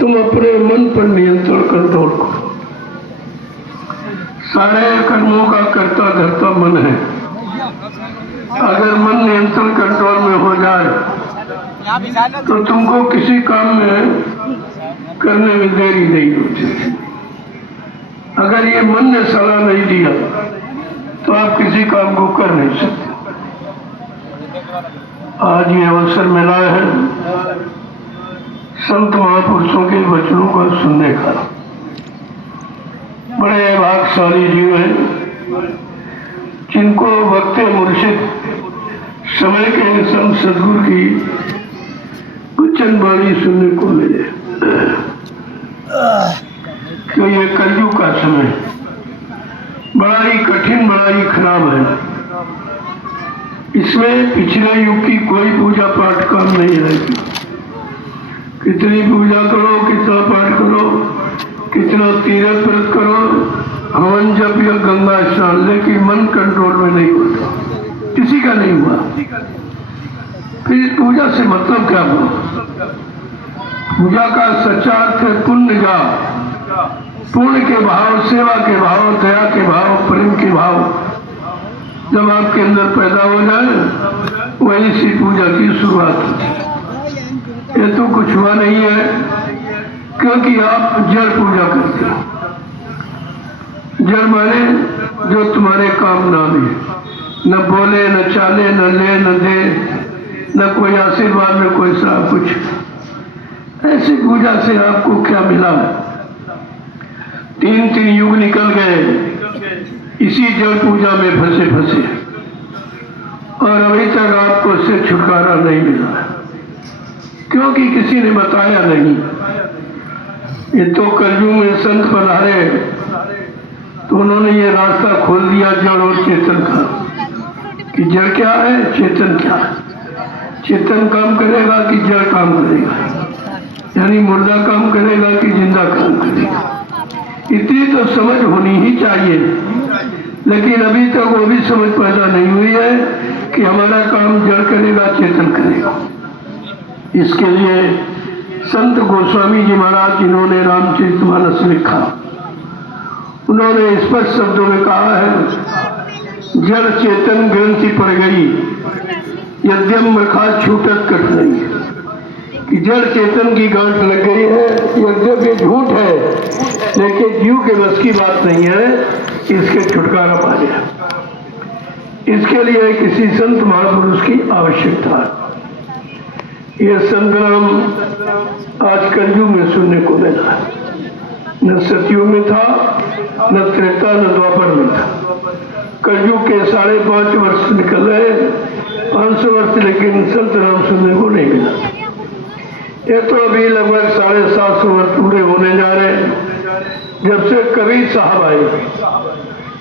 तुम अपने मन पर नियंत्रण कंट्रोल करो। सारे कर्मों का कर्ता धर्ता मन है। अगर मन नियंत्रण कंट्रोल में हो जाए तो तुमको किसी काम में करने में देरी नहीं होती। अगर ये मन ने सलाह नहीं दिया तो आप किसी काम को कर नहीं सकते। आज ये अवसर मिला है संत महापुरुषों के वचनों को सुनने का। बड़े भाग्यशाली जीव हैं जिनको वक्त मुर्शिद समय के संत सदगुरु की वचन वाणी सुनने को मिले। तो ये कलयुग का समय बड़ा ही कठिन, बड़ा ही खराब है। इसमें पिछले युग की कोई पूजा पाठ काम नहीं रहेगी। कितनी पूजा करो, कितना पाठ करो, कितना तीर्थ व्रत करो, हवन जप या गंगा स्नान, लेकिन मन कंट्रोल में नहीं होता, किसी का नहीं हुआ। फिर पूजा से मतलब क्या हुआ? पूजा का सच्चा अर्थ है पुण्य का, पुण्य के भाव, सेवा के भाव, दया के भाव, प्रेम के भाव जब आपके अंदर पैदा हो जाए वही सी पूजा की शुरुआत होती है। ये तो कुछ हुआ नहीं है क्योंकि आप जड़ पूजा करते हो। जड़ माने जो तुम्हारे काम ना आए, न बोले, न चाले, न ले, न दे, न कोई आशीर्वाद, न कोई सा कुछ। ऐसी पूजा से आपको क्या मिला? 3 युग निकल गए इसी जड़ पूजा में फंसे फंसे और अभी तक आपको उससे छुटकारा नहीं मिला क्योंकि किसी ने बताया नहीं। ये तो कलयुग में संत पधारे तो उन्होंने ये रास्ता खोल दिया जड़ और चेतन का कि जड़ क्या है, चेतन क्या है। चेतन काम करेगा कि जड़ काम करेगा, यानी मुर्दा काम करेगा कि जिंदा काम करेगा। इतनी तो समझ होनी ही चाहिए, लेकिन अभी तक वो भी समझ पैदा नहीं हुई है कि हमारा काम जड़ करेगा, चेतन करेगा। इसके लिए संत गोस्वामी जी महाराज जिन्होंने रामचरितमानस लिखा, उन्होंने स्पष्ट शब्दों में कहा है, जड़ चेतन ग्रंथि पड़ गई यद्यम मृखा छूटत कट नहीं। कि जड़ चेतन की गांठ लग गई है, यद्यप ये झूठ है लेकिन जीव के बस की बात नहीं है इसके छुटकारा पा लिया। इसके लिए किसी संत महापुरुष की आवश्यकता है। यह संत नाम आज कलयुग में सुनने को मिला है। न सतयुग में था, न त्रेता, न द्वापर में था। कलयुग के 5.5 वर्ष निकल रहे, 500 वर्ष, लेकिन संत नाम सुनने को नहीं मिला। ये तो अभी लगभग 750 वर्ष पूरे होने जा रहे हैं जब से कबीर साहब आए।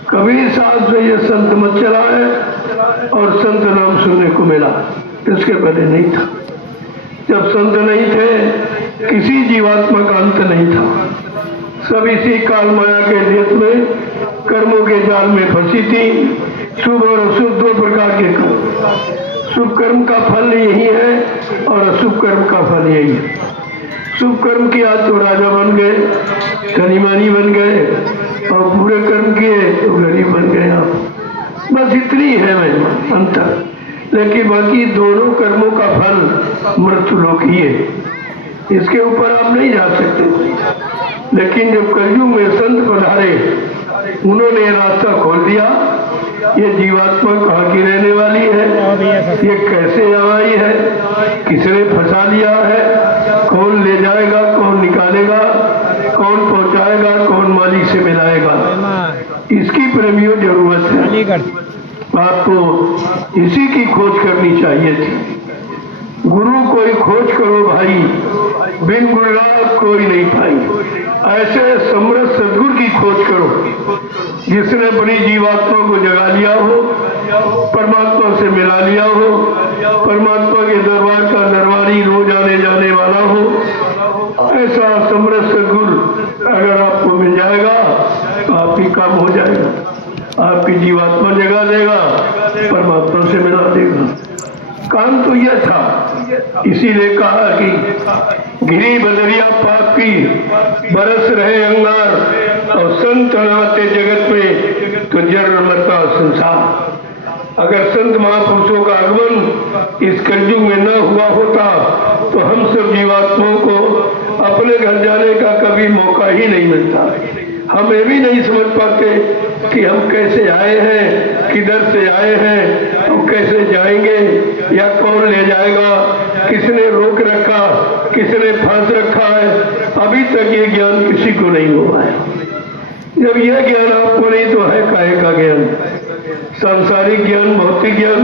कबीर साहब से ये संत मत चला है और संत नाम सुनने को मिला, इसके पहले नहीं था। जब संत नहीं थे किसी जीवात्मा का अंत नहीं था, सब इसी काल माया के देश में कर्मों के जाल में फंसी थी। शुभ और अशुभ 2 प्रकार के कर्म, शुभ कर्म का फल यही है और अशुभ कर्म का फल यही है। शुभ कर्म किया तो राजा बन गए, धनीमानी बन गए, और बुरे कर्म किए तो गरीब बन गए आप। बस इतनी है महिमा, अंतर। लेकिन बाकी दोनों कर्मों का फल मृत्युलोक ही है, इसके ऊपर आप नहीं जा सकते। लेकिन जब कलयुग में संत पधारे, उन्होंने रास्ता खोल दिया। ये जीवात्मा कहाँ की रहने वाली है, ये कैसे आई है, किसने फंसा लिया है, कौन ले जाएगा, कौन निकालेगा, कौन पहुंचाएगा, कौन मालिक से मिलाएगा, इसकी प्रेमियों जरूरत है। आपको इसी की खोज करनी चाहिए थी। गुरु कोई खोज करो भाई, बिन गुरुराग कोई नहीं पाई। ऐसे समृद्ध सदगुरु की खोज करो जिसने अपनी जीवात्मा को जगा लिया हो, परमात्मा से मिला लिया हो, परमात्मा के दरबार का दरबारी रोज आने जाने वाला हो। ऐसा समृद्ध सदगुरु अगर आपको मिल जाएगा तो आप ही काम हो जाएगा, आपकी जीवात्मा जगा देगा, परमात्मा से मिला देगा। काम तो यह था। इसीलिए कहा कि गिरी बदरिया पाप की बरस रहे अंगार और संत नाते जगत में तो जन्म मरता संसार। अगर संत महापुरुषों का आगमन इस कलयुग में न हुआ होता तो हम सब जीवात्माओं को अपने घर जाने का कभी मौका ही नहीं मिलता। हम ये भी नहीं समझ पाते कि हम कैसे आए हैं, किधर से आए हैं और कैसे जाएंगे या कौन ले जाएगा, किसने रोक रखा, किसने फांस रखा है। अभी तक ये ज्ञान किसी को नहीं हुआ है। जब यह ज्ञान आपको नहीं तो है काहे का ज्ञान? सांसारिक ज्ञान, भौतिक ज्ञान,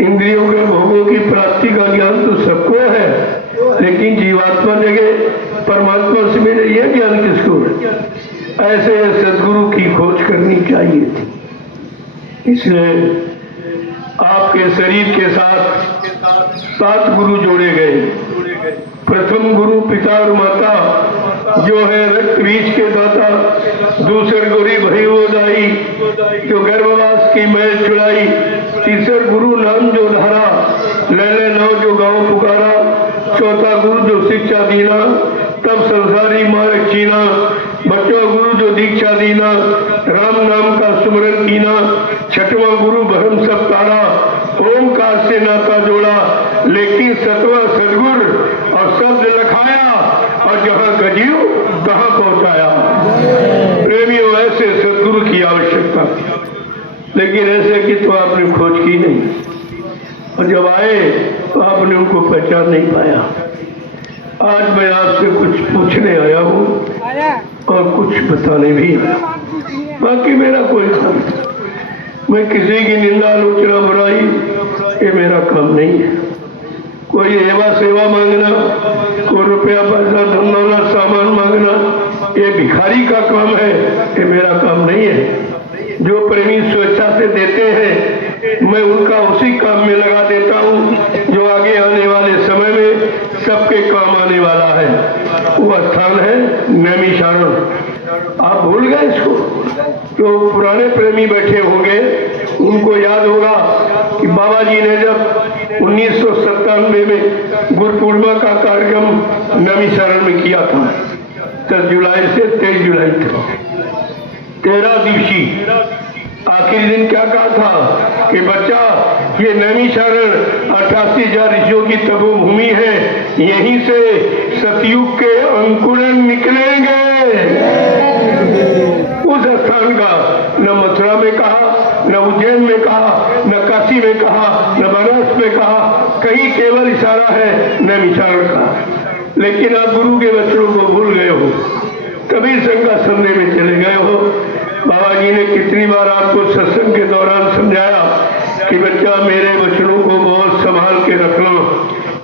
इंद्रियों के भोगों की प्राप्ति का ज्ञान तो सबको है, लेकिन जीवात्मा जगह परमात्मा से मिले यह ज्ञान किसको है? ऐसे सदगुरु की खोज करनी चाहिए थी। इसलिए आपके शरीर के साथ 7 गुरु जोड़े गए। प्रथम गुरु पिता और माता जो है रक्त बीज के दाता, दूसर गुरु भई वो दाई जो गर्भवास की मैल छुड़ाई, तीसर गुरु नाम जो धारा लैले नाव जो गाँव पुकारा, चौथा गुरु जो शिक्षा दीना तब संसारी मार्ग चीना, बच्चों गुरु जो दीक्षा दीना राम नाम का सुमरन कीना, छठवां गुरु भरम सब तारा ओमकार से नाता जोड़ा, लेकिन 7वां सदगुर और शब्द लखाया और जहाँ गजीव कहाँ पहुँचाया। प्रेमियों ऐसे सदगुरु की आवश्यकता, लेकिन ऐसे की तो आपने खोज की नहीं और जब आए तो आपने उनको पहचान नहीं पाया। आज मैं आपसे कुछ पूछने आया हूँ और कुछ बताने भी आया। बाकी मेरा कोई काम नहीं, मैं किसी की निंदा आलोचना बुराई ये मेरा काम नहीं है। कोई एवा सेवा मांगना, कोई रुपया पैसा धन दौलत सामान मांगना ये भिखारी का काम है, ये मेरा काम नहीं है। जो प्रेमी स्वेच्छा से देते हैं मैं उनका उसी काम में लगा देता हूँ जो आगे आने वाले समय में सबके काम आने वाला है। वो स्थान है नैमिषारण्य। आप भूल गए इसको? जो पुराने प्रेमी बैठे होंगे उनको याद होगा कि बाबा जी ने जब 1997 में गुरु पूर्णिमा का कार्यक्रम नैमिषारण्य में किया था, 10 जुलाई से 23 जुलाई तक 13 दिवसीय। आखिरी दिन क्या कहा था कि बच्चा ये नैमिषारण्य 88,000 ऋषियों की तपोभूमि है, यहीं से सतयुग के अंकुरन निकलेंगे। उस स्थान का न मथुरा में कहा, न उज्जैन में कहा, न काशी में कहा, न बनारस में कहा, कहीं केवल इशारा है नैमिषारण्य का। लेकिन आप गुरु के वचनों को भूल गए हो, कबीर संघ का संदेह में चले गए हो। बाबा जी ने कितनी बार आपको सत्संग के दौरान समझाया कि बच्चा मेरे वचनों को बहुत संभाल के रखना।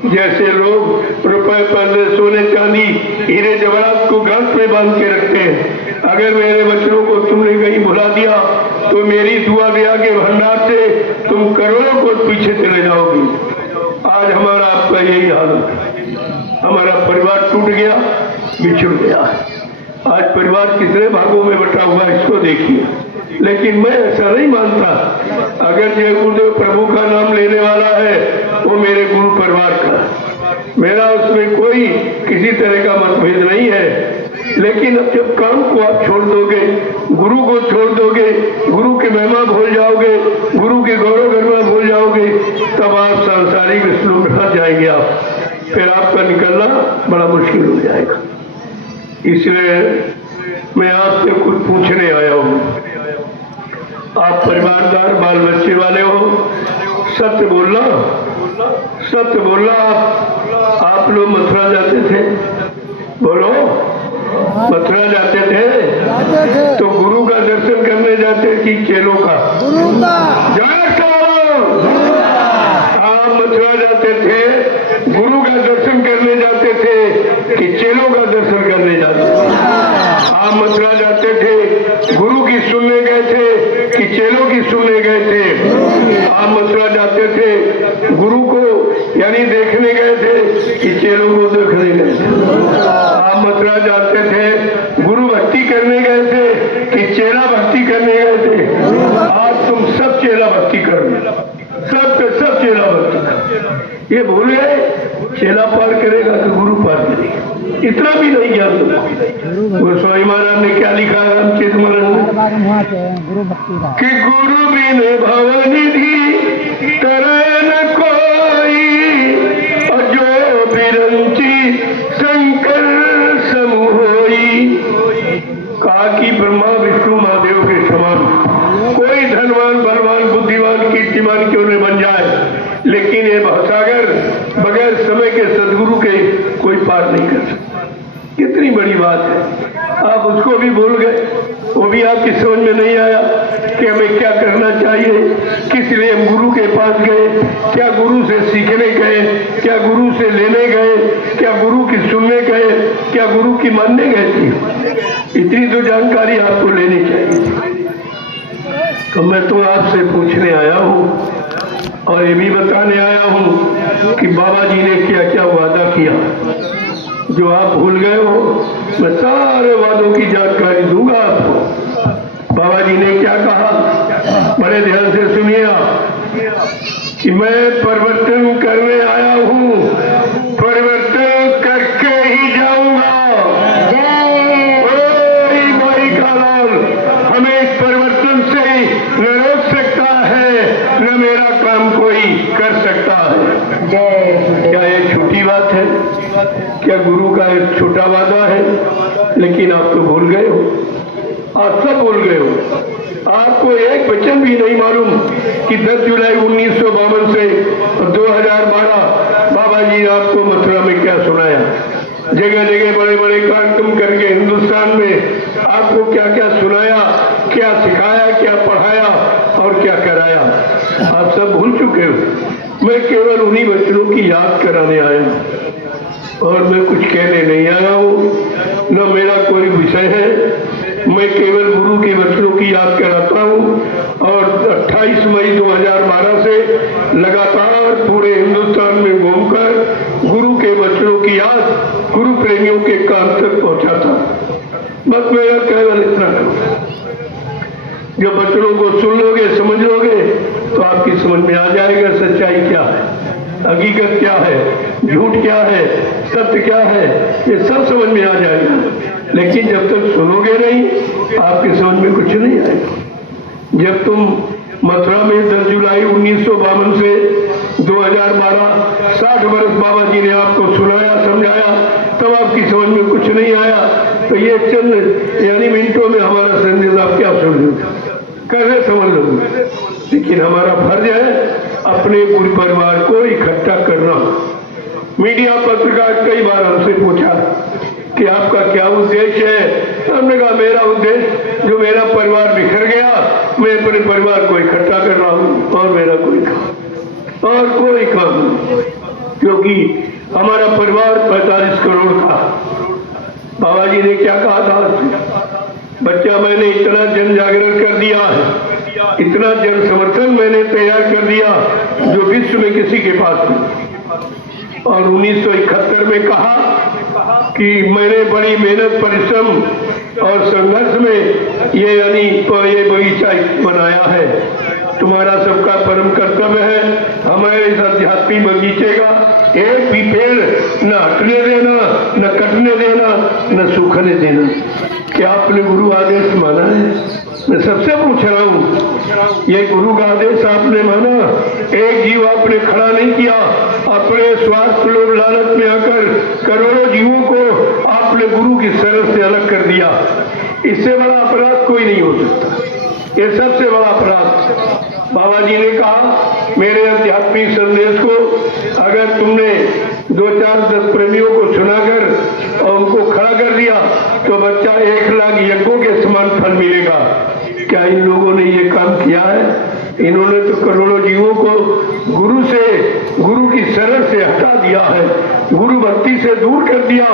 जैसे लोग रुपए पैसे सोने चांदी हीरे जवाहरात को गांठ में बांध के रखते हैं, अगर मेरे वचनों को तुमने कहीं भुला दिया तो मेरी दुआ दया के भंडार से तुम करोड़ों को पीछे चले जाओगी। आज हमारा आपका यही हाल है। हमारा परिवार टूट गया, बिछुड़ गया। आज परिवार कितने भागों में बटा हुआ इसको देखिए। लेकिन मैं ऐसा नहीं मानता, अगर जय गुरुदेव प्रभु का नाम लेने वाला है वो मेरे गुरु परिवार का, मेरा उसमें कोई किसी तरह का मतभेद नहीं है। लेकिन अब जब काम को आप छोड़ दोगे, गुरु को छोड़ दोगे, गुरु की महिमा भूल जाओगे, गुरु के गौरव गरिमा भूल जाओगे, तब आप सांसारिक विष्णु में फंस जाएंगे। आप फिर आपका निकलना बड़ा मुश्किल हो जाएगा। इसलिए मैं आपसे कुछ पूछने आया हूँ। आप परिवारदार बाल बच्चे वाले हो, सत्य बोलना, सत्य बोलना। आप लोग मथुरा जाते थे, बोलो मथुरा जाते थे तो गुरु का दर्शन करने जाते कि चेलों का? आप मथुरा जाते थे गुरु का दर्शन करने जाते थे कि चेलों का दर्शन करने जाते थे? आप मथुरा जाते थे गुरु की सुनने गए थे कि चेलों की सुनने गए थे? आप मथुरा जाते थे गुरु को यानी देखने गए थे कि चेलों को देखने गए थे? आप मथुरा जाते थे गुरु भक्ति करने गए थे कि चेला भक्ति करने गए थे? आज तुम सब चेला भक्ति करो, सब चेला भक्ति। भी नहीं ज्ञान तुमको। गोस्वामी महाराज ने क्या लिखा है रामचरित मानस में कि गुरु बिन भवनिधि तरन कोई, और जो बिरंची शंकर समूहोई। कहा कि ब्रह्मा विष्णु महादेव के समान कोई धनवान बलवान बुद्धिमान कीर्तिमान क्यों न बन जाए, लेकिन ये भवसागर बगैर समय के सदगुरु के कोई पार नहीं कर सकता। कितनी बड़ी बात है। आप उसको भी भूल गए, वो भी आपकी समझ में नहीं आया कि हमें क्या करना चाहिए, किस लिए हम गुरु के पास गए, क्या गुरु से सीखने गए, क्या गुरु से लेने गए, क्या गुरु की सुनने गए, क्या गुरु की मानने गए थे। इतनी तो जानकारी आपको लेनी चाहिए। तो मैं तो आपसे पूछने आया हूँ और ये भी बताने आया हूँ कि बाबा जी ने क्या क्या वादा किया जो आप भूल गए हो। मैं सारे वादों की जानकारी दूंगा आपको। बाबा जी ने क्या कहा, बड़े ध्यान से सुनिए आप कि मैं परिवर्तन करने आया हूँ, परिवर्तन करके ही जाऊंगा। भाई कालाल हमें इस परिवर्तन से न रोक सकता है, न मेरा काम कोई कर सकता है। क्या ये छोटी बात है? क्या गुरु का एक छोटा वादा है? लेकिन आप तो भूल गए हो, आप सब भूल गए हो। आपको एक वचन भी नहीं मालूम कि 10 जुलाई 1952 से 2012 बाबा जी ने आपको मथुरा में क्या सुनाया। जगह जगह बड़े बड़े कार्यक्रम करके हिंदुस्तान में आपको क्या क्या सुनाया, क्या सिखाया, क्या पढ़ाया और क्या कराया, आप सब भूल चुके हो। मैं केवल उन्हीं वचनों की याद कराने आया हूँ और मैं कुछ कहने नहीं आया हूँ, न मेरा कोई विषय है। मैं केवल गुरु के वचनों की याद कराता हूँ और 28 मई 2012 से लगातार पूरे हिंदुस्तान में घूमकर गुरु के वचनों की याद गुरु प्रेमियों के कान तक पहुँचाता। बस मेरा केवल इतना करूँ। जब बच्चों को सुन लोगे, समझ लोगे तो आपकी समझ में आ जाएगा सच्चाई क्या है, हकीकत क्या है, झूठ क्या है, सत्य क्या है, ये सब समझ में आ जाएगा। लेकिन जब तक सुनोगे नहीं आपकी समझ में कुछ नहीं आएगा। जब तुम मथुरा में 10 जुलाई 1952 से 2012 60 वर्ष बाबा जी ने आपको सुनाया समझाया, तब आपकी समझ में कुछ नहीं आया। तो ये चंद यानी मिनटों में हमारा संदेश आप क्या सुन लोगे, कैसे समझ लोगे। लेकिन हमारा फर्ज है अपने पूरे परिवार को इकट्ठा करना। मीडिया पत्रकार कई बार हमसे पूछा कि आपका क्या उद्देश्य है। हमने कहा मेरा उद्देश्य जो मेरा परिवार बिखर गया, मैं अपने परिवार को इकट्ठा कर रहा हूँ और मेरा कोई काम नहीं। क्योंकि हमारा परिवार 45 करोड़ का। बाबा जी ने क्या कहा था, बच्चा मैंने इतना जन जागरण कर दिया है, इतना जन समर्थन मैंने तैयार कर दिया जो विश्व में किसी के पास नहीं। और 1971 में कहा कि मैंने बड़ी मेहनत परिश्रम और संघर्ष में ये यानी ये बगीचा बनाया है। तुम्हारा सबका परम कर्तव्य है हमारे इस आध्यात्मिक बगीचे का एक भी पेड़ न हटने देना, न कटने देना, न सूखने देना। क्या आपने गुरु आदेश माना है? मैं सबसे पूछ रहा हूँ, ये गुरु का आदेश आपने माना? एक जीव आपने खड़ा नहीं किया, अपने स्वार्थ लोभ लालच में आकर करोड़ों जीवों को आपने गुरु की शरण से अलग कर दिया। इससे बड़ा अपराध कोई नहीं हो सकता, ये सबसे बड़ा अपराध। बाबा जी ने कहा मेरे आध्यात्मिक संदेश को अगर तुमने 2-4-10 प्रेमियों को सुनाकर और उनको खड़ा कर दिया तो बच्चा 1 लाख यज्ञों के समान फल मिलेगा। क्या इन लोगों ने ये काम किया है? इन्होंने तो करोड़ों जीवों को गुरु की शरण से हटा दिया है, गुरु भक्ति से दूर कर दिया।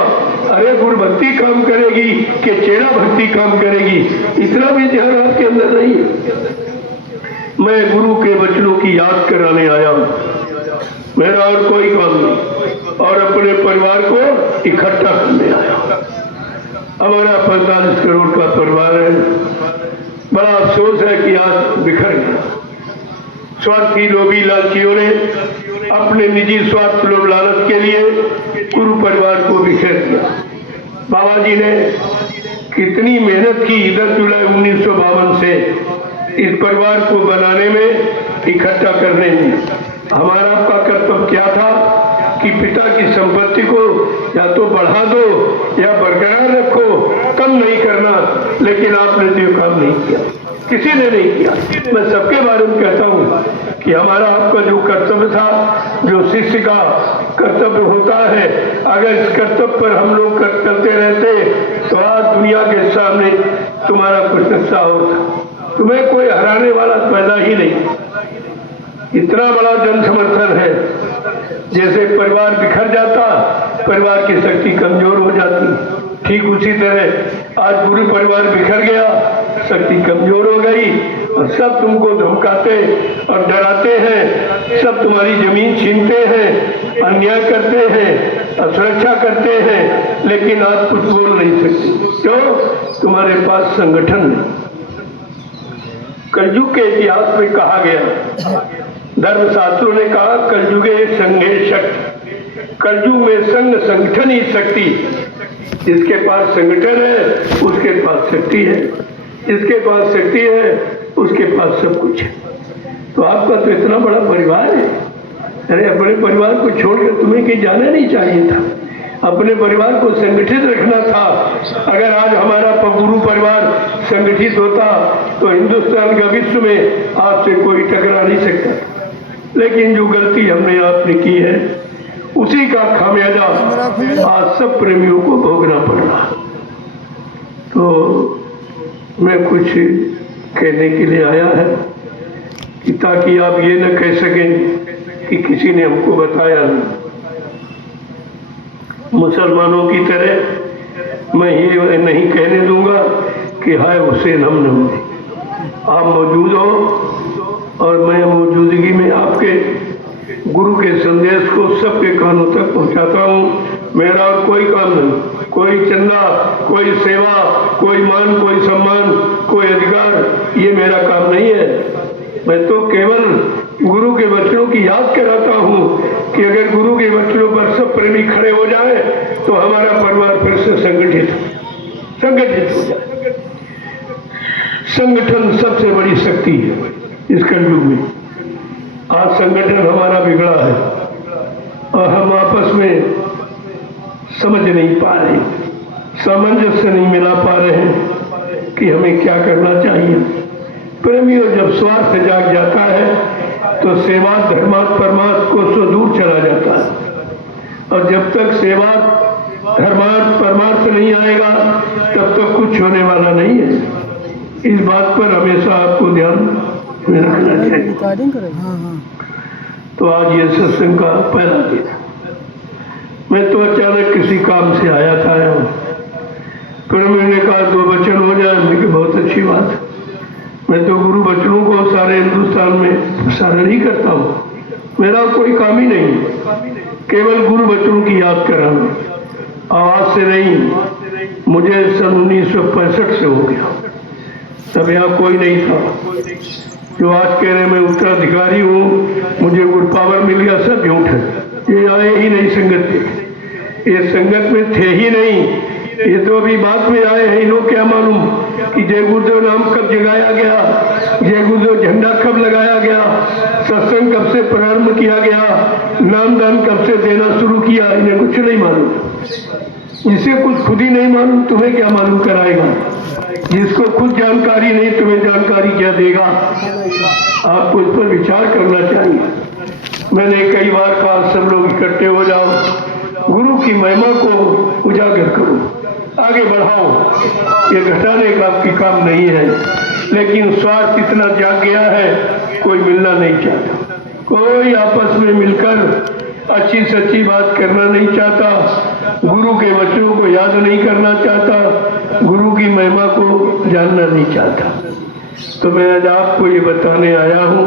अरे गुरु भक्ति काम करेगी कि चेला भक्ति काम करेगी, इतना भी ध्यान आपके अंदर नहीं है। मैं गुरु के वचनों की याद कराने आया हूँ, मेरा और कोई काम नहीं, और अपने परिवार को इकट्ठा करने आया। हमारा 45 करोड़ का परिवार है। बड़ा अफसोस है कि आज बिखर गया। स्वार्थी लोभी लालचियों ने अपने निजी स्वार्थ लोभ लालच के लिए गुरु परिवार को बिखेर दिया। बाबा जी ने कितनी मेहनत की 10 जुलाई 1952 से इस परिवार को बनाने में, इकट्ठा करने में। हमारा आपका कर्तव्य क्या था कि पिता की संपत्ति को या तो बढ़ा दो या बरकरार रखो, कम नहीं करना। लेकिन आपने तो काम नहीं किया, किसी ने नहीं किया। मैं सबके बारे में कहता हूँ कि हमारा आपका जो कर्तव्य था, जो शिष्य का कर्तव्य होता है, अगर इस कर्तव्य पर हम लोग चलते रहते तो आज दुनिया के सामने तुम्हारा कुछ हिस्सा होता। तुम्हें कोई हराने वाला पैदा ही नहीं। इतना बड़ा जन समर्थन है। जैसे परिवार बिखर जाता, परिवार की शक्ति कमजोर हो जाती, ठीक उसी तरह आज पूरे परिवार बिखर गया, शक्ति कमजोर हो गई और सब तुमको धमकाते और डराते हैं, सब तुम्हारी जमीन छीनते हैं, अन्याय करते हैं, असुरक्षा करते हैं, लेकिन आज कुछ बोल नहीं सकते। क्यों? तुम्हारे पास संगठन नहीं। कलयुग के इतिहास में कहा गया, धर्मशास्त्रों ने कहा, कलयुगे संघे शक्ति। कलयुग में संघ संगठन ही शक्ति। जिसके पास संगठन है उसके पास शक्ति है, जिसके पास शक्ति है उसके पास सब कुछ है। तो आपका तो इतना बड़ा परिवार है। अरे अपने परिवार को छोड़कर तुम्हें कहीं जाना नहीं चाहिए था, अपने परिवार को संगठित रखना था। अगर आज हमारा गुरु परिवार संगठित होता तो हिंदुस्तान का विश्व में आपसे कोई टकरा नहीं सकता। लेकिन जो गलती हमने आपने की है, उसी का खामियाजा आज सब प्रेमियों को भोगना पड़ रहा। तो मैं कुछ कहने के लिए आया है कि ताकि आप ये न कह सकें कि किसी ने हमको बताया नहीं। मुसलमानों की तरह मैं ये नहीं कहने दूंगा कि हाय हुसैन हम न होंगे। आप मौजूद हो और मैं मौजूदगी में आपके गुरु के संदेश को सबके कानों तक पहुंचाता हूँ। मेरा और कोई काम नहीं, कोई चंदा, कोई सेवा, कोई मान, कोई सम्मान, कोई अधिकार, ये मेरा काम नहीं है। मैं तो केवल गुरु के वचनों की याद कराता हूँ कि अगर गुरु के वचनों पर सब प्रेमी खड़े हो जाए तो हमारा परिवार फिर से संगठित हो जाए। संगठन सबसे बड़ी शक्ति है इस कलयुग में। आज संगठन हमारा बिगड़ा है और हम आपस में समझ नहीं पा रहे, सामंजस्य नहीं मिला पा रहे हैं कि हमें क्या करना चाहिए। प्रेमियों, जब स्वार्थ जाग जाता है तो सेवा धर्मार्थ परमार्थ को सो दूर चला जाता है, और जब तक सेवा धर्मार्थ परमार्थ नहीं आएगा तब तक कुछ होने वाला नहीं है। इस बात पर हमेशा आपको ध्यान में रखना चाहिए। तो आज ये सत्संग का पहला दिन। मैं तो अचानक किसी काम से आया था, फिर मैंने कहा 2 वचन हो जाए। मैंने कहा बहुत अच्छी बात। मैं तो गुरु वचनों को सारे हिंदुस्तान में प्रसारण नहीं करता हूँ, मेरा कोई काम ही नहीं, केवल गुरु वचनों की याद कराना। आवाज से नहीं, मुझे सन 1965 से हो गया, तब यहाँ कोई नहीं था। जो आज कह रहे मैं उत्तराधिकारी हूँ, मुझे गुरु पावर मिल गया, सब झूठ है। ये आए ही नहीं संगत में, ये संगत में थे ही नहीं। ये तो अभी बाद में आए हैं। इन्हों क्या मालूम कि जय गुरुदेव नाम कब जगाया गया, जय गुरुदेव झंडा कब लगाया गया, सत्संग कब से प्रारंभ किया गया, नामदान कब से देना शुरू किया, इन्हें कुछ नहीं मालूम। जिसे कुछ खुद ही नहीं मालूम तुम्हें क्या मालूम कराएगा। जिसको खुद जानकारी नहीं तुम्हें जानकारी क्या देगा। आपको इस पर विचार करना चाहिए। मैंने कई बार कहा सब लोग इकट्ठे हो जाओ, गुरु की महिमा को उजागर करो, आगे बढ़ाओ। ये घटाने का आपकी काम नहीं है, लेकिन स्वार्थ इतना जाग गया है, कोई मिलना नहीं चाहता, कोई आपस में मिलकर अच्छी सच्ची बात करना नहीं चाहता, गुरु के वचनों को याद नहीं करना चाहता, गुरु की महिमा को जानना नहीं चाहता। तो मैं आज आपको ये बताने आया हूँ,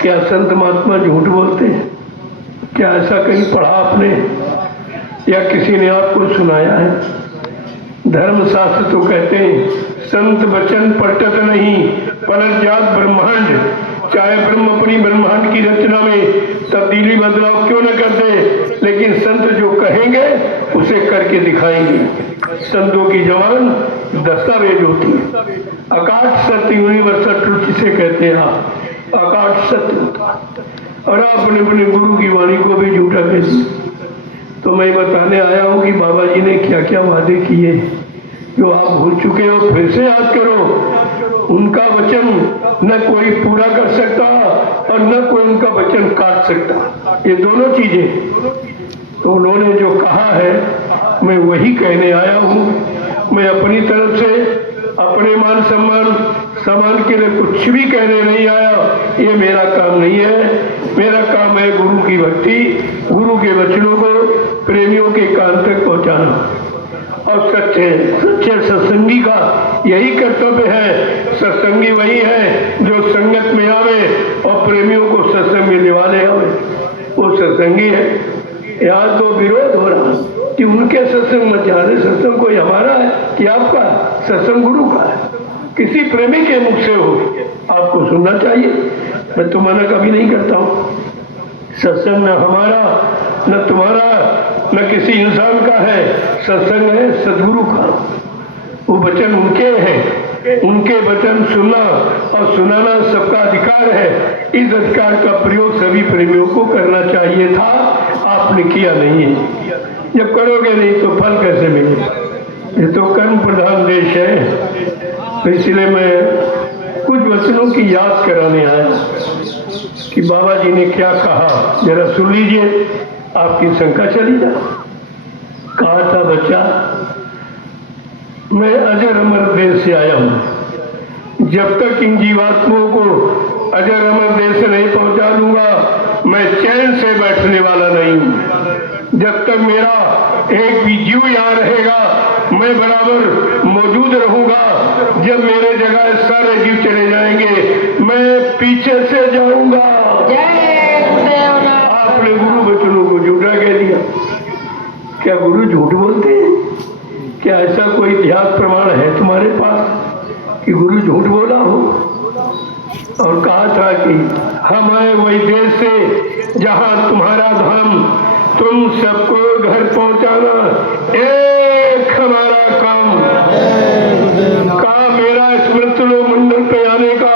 क्या संत महात्मा झूठ बोलते हैं? क्या ऐसा कहीं पढ़ा आपने या किसी ने आपको सुनाया है? धर्मशास्त्र तो कहते हैं संत वचन पटत नहीं, पलट जात ब्रह्मांड, चाहे ब्रह्म अपनी ब्रह्मांड की रचना में तब्दीली बदलाव क्यों न कर दे, लेकिन संत जो कहेंगे उसे करके दिखाएंगे। संतों की जवान दस्तावेज होती है। अकाट सत्य यूनिवर्सल ट्रुथ जिसे कहते हैं, अकाट सत्य होता है। और आपने अपने गुरु की वाणी को भी झूठा कह दिया। तो मैं बताने आया हूँ कि बाबा जी ने क्या क्या वादे किए जो आप भूल चुके हो, फिर से याद करो। उनका वचन न कोई पूरा कर सकता और न कोई उनका वचन काट सकता, ये दोनों चीजें। तो उन्होंने जो कहा है मैं वही कहने आया हूँ। मैं अपनी तरफ से अपने मान सम्मान के लिए कुछ भी कहने नहीं आया, ये मेरा काम नहीं है। मेरा काम है गुरु की भक्ति, गुरु के वचनों को प्रेमियों के कान तक पहुंचाना। और सच्चे सत्संगी का यही कर्तव्य है। सत्संगी वही है जो संगत में आवे और प्रेमियों को सत्संग में निभाने आवे, वो सत्संगी है। यहाँ तो विरोध हो रहा कि उनके सत्संग में जाने, सत्संग कोई हमारा है कि आपका? सत्संग गुरु का है। किसी प्रेमी के मुख से हो आपको सुनना चाहिए। मैं तो मना कभी नहीं करता हूँ। सत्संग न हमारा न तुम्हारा न किसी इंसान का है, सत्संग है सदगुरु का। वो वचन उनके हैं, उनके वचन सुनना और सुनाना सबका अधिकार है। इस अधिकार का प्रयोग सभी प्रेमियों को करना चाहिए था, आपने किया नहीं है। जब करोगे नहीं तो फल कैसे मिलेगा? ये तो कर्म प्रधान देश है। तो इसलिए मैं कुछ वचनों की याद कराने आया कि बाबा जी ने क्या कहा, जरा सुन लीजिए, आपकी शंका चली जाए। कहा था बच्चा, मैं अजर अमर देश से आया हूं। जब तक इन जीवात्माओं को अजर अमर देश से नहीं पहुंचा दूंगा मैं चैन से बैठने वाला नहीं हूं। जब तक मेरा एक भी जीव यहाँ रहेगा मैं बराबर मौजूद रहूंगा। जब मेरे जगह सारे जीव चले जाएंगे मैं पीछे से जाऊंगा। आपने गुरु वचनों को झूठा कह दिया। क्या गुरु झूठ बोलते हैं? क्या ऐसा कोई इतिहास प्रमाण है तुम्हारे पास कि गुरु झूठ बोला हो? और कहा था कि हम आए वही देश से जहां तुम्हारा धाम, तुम सबको घर पहुंचाना एक हमारा काम। कहा मेरा स्मृत लोक मंडल पे आने का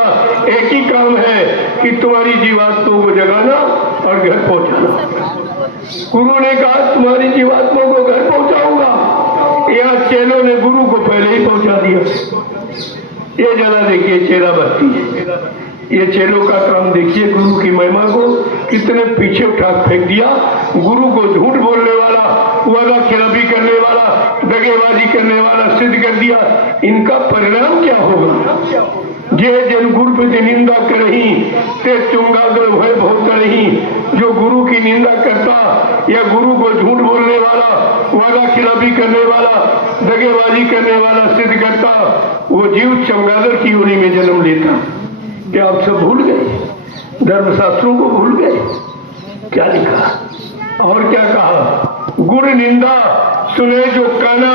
एक ही काम है कि तुम्हारी जीवात्माओं को जगाना और घर पहुंचाना। गुरु ने कहा तुम्हारी जीवात्माओं को घर पहुंचाऊंगा। यहाँ चेलों ने गुरु को पहले ही पहुंचा दिया। ये जरा देखिए चेला भक्ति है। ये चेलों का काम देखिए, गुरु की महिमा को कितने पीछे उठा फेंक दिया। गुरु को झूठ बोलने वाला, वादा खिलाफी करने वाला, दगेबाजी करने वाला सिद्ध कर दिया। इनका परिणाम क्या होगा? जे जन गुरु पे निंदा करही ते चुंगागल भय बहुत करही। जो गुरु की निंदा करता या गुरु को झूठ बोलने वाला, वादा खिलाफी करने वाला, दगेबाजी करने वाला सिद्ध करता, वो जीव चमगादड़ की योनि में जन्म लेता। क्या आप सब भूल गए? धर्मशास्त्रों को भूल गए? क्या लिखा और क्या कहा? गुरु निंदा सुने जो काना,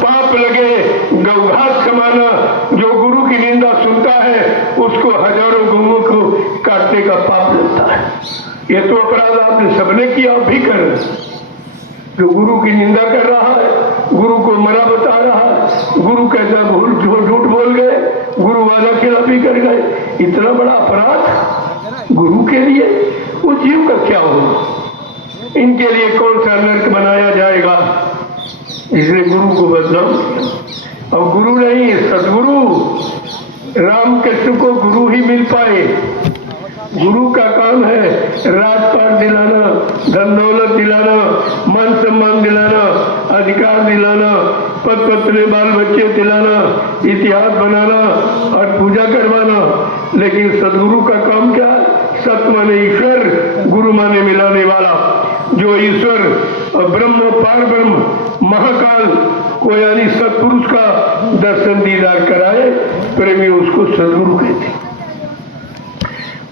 पाप लगे गौघात समाना। जो गुरु की निंदा सुनता है उसको हजारों गौओं को काटने का पाप लगता है। ये तो अपराध आपने सबने किया, आप भी कर रहे। जो गुरु की निंदा कर रहा है, गुरु को मरा बता रहा है, गुरु कैसा भूल झूठ बोल गए, गुरु वादा खिलाफी कर गए, इतना बड़ा अपराध गुरु के लिए, उस जीव का क्या होगा? इनके लिए कौन सा नर्क बनाया जाएगा? इसलिए गुरु को बदनाम किया। और गुरु नहीं, सदगुरु रामकृष्ण को गुरु ही मिल पाए। गुरु का काम है राजपाट दिलाना, धन दौलत दिलाना, मान सम्मान दिलाना, अधिकार दिलाना, पद पत्नी बाल बच्चे दिलाना, इतिहास बनाना और पूजा करवाना। लेकिन सदगुरु का काम क्या है? सत माने ईश्वर, गुरु माने मिलाने वाला। जो ईश्वर और ब्रह्म पार ब्रह्म महाकाल को यानी सतपुरुष का दर्शन दीदार कराए, प्रेमी उसको सदगुरु कहते हैं।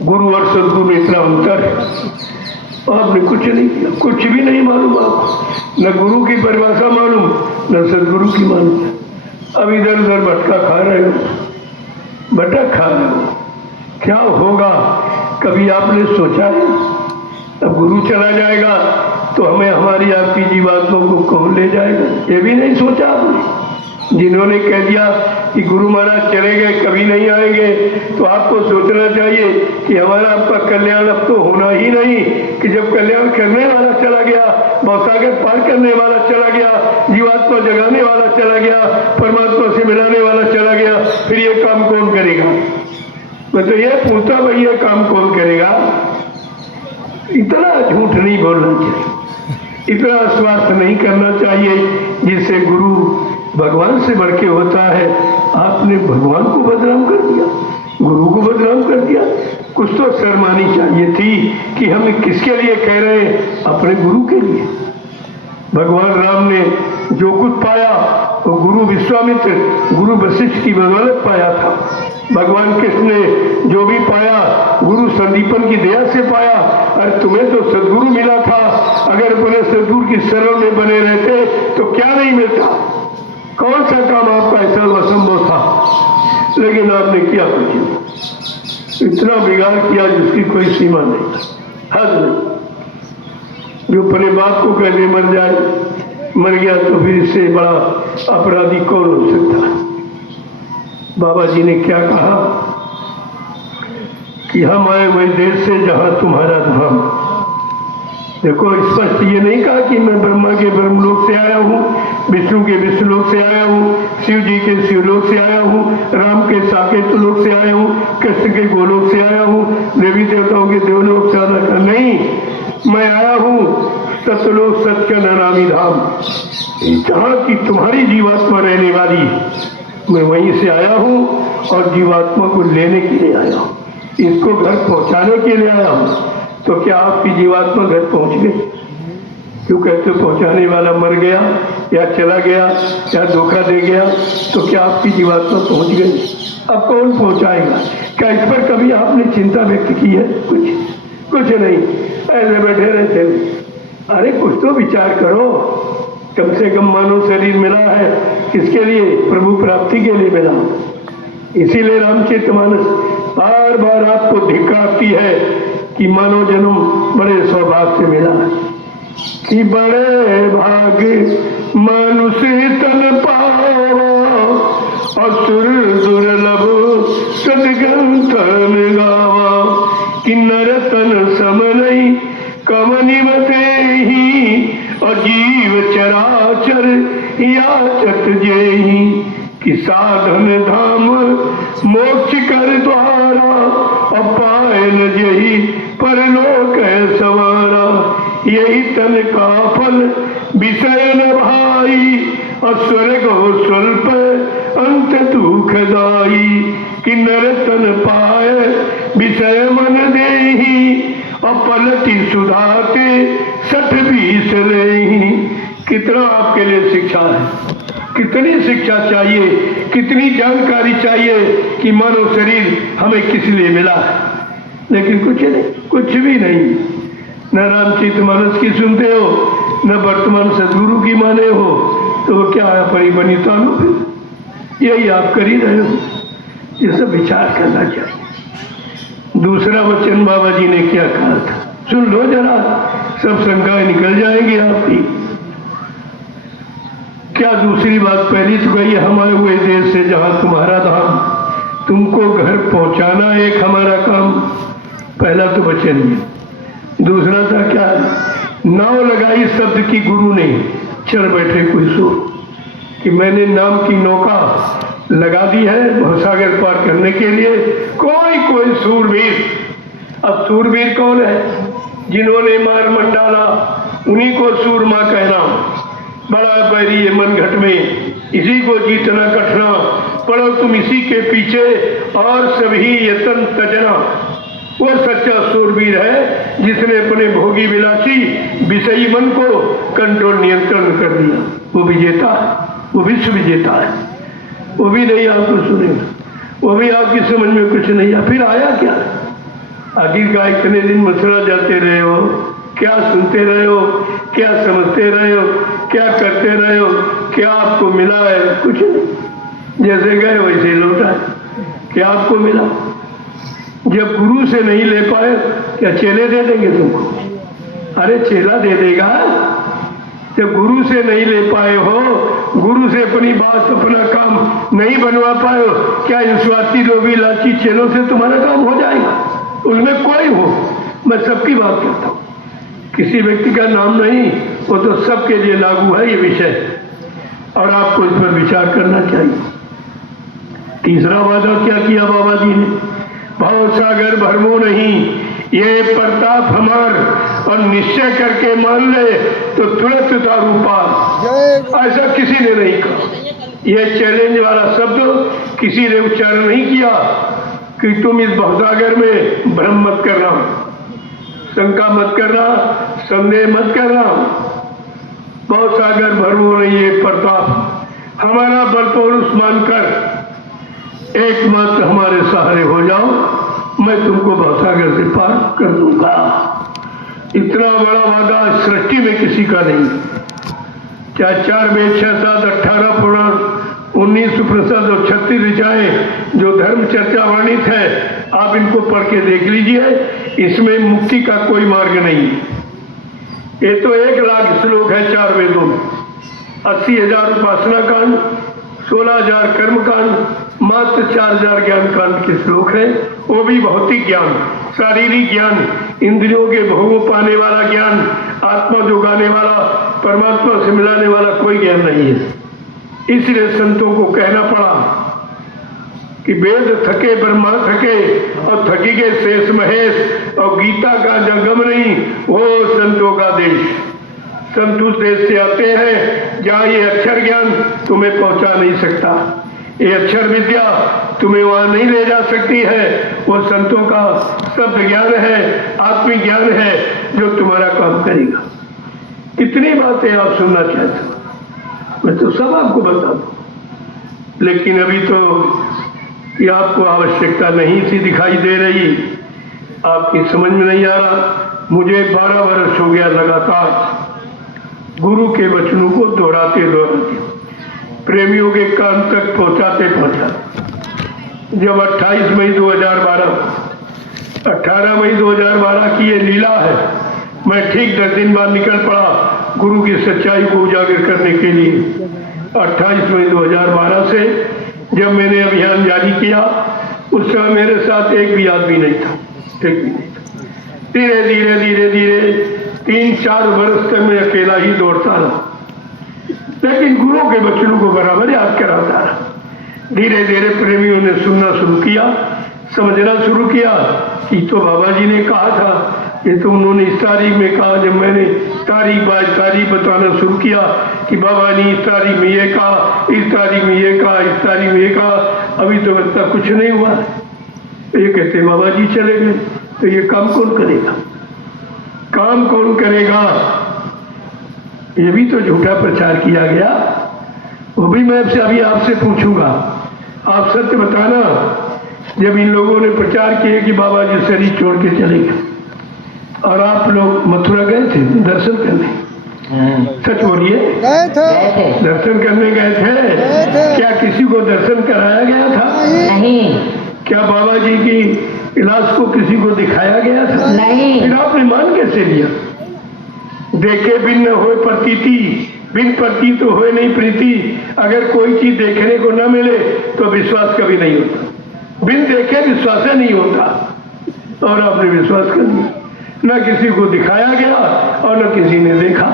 गुरु और सदगुरु में इतना अंतर है। आपने कुछ नहीं किया, कुछ भी नहीं मालूम आपको। न गुरु की परिभाषा मालूम, न सदगुरु की मालूम। अब इधर उधर भटका खा रहे हो, भटक खा रहे हो। क्या होगा कभी आपने सोचा है अब गुरु चला जाएगा तो हमें हमारी आपकी जीवात्मा को कौन ले जाएगा? ये भी नहीं सोचा आपने। जिन्होंने कह दिया कि गुरु महाराज चले गए कभी नहीं आएंगे, तो आपको सोचना चाहिए कि हमारा आपका कल्याण अब तो होना ही नहीं, कि जब कल्याण करने वाला चला गया, भवसागर पार करने वाला चला गया, जीवात्मा जगाने वाला चला गया, परमात्मा से मिलाने वाला चला गया, फिर ये काम कौन करेगा? मैं तो ये पूछता भाई ये काम कौन करेगा? इतना झूठ नहीं बोलना चाहिए, इतना स्वार्थ नहीं करना चाहिए जिससे गुरु भगवान से बढ़ के होता है। आपने भगवान को बदनाम कर दिया, गुरु को बदनाम कर दिया। कुछ तो शर्म आनी चाहिए थी कि हम किसके लिए कह रहे हैं? अपने गुरु के लिए। भगवान राम ने जो कुछ पाया वो गुरु विश्वामित्र, गुरु वशिष्ठ की बदौलत पाया था। भगवान कृष्ण ने जो भी पाया गुरु संदीपन की दया से पाया। अरे तुम्हें तो सदगुरु मिला था, अगर अपने सदगुरु की शरण में बने रहते तो क्या नहीं मिलता? कौन सा काम आपका ऐसा असंभव था? लेकिन आपने किया कुछ, इतना बिगाड़ किया जिसकी कोई सीमा नहीं, हद नहीं। जो अपने बाप को कहने मर जाए, मर गया तो फिर इससे बड़ा अपराधी कौन हो सकता है? बाबा जी ने क्या कहा कि हम आए वही देश से जहां तुम्हारा धाम। देखो स्पष्ट ये नहीं कहा कि मैं ब्रह्मा के ब्रह्मलोक से आया हूँ, विष्णु के विष्णुलोक से आया हूँ, शिव जी के शिवलोक से आया हूँ, राम के साकेत लोक से आया हूँ, कृष्ण के गोलोक से आया हूँ, देवी देवताओं के देवलोक से आया था। नहीं, मैं आया हूँ सतलोक सत्य नामी धाम, जहाँ की तुम्हारी जीवात्मा रहने वाली, मैं वहीं से आया हूँ और जीवात्मा को लेने के लिए आया हूँ, इसको घर पहुँचाने के लिए आया हूँ। तो क्या आपकी जीवात्मा घर पहुँच गई? क्यों कहते पहुँचाने वाला मर गया या चला गया या धोखा दे गया, तो क्या आपकी जीवात्मा पहुँच गई? अब कौन पहुँचाएगा? क्या इस पर कभी आपने चिंता व्यक्त की है? कुछ नहीं, ऐसे बैठे रहते। अरे कुछ तो विचार करो, कम से कम मानव शरीर मिला है किसके लिए? प्रभु प्राप्ति के लिए मिला। इसीलिए रामचरितमानस बार बार आपको धिक्कारती है कि मानव जन्म बड़े सौभाग्य से मिला है, कि बड़े भाग्य मनुष्य तन पाओ, असुर दुर्लभ सदग्रंथन गावा, कि नर तन सम नहीं कमनिवते ही, अजीव चराचर याचत जेहि, कि साधन धाम मोक्ष कर द्वारा, अपायन जही परलोक है सवारा, यही तन का फल विषय न भाई, अस्वर्ग हो स्वल्प अंत दुखदाई, कि नर तन पाए विषय मन देही, अपलति सुधाते 60-20 रही। कितना आपके लिए शिक्षा है, कितनी शिक्षा चाहिए, कितनी जानकारी चाहिए कि मानव शरीर हमें किस लिए मिला है। लेकिन कुछ भी नहीं, न रामचरितमानस की सुनते हो, न वर्तमान सदगुरु की माने हो, तो वो क्या है? परी बनी तानो, फिर यही आप कर ही रहे हो। ये सब विचार करना चाहिए। दूसरा वचन बाबा जी ने क्या कहा था, सुन लो जरा, सब शंकाएं निकल जाएंगी आपकी। क्या दूसरी बात? पहली तो कही हमारे हुए देश से जहां तुम्हारा धाम, तुमको घर पहुंचाना एक हमारा काम, पहला तो वचन ये। दूसरा था क्या? नाव लगाई शब्द की गुरु ने, चल बैठे कोई सो, कि मैंने नाम की नौका लगा दी है भवसागर पार करने के लिए। कोई सूरवीर, अब सूरवीर कौन है? जिन्होंने मार मन डाला उन्हीं को सूरमा कहना। बड़ा बैरी है मन घट में, इसी को जीतना कठना, पढ़ो तुम इसी के पीछे और सभी यतन तजना। वो सच्चा सूरवीर है जिसने अपने भोगी विलासी विषयी मन को कंट्रोल नियंत्रण कर दिया। वो विजेता है, वो विश्व विजेता है। वो भी नहीं आपको सुनेगा, वो भी आपकी समझ में कुछ नहीं है। फिर आया क्या? आखिरकार इतने दिन मथुरा जाते रहे हो, क्या सुनते रहे हो, क्या समझते रहे हो, क्या करते रहे हो, क्या आपको मिला है? कुछ नहीं, जैसे गए वैसे लौटा है। क्या आपको मिला? जब गुरु से नहीं ले पाए क्या चेले दे देंगे तुमको? अरे चेला दे देगा। जब गुरु से नहीं ले पाए हो, गुरु से अपनी बात अपना काम नहीं बनवा पाए हो, क्या इन स्वार्थी लोभी लालची चेलों से तुम्हारा काम हो जाएगा? उसमें कोई हो, मैं सबकी बात करता हूँ, किसी व्यक्ति का नाम नहीं, वो तो सबके लिए लागू है ये विषय, और आपको इस पर विचार करना चाहिए। तीसरा वादा क्या किया बाबा जी ने? भाव सागर भरमो नहीं, ये प्रताप हमार, और निश्चय करके मान ले तो तुरंत उतारू पार। ऐसा किसी ने नहीं कहा। यह चैलेंज वाला शब्द किसी ने उच्चारण नहीं किया कि तुम इस भवसागर में भ्रम मत करना, शंका मत करना, संदेह मत करना। भवसागर भरमो नहीं, ये प्रताप हमारा बल पौरुष मानकर एकमात्र हमारे सहारे हो जाओ, मैं तुमको भवसागर से पार कर दूंगा। इतना बड़ा वादा सृष्टि में किसी का नहीं। चाहे 4 वेद 6 7 18 पुराण 19 सुप्रसाद और 36 ऋचाएं जो धर्म चर्चा वर्णित है, आप इनको पढ़ के देख लीजिए। इसमें मुक्ति का कोई मार्ग नहीं। ये तो 1 लाख श्लोक है 4 वेदों में। 80,000 उपासना कांड, 16,000 कर्म कांड, मात्र 4,000 ज्ञान कांड के श्लोक है। वो भी भौतिक ज्ञान, शारीरिक ज्ञान, इंद्रियों के भोगों पाने वाला ज्ञान, आत्मा जोगाने वाला, परमात्मा से मिलाने वाला कोई ज्ञान नहीं है। इसलिए संतों को कहना पड़ा कि वेद थके ब्रह्मा थके, और थकी के शेष महेश, और गीता का जंगम नहीं वो संतों का देश। संत उस देश से आते हैं जहाँ ये अक्षर ज्ञान तुम्हें पहुंचा नहीं सकता, ये अक्षर विद्या तुम्हें वहां नहीं ले जा सकती है। वो संतों का शब्द ज्ञान है, आत्मिक ज्ञान है जो तुम्हारा काम करेगा। कितनी बातें आप सुनना चाहते हो, मैं तो सब आपको बता दूं, लेकिन अभी तो कि आपको आवश्यकता नहीं सी दिखाई दे रही, आपकी समझ में नहीं आ रहा। मुझे 12 वर्ष हो गया लगातार गुरु के वचनों को दोहराते प्रेमियों के कान तक पहुंचाते जब 28 मई 2012 18 मई 2012 की ये लीला है। मैं ठीक 10 दिन बाद निकल पड़ा गुरु की सच्चाई को उजागर करने के लिए। 28 मई 2012 से जब मैंने अभियान जारी किया, उस समय मेरे साथ एक भी आदमी नहीं था, एक भी नहीं था। धीरे धीरे धीरे धीरे 3-4 वर्ष तक मैं अकेला ही दौड़ता रहा, लेकिन गुरु के बच्चों को बराबर याद कराता रहा। धीरे धीरे प्रेमियों ने सुनना शुरू किया, समझना शुरू किया कि तो बाबा जी ने कहा था, ये तो उन्होंने इस तारीख में कहा। जब मैंने तारीख बाय तारीख बताना शुरू किया कि बाबा ने इस तारीख में ये कहा, इस तारीख में ये कहा, इस तारीख में ये कहा, अभी तो इतना कुछ नहीं हुआ। ये कहते बाबा जी चले गए, तो ये काम कौन करेगा? काम कौन करेगा? ये भी तो झूठा प्रचार किया गया। वो भी मैं अभी आपसे पूछूंगा, आप सत्य बताना। जब इन लोगों ने प्रचार किए कि बाबा जी शरीर छोड़ के चले गए, और आप लोग मथुरा गए थे दर्शन करने, सच बोलिए, दर्शन करने गए थे? क्या किसी को दर्शन कराया गया था? नहीं। क्या बाबा जी की इलाज को किसी को दिखाया गया था? नहीं। फिर आपने मान कैसे लिया? देखे बिन न होए प्रतीति, बिन प्रतीत तो होए नहीं प्रीति। अगर कोई चीज देखने को न मिले तो विश्वास कभी नहीं होता, बिन देखे विश्वास नहीं होता। और आपने विश्वास कर लिया, न किसी को दिखाया गया और न किसी ने देखा।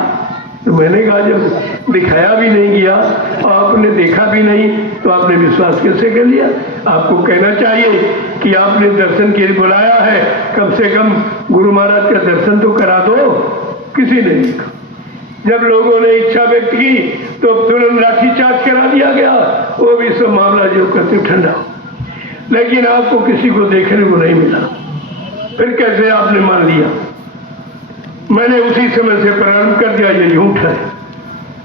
तो मैंने कहा जब दिखाया भी नहीं गया और आपने देखा भी नहीं, तो आपने विश्वास कैसे कर लिया? आपको कहना चाहिए कि आपने दर्शन के लिए बुलाया है, कम से कम गुरु महाराज का दर्शन तो करा दो। किसी ने नहीं कहा। जब लोगों ने इच्छा व्यक्त की तो तुरंत लाठीचार्ज करा दिया गया, वो भी सब मामला जो करते ठंडा। लेकिन आपको किसी को देखने को नहीं मिला, फिर कैसे आपने मान लिया? मैंने उसी समय से प्रारंभ कर दिया, ये झूठ है।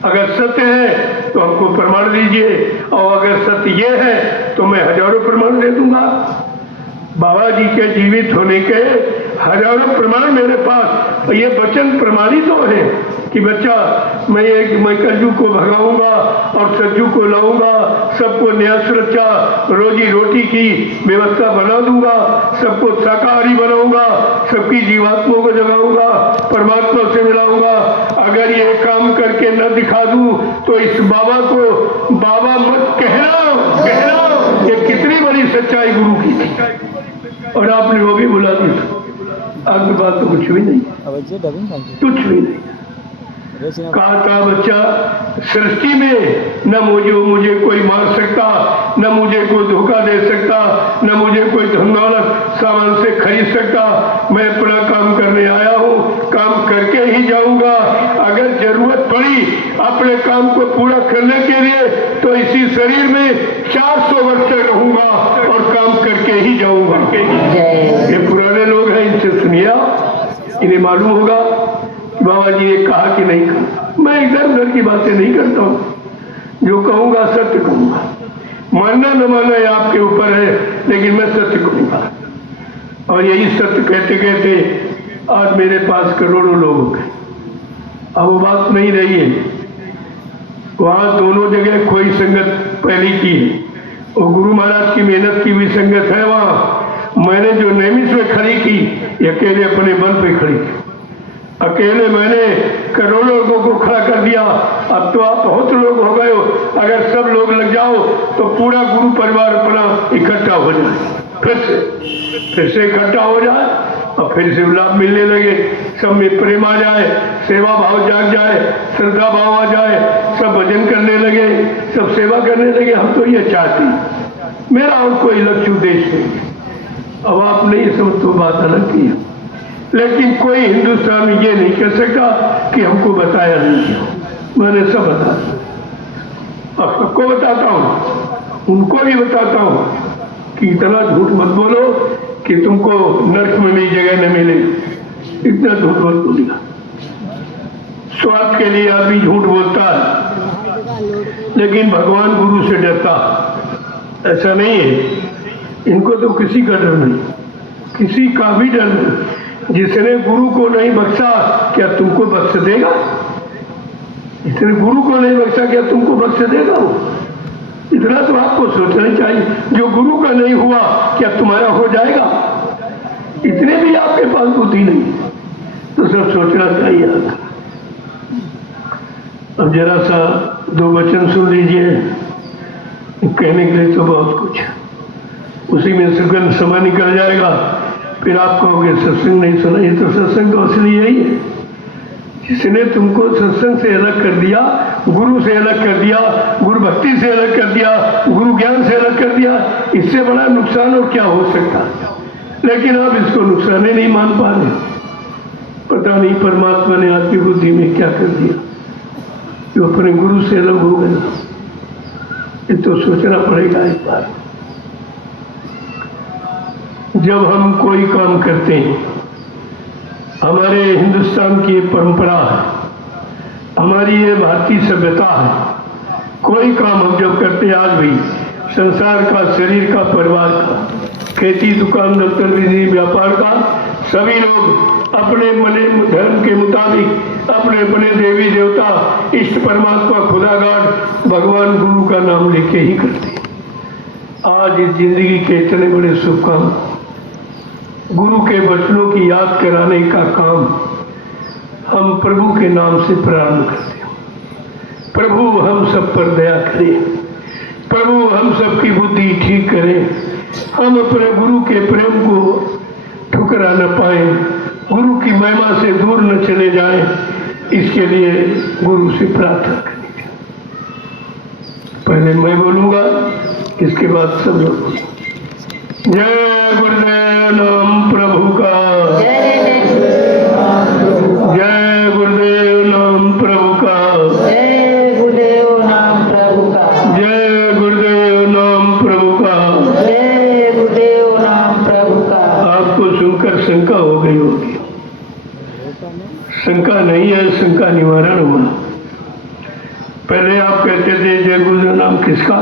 अगर सत्य है तो हमको प्रमाण दीजिए, और अगर सत्य ये है तो मैं हजारों प्रमाण दे दूंगा। बाबा जी के जीवित होने के हजारों प्रमाण मेरे पास, और ये वचन प्रमाणित तो है कि बच्चा मैं कलयुग को भगाऊंगा और सज्जू को लाऊंगा, सबको न्याय सुरक्षा रोजी रोटी की व्यवस्था बना दूंगा, सबको शाकाहारी बनाऊंगा, सबकी जीवात्माओं को जगाऊंगा, परमात्मा से मिलाऊंगा। अगर ये काम करके न दिखा दूं तो इस बाबा को बाबा मत कहना। ये कितनी बड़ी सच्चाई गुरु की थी और आपने वो भी बुला दी। आपके पास तो कुछ भी नहीं, कुछ भी नहीं। कहा था बच्चा सृष्टि में न मुझे कोई मार सकता, न मुझे कोई धोखा दे सकता, न मुझे कोई धन दौलत सामान से खरीद सकता। मैं अपना काम करने आया हूँ, काम करके ही जाऊंगा। अगर जरूरत पड़ी अपने काम को पूरा करने के लिए तो इसी शरीर में 400 वर्ष तक रहूंगा और काम करके ही जाऊंगा। ये पुराने लोग हैं, इनसे सुनिए, इन्हें मालूम होगा बाबा जी ने कहा कि नहीं कहा। मैं इधर उधर की बातें नहीं करता हूँ, जो कहूंगा सत्य कहूंगा। मानना न मानना ये आपके ऊपर है, लेकिन मैं सत्य कहूंगा। और यही सत्य कहते कहते आज मेरे पास करोड़ों लोग हो गए। अब वो बात नहीं रही है, वहां दोनों जगह कोई संगत पहली की है, और गुरु महाराज की मेहनत की भी संगत है। वहां मैंने जो नैमिष में खड़ी की, ये अकेले अपने बल पे खड़ी की। अकेले मैंने करोड़ों लोगों को खड़ा कर दिया। अब तो आप बहुत लोग हो गए हो, अगर सब लोग लग जाओ तो पूरा गुरु परिवार अपना इकट्ठा हो जाए, फिर से इकट्ठा हो जाए और फिर से लाभ मिलने लगे। सब में प्रेम आ जाए, सेवा भाव जाग जाए, श्रद्धा भाव आ जाए, सब भजन करने लगे, सब सेवा करने लगे। हम तो ये चाहते, मेरा और कोई लक्ष्य उद्देश्य नहीं। अब आप नहीं समझ तो बात अलग की है, लेकिन कोई हिंदुस्तान में ये नहीं कह सकता कि हमको बताया नहीं। मैंने सब बता दिया, अब सबको बताता हूँ, उनको भी बताता हूँ कि इतना झूठ मत बोलो कि तुमको नर्क में भी जगह न मिले। इतना झूठ मत बोलिएगा। स्वार्थ के लिए आदमी झूठ बोलता है, लेकिन भगवान गुरु से डरता ऐसा नहीं है। इनको तो किसी का डर नहीं, किसी का भी डर नहीं। जिसने गुरु को नहीं बख्शा क्या तुमको बख्श देगा? जिसने गुरु को नहीं बख्शा क्या तुमको बख्श देगा? इतना तो आपको सोचना चाहिए। जो गुरु का नहीं हुआ क्या तुम्हारा हो जाएगा? इतने भी आपके पास बुद्धि नहीं, तो सब सोचना चाहिए आपका। अब जरा सा दो वचन सुन लीजिए, कहने के लिए तो बहुत कुछ, उसी में सुगंध समय निकल जाएगा। फिर आप कहोगे सत्संग नहीं सुना। ये तो सत्संग तो असली यही है, जिसने तुमको सत्संग से अलग कर दिया, गुरु से अलग कर दिया, गुरु भक्ति से अलग कर दिया, गुरु ज्ञान से अलग कर दिया। इससे बड़ा नुकसान और क्या हो सकता? लेकिन आप इसको नुकसान ही नहीं मान पा रहे। पता नहीं परमात्मा ने आपकी बुद्धि में क्या कर दिया जो अपने गुरु से अलग हो गया। ये तो सोचना पड़ेगा एक बार। जब हम कोई काम करते हैं, हमारे हिंदुस्तान की परंपरा है, हमारी ये भारतीय सभ्यता है, कोई काम हम जब करते हैं, आज भी संसार का, शरीर का, परिवार का, खेती, दुकान, दफ्तर, बिजली, व्यापार का, सभी लोग अपने मने धर्म के मुताबिक अपने अपने देवी देवता, इष्ट परमात्मा, खुदागाड, भगवान, गुरु का नाम लेके ही करते हैं। आज इस जिंदगी के इतने बड़े शुभ काम, गुरु के वचनों की याद कराने का काम हम प्रभु के नाम से प्रारंभ करते हैं। प्रभु हम सब पर दया करें, प्रभु हम सबकी बुद्धि ठीक करें, हम अपने गुरु के प्रेम को ठुकरा न पाए, गुरु की महिमा से दूर न चले जाएं, इसके लिए गुरु से प्रार्थना करनी चाहिए। पहले मैं बोलूंगा, इसके बाद सब लोग। जय गुरुदेव नाम प्रभु का, जय गुरुदेव नाम प्रभु का, जय गुरुदेव नाम प्रभु का, जय गुरुदेव नाम प्रभु का, जय गुरुदेव नाम प्रभु का। आपको सुनकर शंका हो गई होगी। शंका नहीं है, शंका निवारण हुआ। पहले आप कहते थे जय गुरुदेव नाम किसका,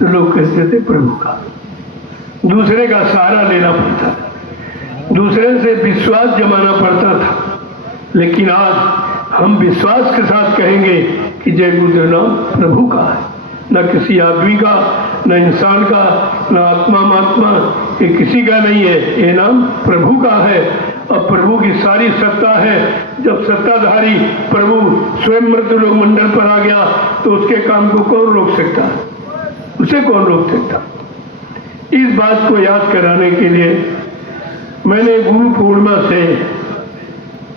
तो लोग कहते थे प्रभु का। दूसरे का सहारा लेना पड़ता था, दूसरे से विश्वास जमाना पड़ता था। लेकिन आज हम विश्वास के साथ कहेंगे कि जय गुरुदेव नाम प्रभु का है, न किसी आदमी का, न इंसान का, न आत्मा महात्मा, ये किसी का नहीं है, ये नाम प्रभु का है। और प्रभु की सारी सत्ता है। जब सत्ताधारी प्रभु स्वयं मृत्युलोक मंडल पर आ गया तो उसके काम को कौन रोक सकता है? उसे कौन रोक सकता? इस बात को याद कराने के लिए मैंने गुरु पूर्णिमा से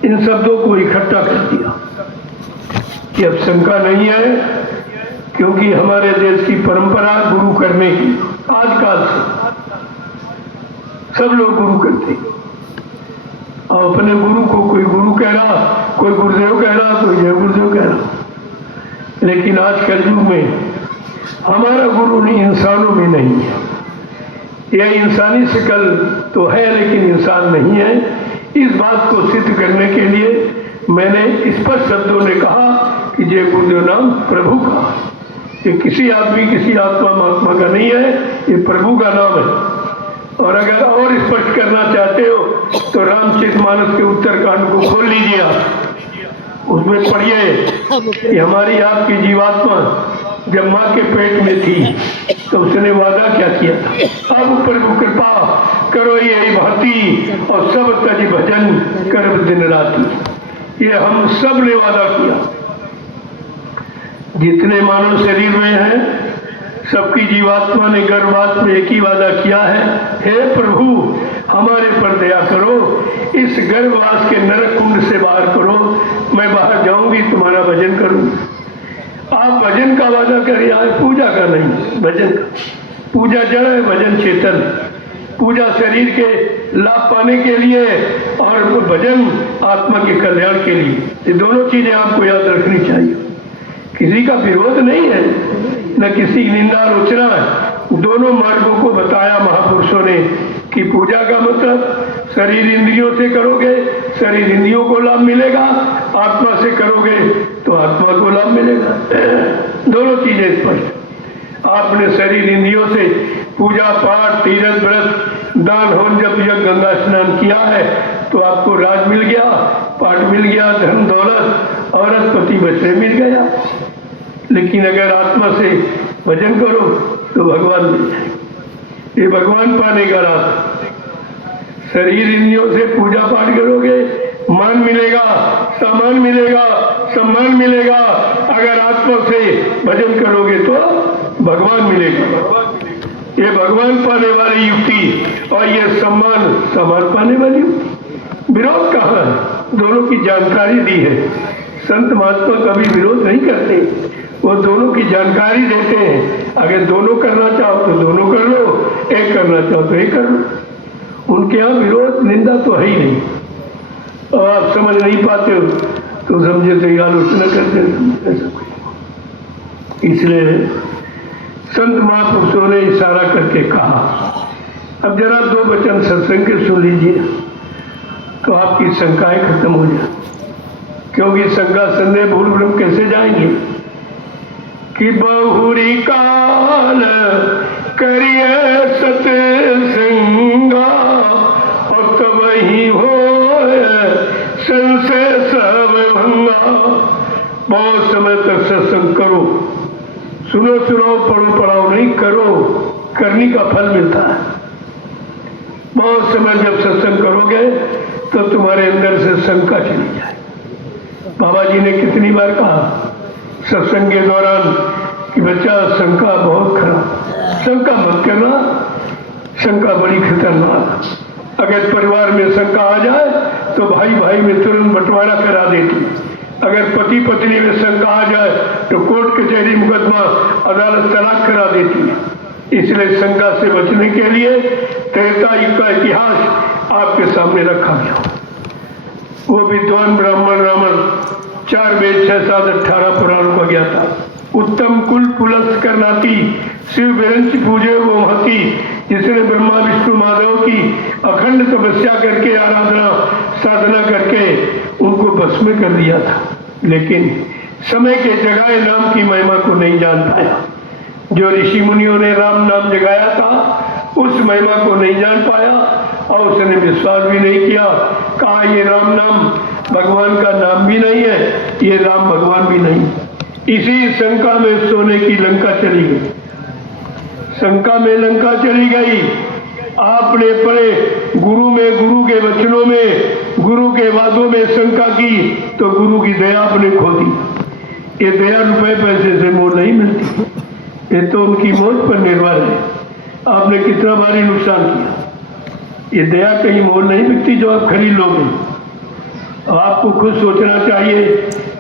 इन शब्दों को इकट्ठा कर दिया कि अब शंका नहीं है, क्योंकि हमारे देश की परंपरा गुरु करने की आजकल से सब लोग गुरु करते हैं। और अपने गुरु को कोई गुरु कह रहा, कोई गुरुदेव कह रहा, कोई जय गुरुदेव कह रहा। लेकिन आज कलयुग में हमारा गुरु नहीं, इंसानों में नहीं है। यह इंसानी शक्ल तो है लेकिन इंसान नहीं है। इस बात को सिद्ध करने के लिए मैंने स्पष्ट शब्दों ने कहा कि जय गुरुदेव नाम प्रभु का, ये किसी आदमी, किसी आत्मा महात्मा का नहीं है, ये प्रभु का नाम है। और अगर और स्पष्ट करना चाहते हो तो रामचरितमानस के उत्तरकांड को खोल लीजिए, उसमें पढ़िए कि हमारी आपकी जीवात्मा जब माँ के पेट में थी तो उसने वादा क्या किया था, अब प्रभु कृपा करो यही भांति और सब तज भजन कर दिन राति। ये हम सब ने वादा किया, जितने मानव शरीर में हैं सबकी जीवात्मा ने गर्भवास में एक ही वादा किया है, हे प्रभु हमारे पर दया करो, इस गर्भवास के नरक कुंड से बाहर करो, मैं बाहर जाऊंगी तुम्हारा भजन करूंगी। आप भजन का वादा करिए, आज पूजा का नहीं, भजन का। पूजा जड़ है, भजन चेतन। पूजा शरीर के लाभ पाने के लिए और भजन आत्मा के कल्याण के लिए। ये दोनों चीजें आपको याद रखनी चाहिए। किसी का विरोध नहीं है, न किसी निंदा आलोचना है। दोनों मार्गों को बताया महापुरुषों ने कि पूजा का मतलब शरीर इंद्रियों से करोगे, शरीर इंद्रियों को लाभ मिलेगा, आत्मा से करोगे तो आत्मा को लाभ मिलेगा। दोनों चीजें स्पष्ट। आपने शरीर इंद्रियों से पूजा पाठ, तीर्थ व्रत, दान होम जब यज्ञ गंगा स्नान किया है तो आपको राज मिल गया, पाठ मिल गया, धन दौलत, औरत पति बच्चे मिल गया। लेकिन अगर आत्मा से भजन करो तो भगवान मिल जाए। ये भगवान पाने का रास्ता। शरीर इंद्रियों से पूजा पाठ करोगे, मान मिलेगा, सामान मिलेगा, सम्मान मिलेगा। अगर आत्मा से भजन करोगे तो भगवान मिलेगा। ये भगवान पाने वाली युक्ति और ये सम्मान पाने वाली युक्ति, विरोध कहाँ है? दोनों की जानकारी दी है। संत महात्मा कभी विरोध नहीं करते, वो दोनों की जानकारी देते हैं। अगर दोनों करना चाहो तो दोनों कर लो, एक करना चाहो तो एक कर लो। उनके यहाँ विरोध निंदा तो है ही नहीं। और आप समझ नहीं पाते हो तो समझे तो आलोचना करते ऐसा कोई। इसलिए संत महापुरुषों ने इशारा करके कहा। अब जरा दो वचन सत्संग के सुन लीजिए तो आपकी शंकाएं खत्म हो जाए, क्योंकि शंका संदेह भूल भ्रम कैसे जाएंगे। कि बहुरी काल करिए सत्संगा और तब ही हो संशय सब भंगा। बहुत समय तक सत्संग करो, सुनो सुनो, पढ़ो पढ़ाओ नहीं, करो, करने का फल मिलता है। बहुत समय जब सत्संग करोगे तो तुम्हारे अंदर से शंका चली जाए। बाबा जी ने कितनी बार कहा सत्संग के दौरान कि बच्चा शंका बहुत खराब, शंका मत करना, शंका बड़ी खतरनाक। अगर परिवार में शंका आ जाए तो भाई भाई में तुरंत बंटवारा करा देती। अगर पति पत्नी में शंका आ जाए तो कोर्ट कचहरी मुकदमा अदालत तलाक करा देती है। इसलिए शंका से बचने के लिए त्रेता युग का इतिहास आपके सामने रखा गया। वो विद्वान ब्राह्मण रावण 4 वेद 6 7 18 पुराणों का गया था। उत्तम कुल पुलस्त करनाती शिव विरंच पूजे वो महती, जिसने ब्रह्मा विष्णु महादेव की अखंड तपस्या करके आराधना साधना करके उनको बस में कर दिया था। लेकिन समय के जगाए नाम की महिमा को नहीं जान पाया। जो ऋषि मुनियों ने राम नाम जगाया था उस महिमा को नहीं जान पाया और उसने विश्वास भी नहीं किया। कहा ये राम नाम भगवान का नाम भी नहीं है, ये राम भगवान भी नहीं। इसी शंका में सोने की लंका चली गई, शंका में लंका चली गई। आपने पढ़े गुरु में, गुरु के वचनों में, गुरु के वादों में शंका की तो गुरु की दया आपने खो दी। ये दया रुपए पैसे से मोल नहीं मिलती, ये तो उनकी मौज पर निर्भर है। आपने कितना भारी नुकसान किया, ये दया कहीं मोल नहीं मिलती जो आप खरीद लोगे। आपको खुद सोचना चाहिए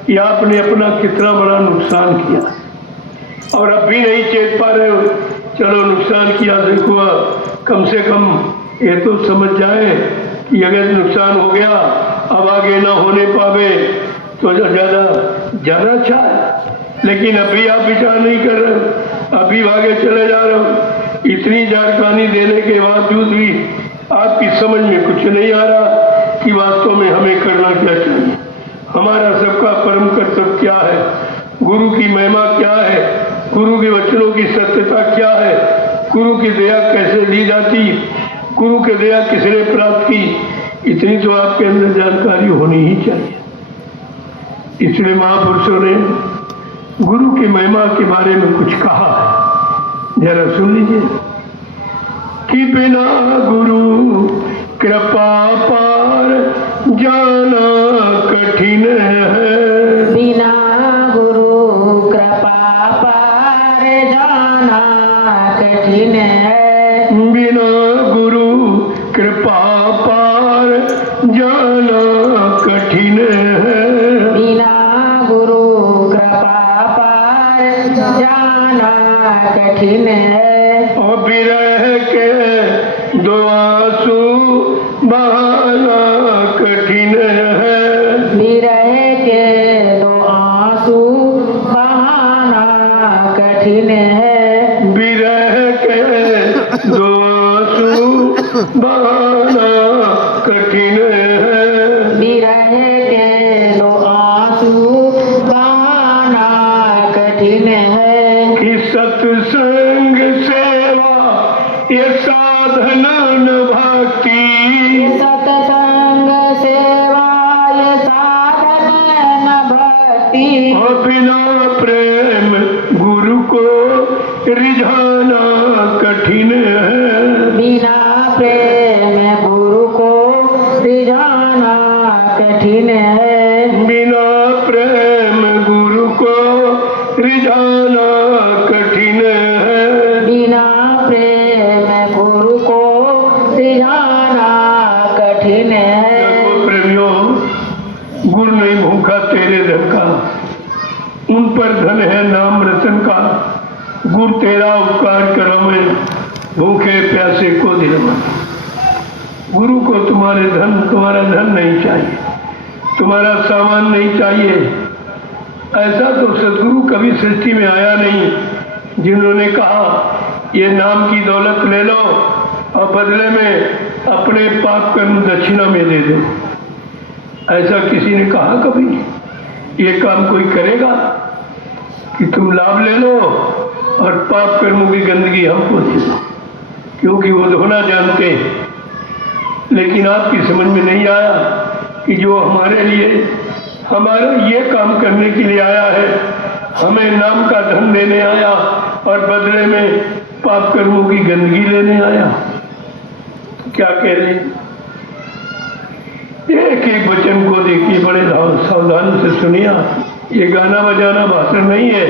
कि आपने अपना कितना बड़ा नुकसान किया और अब भी नहीं चेत पा रहे हो। चलो नुकसान किया देखो, कम से कम ये तो समझ जाए कि अगर नुकसान हो गया अब आगे ना होने पावे तो ज़्यादा अच्छा है। लेकिन अभी आप विचार नहीं कर रहे हो, अभी आगे चले जा रहे हो। इतनी जानकारी देने के बावजूद भी आपकी समझ में कुछ नहीं आ रहा कि वास्तव में हमें करना क्या चाहिए। हमारा सबका परम कर्तव्य क्या है, गुरु की महिमा क्या है, गुरु के वचनों की सत्यता क्या है, गुरु की दया कैसे ली जाती, गुरु की दया किसने प्राप्त की, इतनी तो आपके अंदर जानकारी होनी ही चाहिए। इसलिए महापुरुषों ने गुरु की महिमा के बारे में कुछ कहा है, जरा सुन लीजिए। कि बिना गुरु कृपा पार जाना कठिन है, बिना गुरु कृपा पार जाना कठिन है, बिना गुरु कृपा पार जाना कठिन है, बिना गुरु कृपा पार जाना कठिन है, और विरह के दो आंसू बहाना कठिन है, विरह के दो आंसू बहाना कठिन है, विरह के दो आंसू बहाना कठिन है, विरह के दो आंसू बहाना कठिन है, कि सत्संग सेवा ये साधन न भक्ति, सत्संग सेवा ये साधन न भक्ति, और बिना प्रेम गुरु को रिझाना कठिन है, बिना प्रेम गुरु को रिझाना कठिन है, बिना प्रेम गुरु को रिझाना कठिन है, बिना प्रेम गुरु को रिझाना कठिन है। देखो प्रेमियों, गुरु नहीं भूखा तेरे धन का, उन पर धन है नाम रतन का। गुरु तेरा उपकार करवे, भूखे प्यासे को दिलवा। गुरु को तुम्हारा धन नहीं चाहिए, तुम्हारा सामान नहीं चाहिए। ऐसा तो सदगुरु कभी सृष्टि में आया नहीं जिन्होंने कहा ये नाम की दौलत ले लो और बदले में अपने पाप कर्म दक्षिणा में दे दो। ऐसा किसी ने कहा कभी? ये काम कोई करेगा कि तुम लाभ ले लो और पाप कर्मों की गंदगी हमको दे दो, क्योंकि वो धोना जानते हैं। लेकिन आपकी समझ में नहीं आया कि जो हमारे लिए हमारा ये काम करने के लिए आया है, हमें नाम का धन देने आया और बदले में पाप कर्मों की गंदगी लेने आया। तो क्या कह रहे हैं? एक एक वचन को देखिए, बड़े सावधानी से सुनिए। ये गाना बजाना भाषण नहीं है,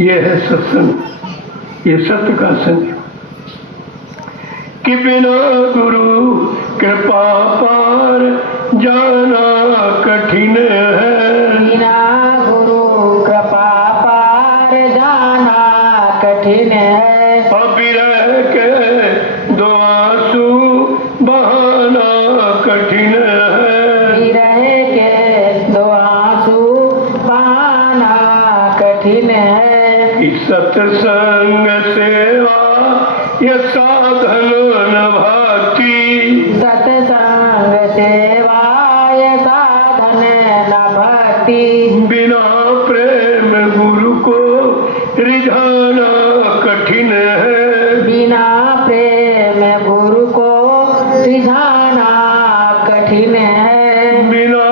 ये है सत्संग, ये सत्य का संग। कि बिना गुरु कृपा पार जाना कठिन है, बिना गुरु कृपा पार जाना कठिन है, और विरह के दो आंसू बहाना कठिन है, विरह के दो आंसू बहाना कठिन है, कि सत्संग सेवा ये साधन न भक्ति, सत्संग सेवा ये साधन न भक्ति, बिना प्रेम गुरु को रिझाना कठिन है, बिना प्रेम गुरु को रिझाना कठिन है, बिना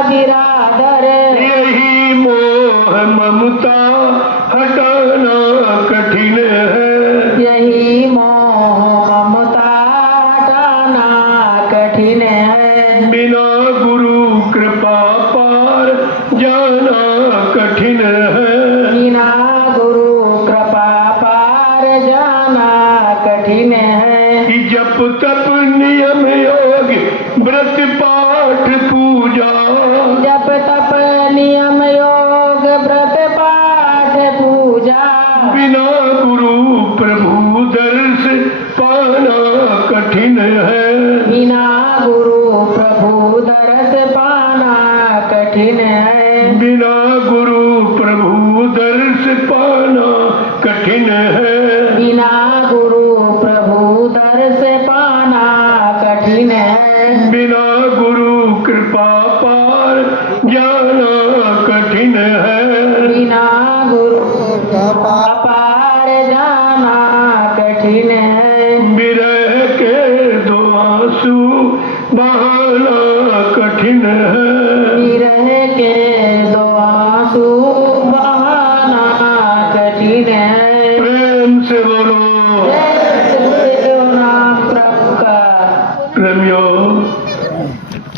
बिरादर, यही मोह ममता हटाना कठिन है। यही मोह ममता हटाना कठिन है। बिना गुरु कृपा पार जाना कठिन है। बिना गुरु कृपा पार जाना कठिन है। कि जप तप नियम योग व्रत पाठ पूजा, जप तप नियम योग व्रत पाठ पूजा, बिना गुरु प्रभु दर्श पाना कठिन है। बिना गुरु प्रभु दरस पाना कठिन है। बिना गुरु प्रभु दर्श पाना कठिन है। बिना गुरु प्रभु दर्श पाना कठिन है। बिना गुरु कृपा पार जाना कठिन है। बिना गुरु कृपा पार जाना कठिन है। विरह के दो आंसू बहाना कठिन है। विरह के दो आंसू बहाना कठिन है। प्रेम से बोलो। गुरुदेव नाम प्रभु का। प्रेमियों,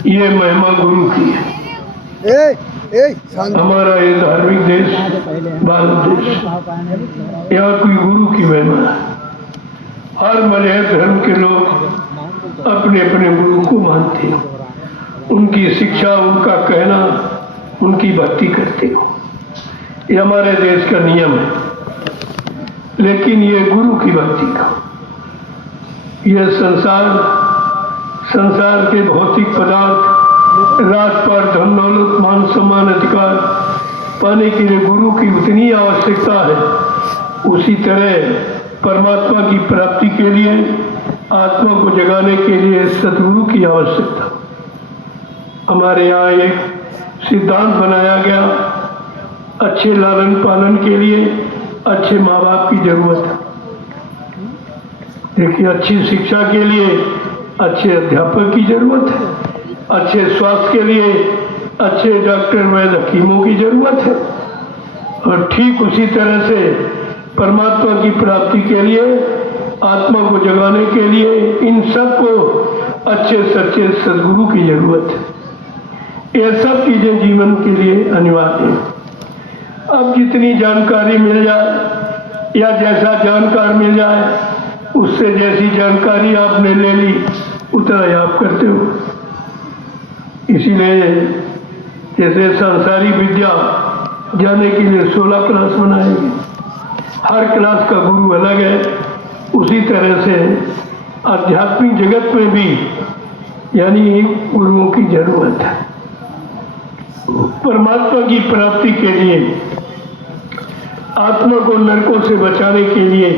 ये महिमा गुरु की है। हमारा ये धार्मिक देश भारत देश, यहाँ कोई गुरु की महिमा है। हर मजहब धर्म के लोग अपने अपने गुरु को मानते हैं, उनकी शिक्षा, उनका कहना, उनकी भक्ति करते हो। ये हमारे देश का नियम है। लेकिन ये गुरु की भक्ति का, यह संसार के भौतिक पदार्थ, राजपाट, धन दौलत, मान सम्मान, अधिकार पाने के लिए गुरु की उतनी आवश्यकता है, उसी तरह परमात्मा की प्राप्ति के लिए, आत्मा को जगाने के लिए सतगुरु की आवश्यकता। हमारे यहाँ एक सिद्धांत बनाया गया, अच्छे लालन पालन के लिए अच्छे माँ बाप की जरूरत है। देखिए, अच्छी शिक्षा के लिए अच्छे अध्यापक की जरूरत है, अच्छे स्वास्थ्य के लिए अच्छे डॉक्टर वैद्य हकीमों की जरूरत है। और ठीक उसी तरह से परमात्मा की प्राप्ति के लिए, आत्मा को जगाने के लिए इन सबको अच्छे सच्चे सद्गुरु की जरूरत है। ये सब चीजें जीवन के लिए अनिवार्य हैं। अब जितनी जानकारी मिल जाए या जैसा जानकार मिल जाए, उससे जैसी जानकारी आपने ले ली उतना ही आप करते हो। इसीलिए जैसे सांसारिक विद्या जाने के लिए 16 क्लास बनाएंगे, हर क्लास का गुरु अलग है। उसी तरह से आध्यात्मिक जगत में भी यानी गुरुओं की जरूरत है। परमात्मा की प्राप्ति के लिए, आत्मा को नरकों से बचाने के लिए,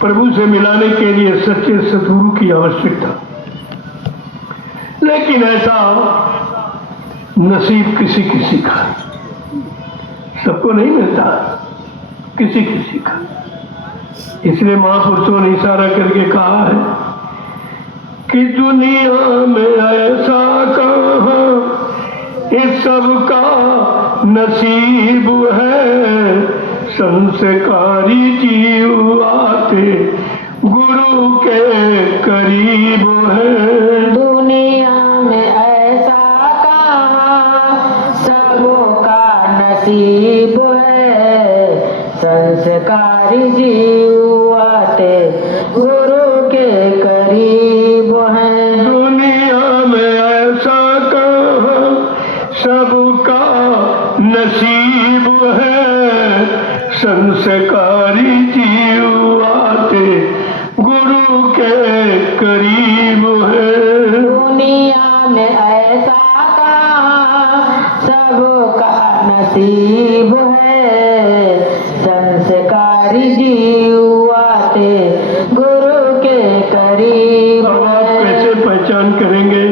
प्रभु से मिलाने के लिए सच्चे सद्गुरु की आवश्यकता। लेकिन ऐसा नसीब किसी किसी का, सबको नहीं मिलता, किसी किसी का। इसलिए महापुरुषों ने इशारा करके कहा है कि दुनिया में ऐसा कहाँ इस सब का नसीब है, संस्कारी जीव आते गुरु के करीब है। दुनिया में ऐसा कहाँ सबका नसीब है, संस्कारी जीव आते गुरु के करीब है। दुनिया में ऐसा कहाँ सबका नसीब है, संस्कारी जीव आते गुरु के करीब है। दुनिया में ऐसा कहाँ सबका नसीब है, संस्कारी जीव आते गुरु के करीब अब आप है। कैसे पहचान करेंगे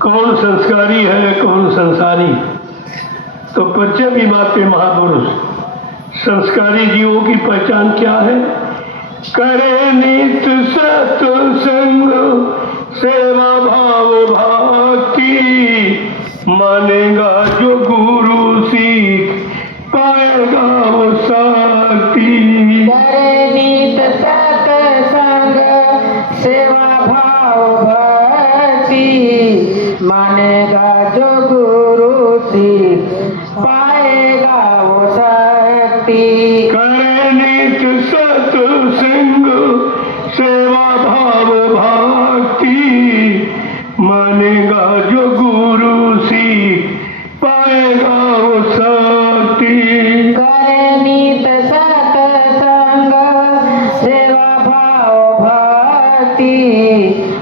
कौन संस्कारी है कौन संसारी? तो परिचय की बात है महापुरुष। संस्कारी जीवों की पहचान क्या है? करे नित सत्संग सेवा भाव भक्ति, मानेगा जो गुरु सीख पाएगा वो शक्ति। करे नित सत्संग सेवा भाव भक्ति, मानेगा जो गुरु सीख पाएगा वो शक्ति। करे नित सत्संग सेवा भाव भक्ति, मानेगा जो गुरु सीख पाएगा वो शक्ति। करे नित सत्संग सेवा भाव भक्ति,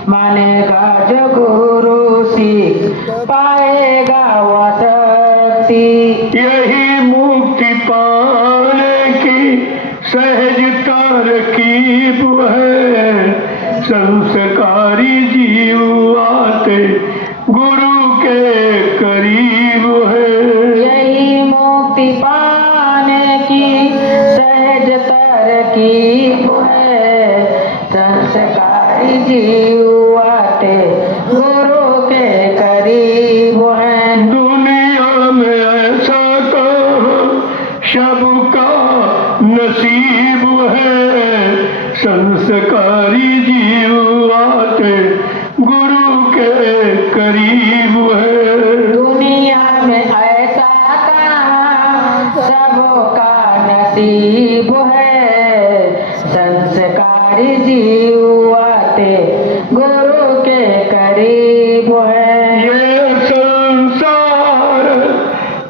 मानेगा जो गुरु सीख पाएगा वो शक्ति। यही मुक्ति पाने की सहज तरकीब है, संस्कारी जीव आते गुरु के करीब है। यही मुक्ति पाने की सहज तरकीब है, संस्कारी जीव आते गुरु के करीब है। दुनिया में ऐसा कहाँ सबका नसीब है, संस्कारी जीव आते गुरु के करीब है। दुनिया में ऐसा कहाँ सबका नसीब है, संस्कारी जीव आते गुरु के करीब है। ये संसार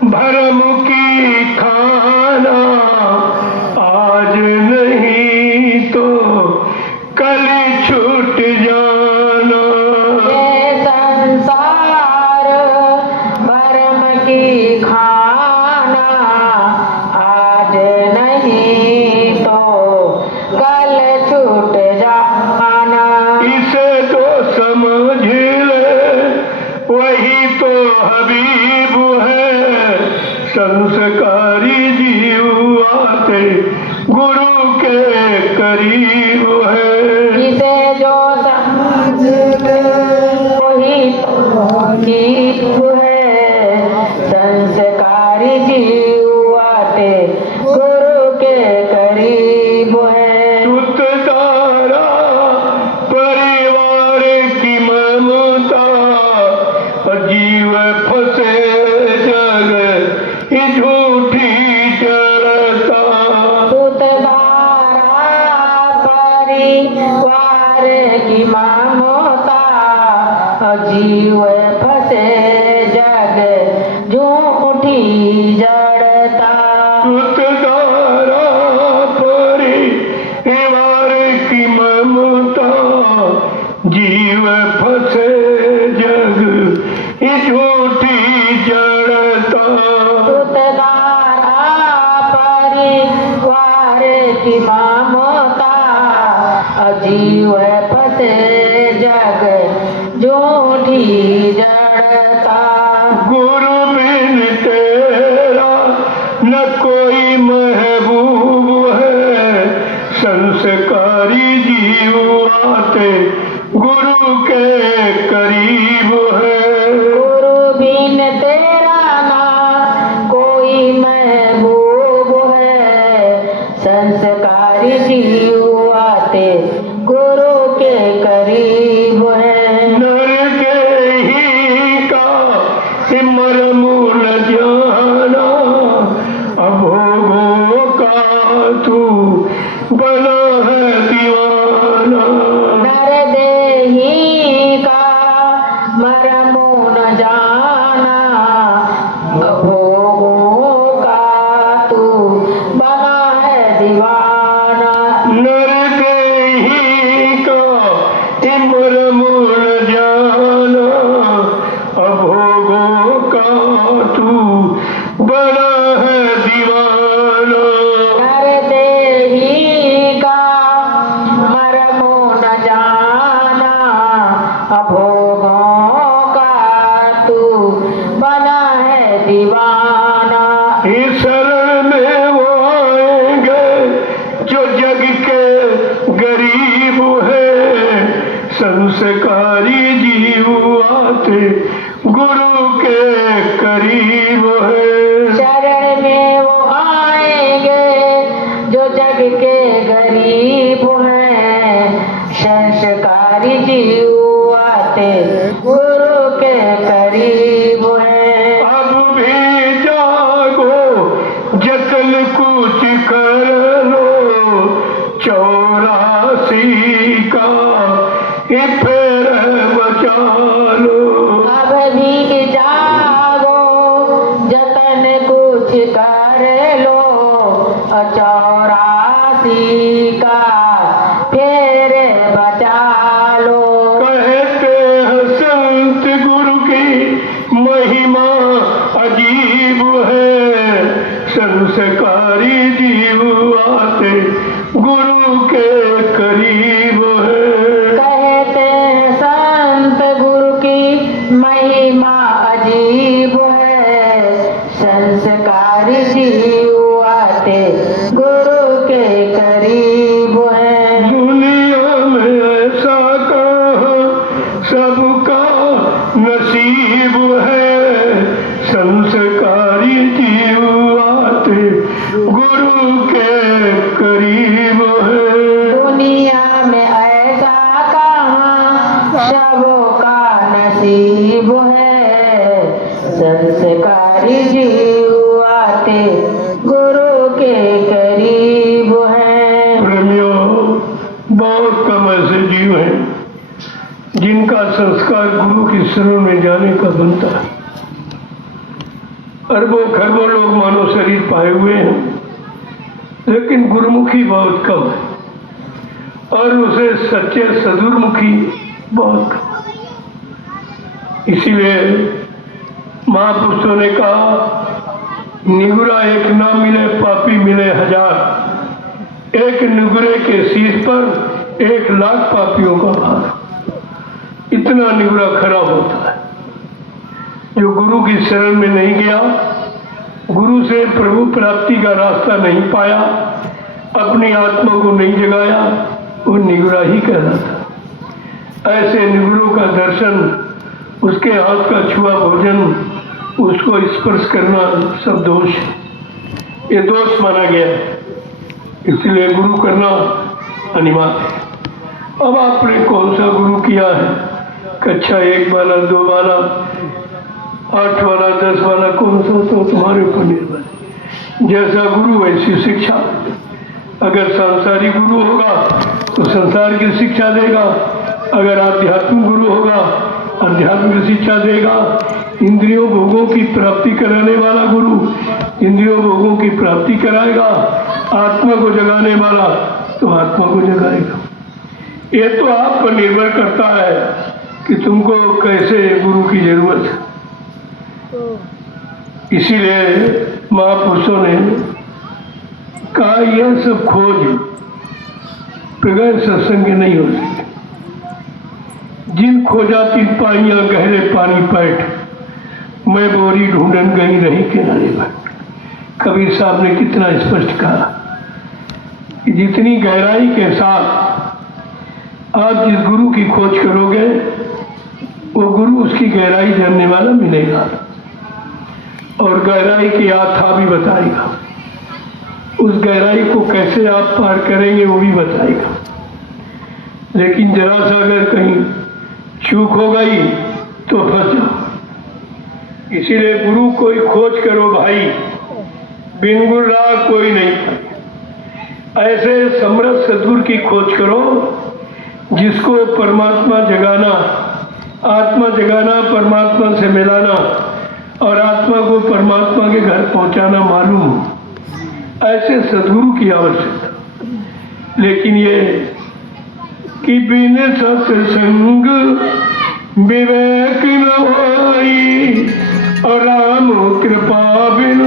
भरम की खाना, आज नहीं तो कल छूट जाना। ये संसार भरम की खाना, आज नहीं तो कल छूट जाना। इसे तो समझ ले वही तो हबीब है, संस्कारी जीव आते गुरु के करीब है। इसे जो समझ ले वही तो हबीब है, संस्कारी जीव आते गुरु के करीब है। सुतदारा परिवार की ममता, जीव फंसे जग ये झूठी जड़ता। सुतदारा परिवार की ममता, जीव फंसे जग झूठी जड़ता। सुतदारा परिवार की ममता, जीव फंसे जग ये झूठी जड़ता। सुतदारा परिवार की ममता, जीव फंसे जग झूठी जड़ता। गुरु बिन तेरा न कोई महबूब है, संस्कारी जीव आते गुरु के करीब है। गुरु बिन तेरा ना कोई महबूब है, संस्कारी जीव आते गुरु के करीब है। नर के ही का मरम न जाना, अभोगों का तू बना है दीवाना। नर देही का मरम न जाना, भोगों का तू बना है दीवाना। नर देही का मरम न जाना, अभोगों का तू बना है दीवाना। नर देही का मरम न जाना, भोगों का तू बना है दीवाना। इस शरण में वो आएंगे जो जग के गरीब है, संस्कारी जीव आते गुरु के महिमा अजीब है, संस्कारी जीव आते गुरु के करीब है। कहते हैं संत गुरु की महिमा अजीब है, संस्कारी जीव आते गुरु के करीब है। दुनिया में ऐसा कहाँ सबका नसीब है, संस्कारी जीव आते गुरु के करीब है। दुनिया में ऐसा कहाँ सबका नसीब है, संस्कारी जीव आते गुरु के करीब है। प्रेमियों, बहुत कम ऐसे जीव हैं जिनका संस्कार गुरु की शरण में जाने का बनता है। अरबों खरबों लोग मानव शरीर पाए हुए हैं, लेकिन गुरुमुखी बहुत कम है और उसे सच्चे सदुर्मुखी बहुत कम है। इसीलिए महापुरुषों ने कहा, निगुरा एक ना मिले पापी मिले हजार, एक निगुरे के शीश पर 1,00,000 पापियों का भार। इतना निगुरा खराब होता है। जो गुरु की शरण में नहीं गया, गुरु से प्रभु प्राप्ति का रास्ता नहीं पाया, अपनी आत्मा को नहीं जगाया, वो निगुरा ही कहलाता। ऐसे निगुरों का दर्शन, उसके हाथ का छुआ भोजन, उसको स्पर्श करना सब दोष है। ये दोष माना गया है, इसलिए गुरु करना अनिवार्य है। अब आपने कौन सा गुरु किया है? कक्षा 1 वाला, 2 वाला, 8 वाला, 10 वाला, कौन सा, तो तुम्हारे ऊपर निर्भर है। जैसा गुरु वैसी शिक्षा। अगर सांसारिक गुरु होगा तो संसार की शिक्षा देगा, अगर आध्यात्मिक गुरु होगा आध्यात्मिक शिक्षा देगा। इंद्रियों भोगों की प्राप्ति कराने वाला गुरु इंद्रियों भोगों की प्राप्ति कराएगा, आत्मा को जगाने वाला तो आत्मा को जगाएगा। ये तो आप पर निर्भर करता है कि तुमको कैसे गुरु की जरूरत है। इसीलिए महापुरुषों ने कहा, यह सब खोज बगैर सत्संग के नहीं हो सकती। जिन खोजाती पाइयां गहरे पानी पैठ, मैं बोरी ढूंढन गई रही किनारे पर। कबीर साहब ने कितना स्पष्ट कहा कि जितनी गहराई के साथ आप जिस गुरु की खोज करोगे, वो गुरु उसकी गहराई जानने वाला मिलेगा और गहराई की आथा भी बताएगा। उस गहराई को कैसे आप पार करेंगे वो भी बताएगा। लेकिन जरा सा अगर कहीं चूक हो गई तो फंस जाओ। इसीलिए गुरु कोई खोज करो भाई, बिन गुरु राह कोई नहीं पाए। ऐसे समर्थ सद्गुरु की खोज करो जिसको परमात्मा जगाना, आत्मा जगाना, परमात्मा से मिलाना और आत्मा को परमात्मा के घर पहुंचाना मालूम हो। ऐसे सद्गुरु की आवश्यकता। लेकिन ये कि बिन सत्संग विवेक न होई और राम कृपा बिन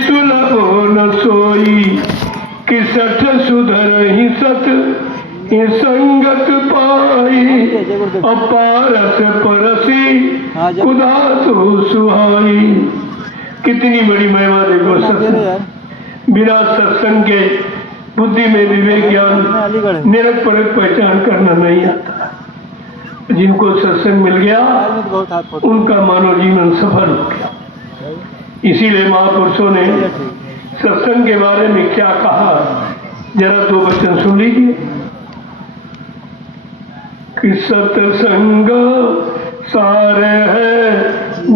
सुलभ न सोई, कि सठ सुधर ही सत संगत पाई, अपारस परसी खुदा तो सुहाई। कितनी बड़ी महिमा देखो सत्संग। बिना सत्संग के बुद्धि में विवेक ज्ञान निरत परत पहचान करना नहीं आता। जिनको सत्संग मिल गया उनका मानव जीवन सफल हो गया। इसीलिए महापुरुषों ने सत्संग के बारे में क्या कहा, जरा 2 वचन सुन लीजिए। कि सत्संग सार है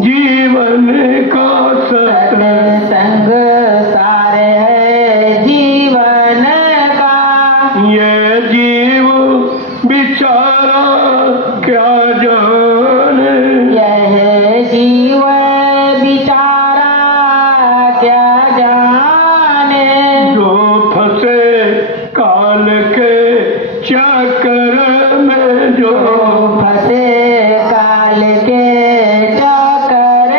जीवन का, सत्संग सार है जीवन का, ये जीव बिचारा क्या जाने, यह जीव बिचारा क्या जाने, जो फंसे काल के चक्कर में, जो फंसे काल के चक्कर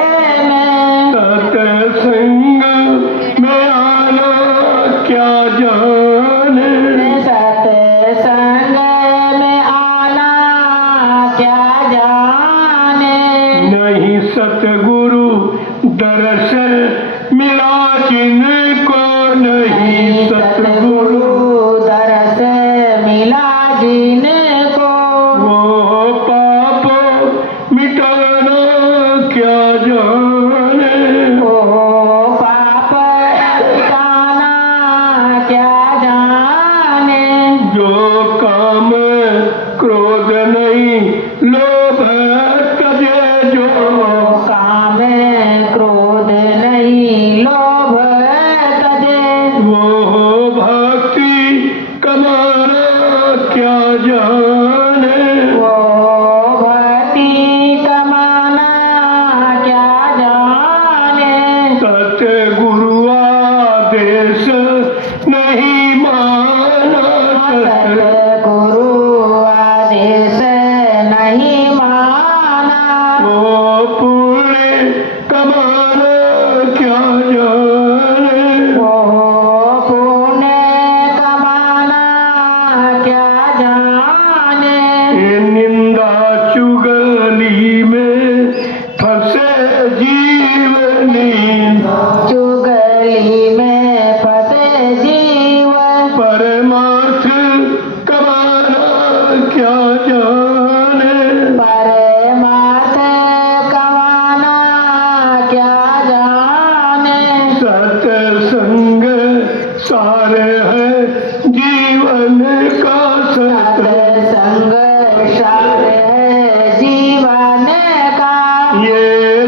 दरअसल मिला जिनको नहीं सतगुरु, दरस मिला जिनको, वो पाप मिटाना क्या जाने, वो पाप मिटाना क्या जाने, जो काम क्रोध नहीं लोभ तजे, जो काम क्रोध नहीं लोभ तजे, वो भक्ति कमाना क्या जाने, वो भक्ति कमाना क्या जाने, सतगुरु आदेश नहीं माना, सतगुरु आदेश नहीं माना, वो पुण्य कमाना क्या जाने, वो पुण्य कमाना क्या जाने, ये निंदा चुगली में फंसे जीवनी, चुगली में फंसे जीव, परमार्थ कमाना क्या जाने, परमार्थ कमाना क्या जाने, सत्संग सार है जीवन का, सत्संग सार है जीवन का, ये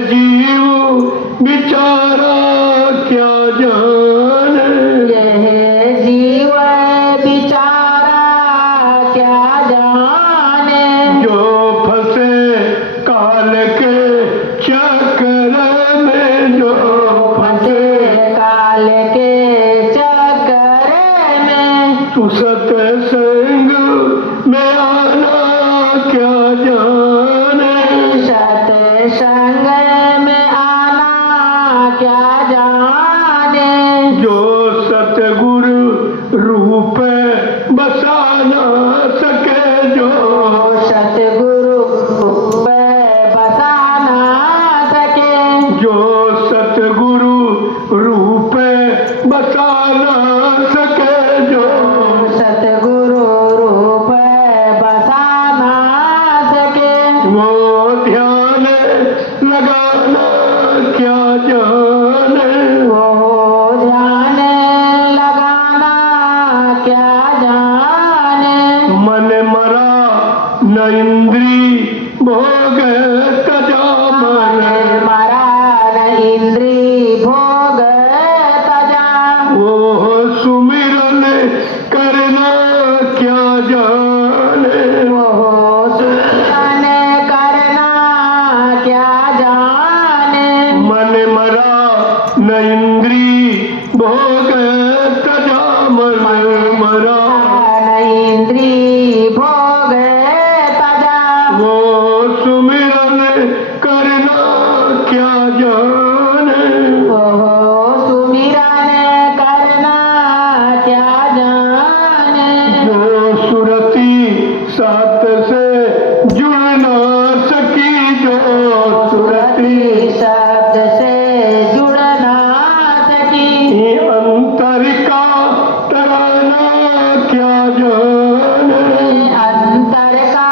जीव बिचारा क्या जाने, यह जीव बिचारा क्या जाने, जो फंसे काल के चक्र में, जो फंसे काल के चक्कर में, तू सत्संग में आना क्या जाने, सत्संग में आना क्या जाने, जो सतगुरु रूप बसा ना सके, जो सतगुरु पे बसा ना सके, जो सतगुरु रूप बसा ना सके, जो सतगुरु रूप बसा ना सके, वो ध्यान लगाना क्या जाने, वो ध्यान लगाना क्या जाने, मन मरा न इंद्री भोग तजा, मन मरा न इंद्री भोग तजा, वो सुमिरन करना क्या जाने, वो सुमिरन करना क्या जाने, मन मरा न इंद्री भोग तजा, मन मरा न इंद्री भोग तजा, वो सुमिरन करना क्या जाने, वो सुमिरन करना क्या जाने, जो सुरती सात से जुड़ ना सकी, जो सुरती शब्द से जुड़ ना सकी, अंतर का तराना क्या जाने, अंतर का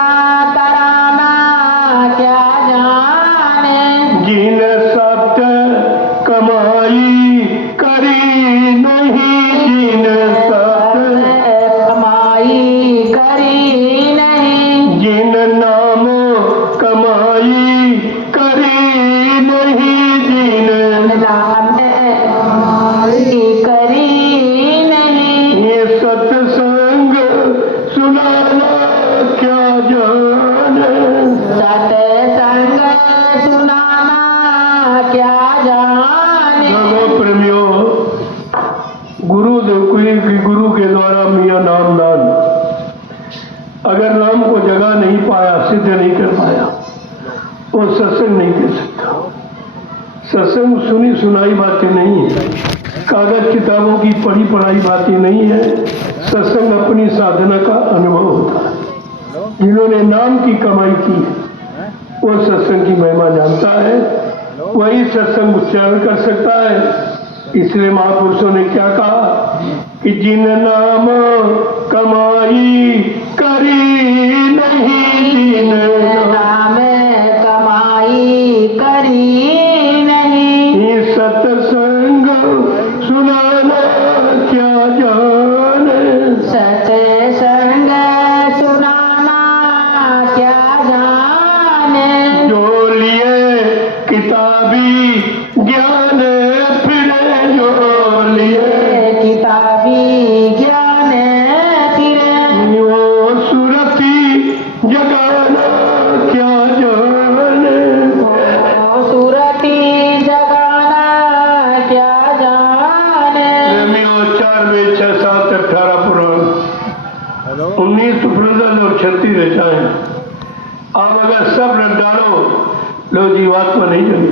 तराना क्या जाने, जिन सत्य कमाई करी नहीं, जिन सत्य कमाई करी नहीं, जिन नाम कमाई करी नहीं, जिन नाम करी नहीं, ये सत्संग सुनाना क्या जाने, सत्संग सुनाना क्या जाने, नमो प्रेमियों, गुरुदेव की गुरु के द्वारा मियाँ नाम दान, अगर नाम को जगह नहीं पाया, सिद्ध नहीं कर पाया, वो सत्संग नहीं कर सकता। सत्संग सुनी सुनाई बातें नहीं है, कागज किताबों की पढ़ी पढ़ाई बातें नहीं है, सत्संग अपनी साधना का अनुभव होता है। जिन्होंने नाम की कमाई की है वो सत्संग की महिमा जानता है। वही सत्संग उच्चारण कर सकता है। इसलिए महापुरुषों ने क्या कहा कि जिन नाम कमाई करी नहीं, जिन नाम कमाई करी नहीं, सत्संग सुनाना क्या जाने, सत्संग सुनाना क्या जाने, जो लिए किताबी ज्ञान फिरे, जो लिए किताबी ज्ञान फिरे, वो सुरती जगाना क्या जाने, सुरती जगाना क्या जाने। प्रेमियों 4 में 6 7 18 पुराण 19 उपनिषद और 36 रचाएं। आप अगर सब रट डालो, लो जीवात्मा नहीं जगी।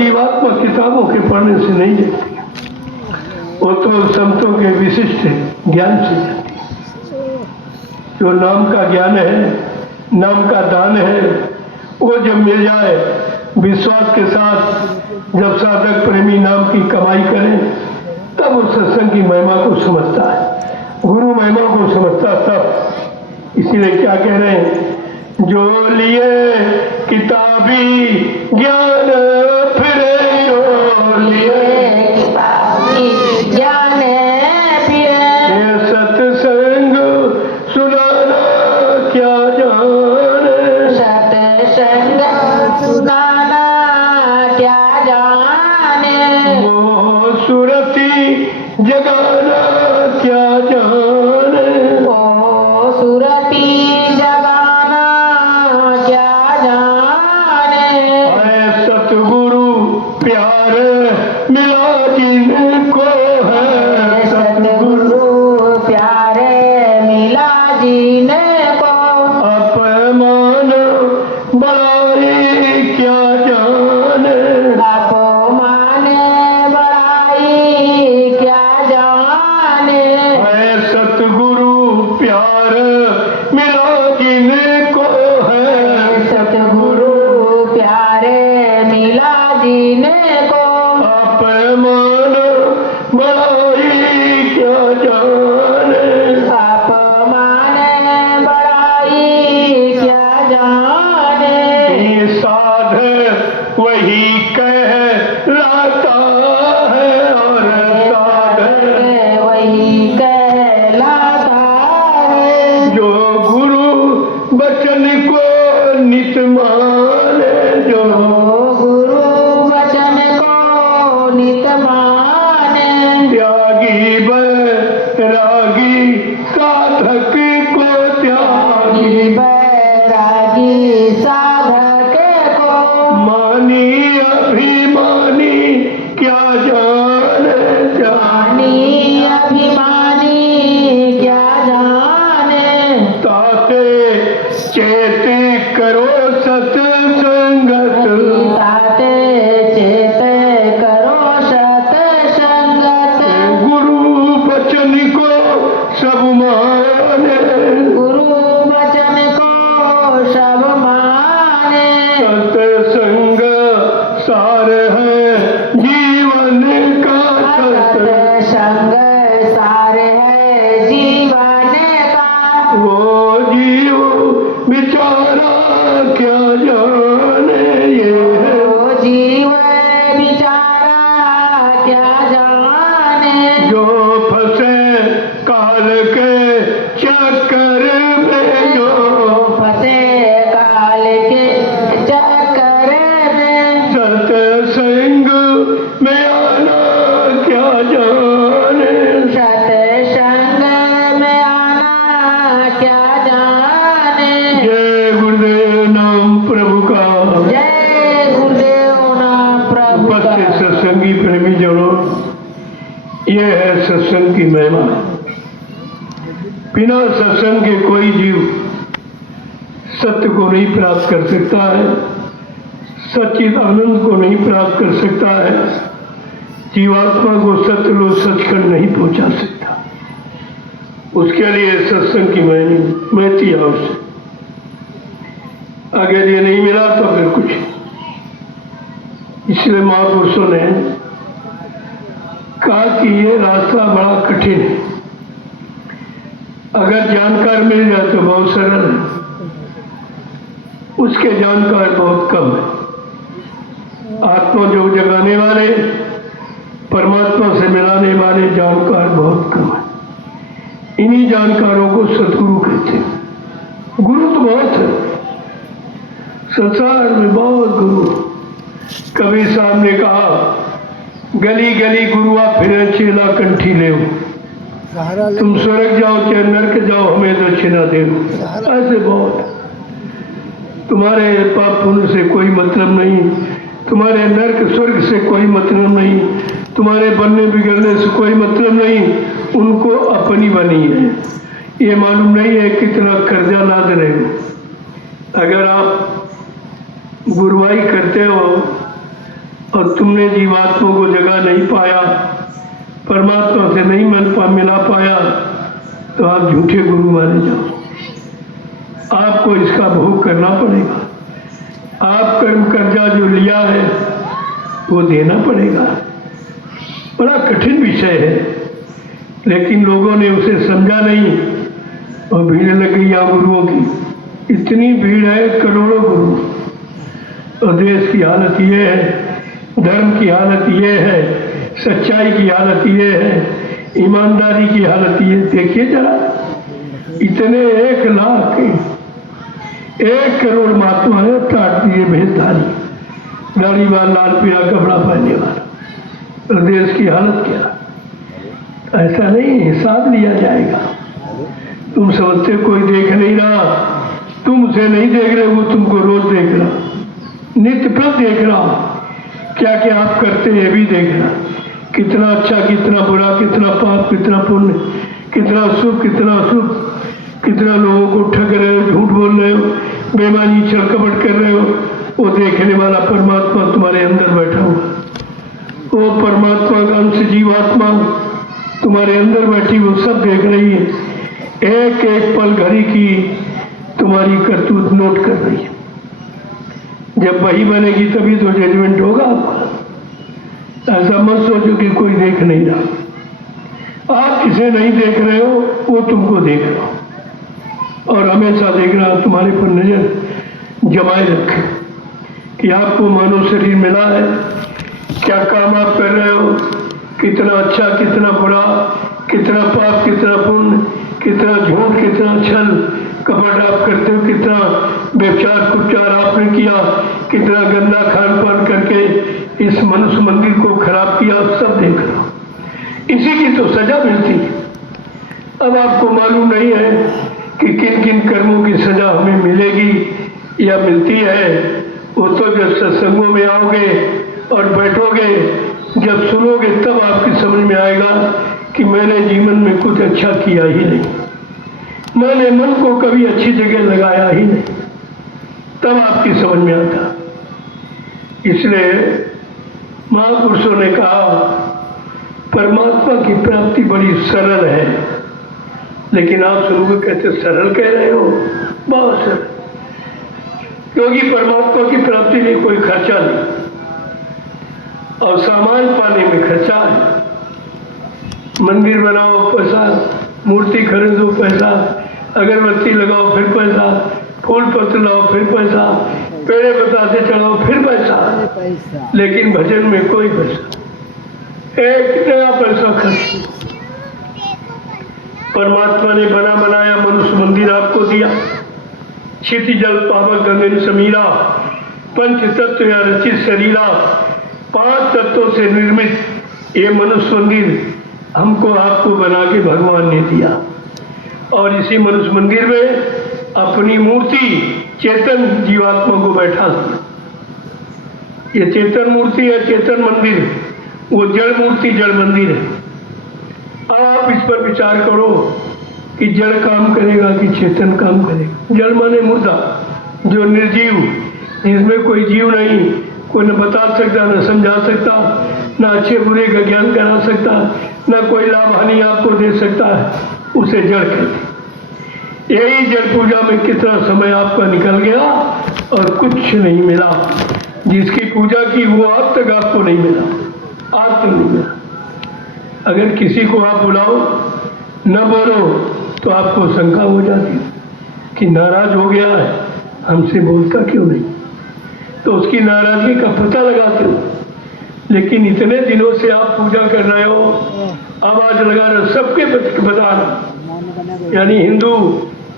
जीवात्मा किताबों के पढ़ने से नहीं जगती, वो तो संतों के विशिष्ट ज्ञान से जगती है। जो नाम का ज्ञान है, नाम का दान है, वो जब मिल जाए विश्वास के साथ, जब साधक प्रेमी नाम की कमाई करे, तब उस सत्संग की महिमा को समझता है, गुरु महिमा को समझता तब। इसीलिए क्या कह रहे हैं, जो लिए किताबी ज्ञान फिरे, जो लिए किताबी ज्ञान फिरे, ये सत्संग सुनाना क्या जाने, सत्संग सुनाना क्या जाने, वो सुरती जगाना क्या जाने, ओ सुरती जगाना क्या जाने। है सतगुरु प्यार मिला जिनको, है सतगुरु प्यारे मिला जीने को, अपमान बड़ाई क्या जाने, अपमान बड़ाई क्या जाने, है सतगुरु प्यार मिला जिनको, है सतगुरु प्यारे मिला जीने को, अपमान बड़ाई क्या जाने, अपमान बड़ाई क्या जाने। ये साध वही कहलाता है, और साध वही कहलाता है, जो गुरु बचन को नित माने, जो गुरु वचन को नित माने, त्यागी बैरागी साधक को, त्यागी बैरागी साधक को, मानी अभिमानी क्या जाने, मानी अभिमानी क्या जाने, ताते चेत करो सत्संगत, ताते चेत करो सत्संगत, गुरु बचन को सब माने, गुरु वचन को सब माने, सत्संग सार है जीवन का, सत्संग सार है जीवन का, वो जीव बेचारा क्या जाने, ये है ओ जीव बिचारा क्या जाने, जो फंसे काल के चक्कर में, जो फंसे काल के चक्कर में, सत्संग में आना क्या जाने, सत्संग में आना क्या जाने। जय गुरुदेव नाम प्रभु का। जय गुरुदेव नाम प्रभु का। उपस्थित सत्संगी प्रेमी जनों, यह है सत्संग की महिमा। बिना सत्संग के कोई जीव सत्य को नहीं प्राप्त कर सकता है, सच्चिद आनंद को नहीं प्राप्त कर सकता है, जीवात्मा को सत्यलोक सचखंड नहीं पहुंचा सकता। उसके लिए सत्संग की महती आवश्यक। अगर ये नहीं मिला तो फिर कुछ इसलिए महापुरुषों ने कहा कि ये रास्ता बड़ा कठिन है, अगर जानकार मिल जाए तो बहुत सरल है, उसके जानकार बहुत कम है। आत्मा जो जगाने वाले, परमात्मा से मिलाने वाले जानकार बहुत कम है। इन्हीं जानकारों को सतगुरु कहते हैं। गुरु तो बहुत है, संसार में बहुत गुरु। कबीर साहब ने कहा, गली गली गुरुआ फिर चेला कंठी ले, तुम स्वर्ग जाओ चाहे नरक जाओ हमें दक्षिणा दे। ऐसे बहुत, तुम्हारे पाप पुण्य से कोई मतलब नहीं, तुम्हारे नरक स्वर्ग से कोई मतलब नहीं, तुम्हारे बनने बिगड़ने से कोई मतलब नहीं, उनको अपनी बनी है। ये मालूम नहीं है कितना कर्जा लाद रहे हो। अगर आप गुरुवाई करते हो और तुमने जीवात्मा को जगा नहीं पाया, परमात्मा से नहीं मिला पाया, तो आप झूठे गुरु माने जाओ। आपको इसका भोग करना पड़ेगा। आप कर्जा जो लिया है वो देना पड़ेगा। बड़ा कठिन विषय है, लेकिन लोगों ने उसे समझा नहीं और भीड़ लग गई यहाँ गुरुओं की। इतनी भीड़ है, करोड़ों गुरु। और देश की हालत ये है, धर्म की हालत ये है, सच्चाई की हालत ये है, ईमानदारी की हालत ये। देखिए जरा, इतने 1 लाख 1 करोड़ महात्मा है, काट दिए भेषधारी, दाढ़ी वाला, लाल पीला कपड़ा पहनने वाला। और देश की हालत क्या? ऐसा नहीं, हिसाब लिया जाएगा। तुम समझते कोई देख नहीं रहा, तुम उसे नहीं देख रहे, वो तुमको रोज देख रहा, नित्य प्रत देख रहा, क्या क्या आप करते हैं ये भी देख रहा। कितना अच्छा, कितना बुरा, कितना पाप, कितना पुण्य, कितना सुख, कितना अशुभ, कितना लोगों को ठग रहे हो, झूठ बोल रहे हो, बेईमानी छल कपट कर रहे हो। वो देखने वाला परमात्मा तुम्हारे अंदर बैठा हुआ, वो परमात्मा का अंश जीवात्मा तुम्हारे अंदर बैठी, वो सब देख रही है। एक एक पल घड़ी की तुम्हारी करतूत नोट कर रही है। जब वही बनेगी तभी तो जजमेंट होगा आपका। ऐसा मत सोचो कि कोई देख नहीं रहा। आप किसे नहीं देख रहे हो, वो तुमको देख रहा हो और हमेशा देख रहा। तुम्हारे पर नजर जमाए रखे कि आपको मानव शरीर मिला है, क्या काम आप कर रहे हो, कितना अच्छा, कितना बुरा, कितना पाप, कितना पुण्य, कितना झूठ, कितना छल कपट आप करते हो, कितना व्यभिचार कुचार आपने किया, कितना गंदा खान पान करके इस मनुष्य मंदिर को खराब किया, सब देख रहा हूं। इसी की तो सजा मिलती है। अब आपको मालूम नहीं है कि किन किन कर्मों की सजा हमें मिलेगी या मिलती है। वो तो जब सत्संगों में आओगे और बैठोगे, जब सुनोगे, तब आपकी समझ में आएगा कि मैंने जीवन में कुछ अच्छा किया ही नहीं, मैंने मन को कभी अच्छी जगह लगाया ही नहीं, तब आपकी समझ में आता। इसलिए महापुरुषों ने कहा परमात्मा की प्राप्ति बड़ी सरल है। लेकिन आप सुनोगे कहते सरल कह रहे हो, बहुत सरल, क्योंकि परमात्मा की प्राप्ति में कोई खर्चा नहीं और सामान पाने में खर्चा है। मंदिर बनाओ पैसा, मूर्ति खरीदो पैसा, अगरबत्ती लगाओ फिर पैसा, फूल पत्र लाओ फिर पैसा, पेड़े बताते चढ़ाओ फिर पैसा, लेकिन भजन में कोई पैसा, एक नया पैसा खर्च। परमात्मा ने बना बनाया मनुष्य मंदिर आपको दिया, क्षिति जल पावक गगन समीरा, पंच तत्व या रचित शरीरा, 5 तत्वों से निर्मित ये मनुष्य मंदिर हमको आपको बना के भगवान ने दिया। और इसी मनुष्य मंदिर में अपनी मूर्ति चेतन जीवात्मा को बैठा दिया। ये चेतन मूर्ति है, चेतन मंदिर, वो जड़ मूर्ति जड़ मंदिर है। आप इस पर विचार करो कि जड़ काम करेगा कि चेतन काम करेगा। जड़ माने मुर्दा, जो निर्जीव, जिसमें कोई जीव नहीं, कोई न बता सकता, न समझा सकता, न अच्छे बुरे का ज्ञान करा सकता, न कोई लाभ हानि आपको दे सकता है, उसे जड़ कहते। यही जड़ पूजा में कितना समय आपका निकल गया और कुछ नहीं मिला। जिसकी पूजा की वो आज तक आपको नहीं मिला, आज तक नहीं मिला। अगर किसी को आप बुलाओ न बोलो तो आपको शंका हो जाती है कि नाराज हो गया है, हमसे बोलता क्यों नहीं, तो उसकी नाराजगी का पता लगाते हो। लेकिन इतने दिनों से आप पूजा कर रहे हो, आवाज लगा रहे हो, सबके बता रहे, यानी हिंदू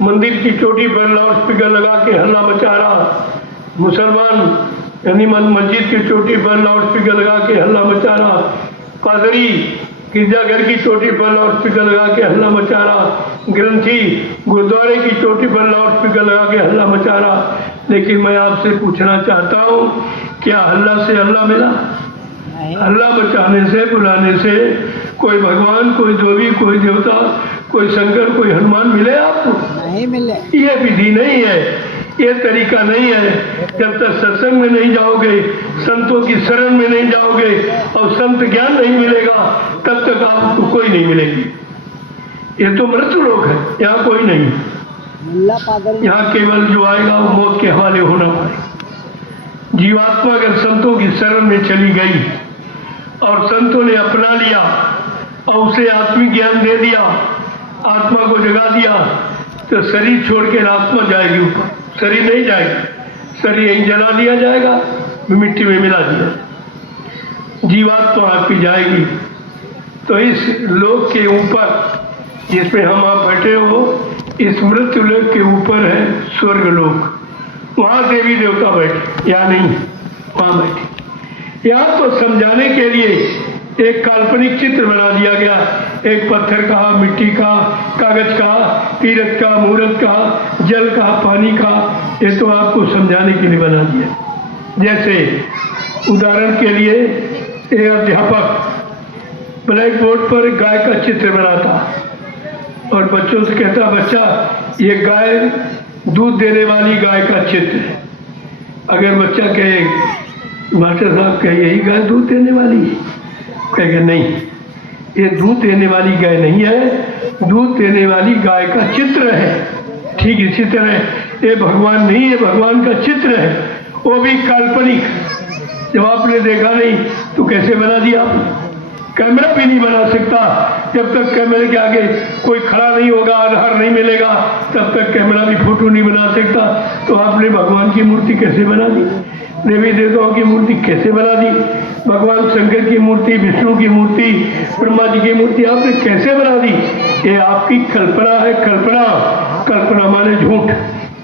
मंदिर की चोटी पर लाउड स्पीकर लगा के हल्ला मचा रहा, मुसलमान यानी मस्जिद की चोटी पर लाउड स्पीकर लगा के हल्ला मचा रहा, पादरी गिरजाघर की चोटी पर लाउड स्पीकर लगा के हल्ला मचा रहा, ग्रंथी गुरुद्वारे की चोटी पर लाउड स्पीकर लगा के हल्ला मचा रहा। लेकिन मैं आपसे पूछना चाहता हूँ, क्या हल्ला से हल्ला मिला? हल्ला मचाने से, बुलाने से कोई भगवान, कोई देवी, कोई देवता, कोई शंकर, कोई हनुमान मिले आपको? नहीं मिले। ये विधि नहीं है, ये तरीका नहीं है। जब तक सत्संग में नहीं जाओगे, संतों की शरण में नहीं जाओगे और संत ज्ञान नहीं मिलेगा, तब तक आपको कोई नहीं मिलेगी। ये तो मृत्यु लोक है, यहाँ कोई नहीं। यहाँ केवल जो आएगा वो मौत के हवाले होना पड़ेगा। जीवात्मा अगर संतों की शरण में चली गई और संतों ने अपना लिया और उसे आत्मिक ज्ञान दे दिया, आत्मा को जगा दिया, तो शरीर छोड़ के आत्मा जाएगी ऊपर, शरीर नहीं जाएगी। शरीर यहीं जला दिया जाएगा, मिट्टी में मिला दिया, जीवात्मा आपकी जाएगी। तो इस लोक के ऊपर जिसमें हम आप बैठे हो, इस मृत्यु लोक के ऊपर है स्वर्ग लोक, वहाँ देवी देवता बैठे या नहीं, वहाँ बैठे। यहाँ तो समझाने के लिए एक काल्पनिक चित्र बना दिया गया, एक पत्थर का, मिट्टी का, कागज का, तीरथ का, मूर्त का, जल का, पानी का, ये तो आपको समझाने के लिए बना दिया। जैसे उदाहरण के लिए एक अध्यापक ब्लैक बोर्ड पर गाय का चित्र बनाता और बच्चों से कहता, बच्चा ये गाय दूध देने वाली गाय का चित्र है। अगर बच्चा कहे, मास्टर साहब कहे यही गाय दूध देने वाली है, कहेगा नहीं, ये दूध देने वाली गाय नहीं है, दूध देने वाली गाय का चित्र है। ठीक इसी तरह ये भगवान नहीं है, भगवान का चित्र है, वो भी काल्पनिक। जब आपने देखा नहीं तो कैसे बना दिया आपने? कैमरा भी नहीं बना सकता, जब तक कैमरे के आगे कोई खड़ा नहीं होगा, आधार नहीं मिलेगा, तब तक कैमरा भी फोटो नहीं बना सकता। तो आपने भगवान की मूर्ति कैसे बना दी? देवी देवताओं की मूर्ति कैसे बना दी? भगवान शंकर की मूर्ति, विष्णु की मूर्ति, ब्रह्मा जी की मूर्ति आपने कैसे बना दी? ये आपकी कल्पना है, कल्पना। कल्पना माने झूठ,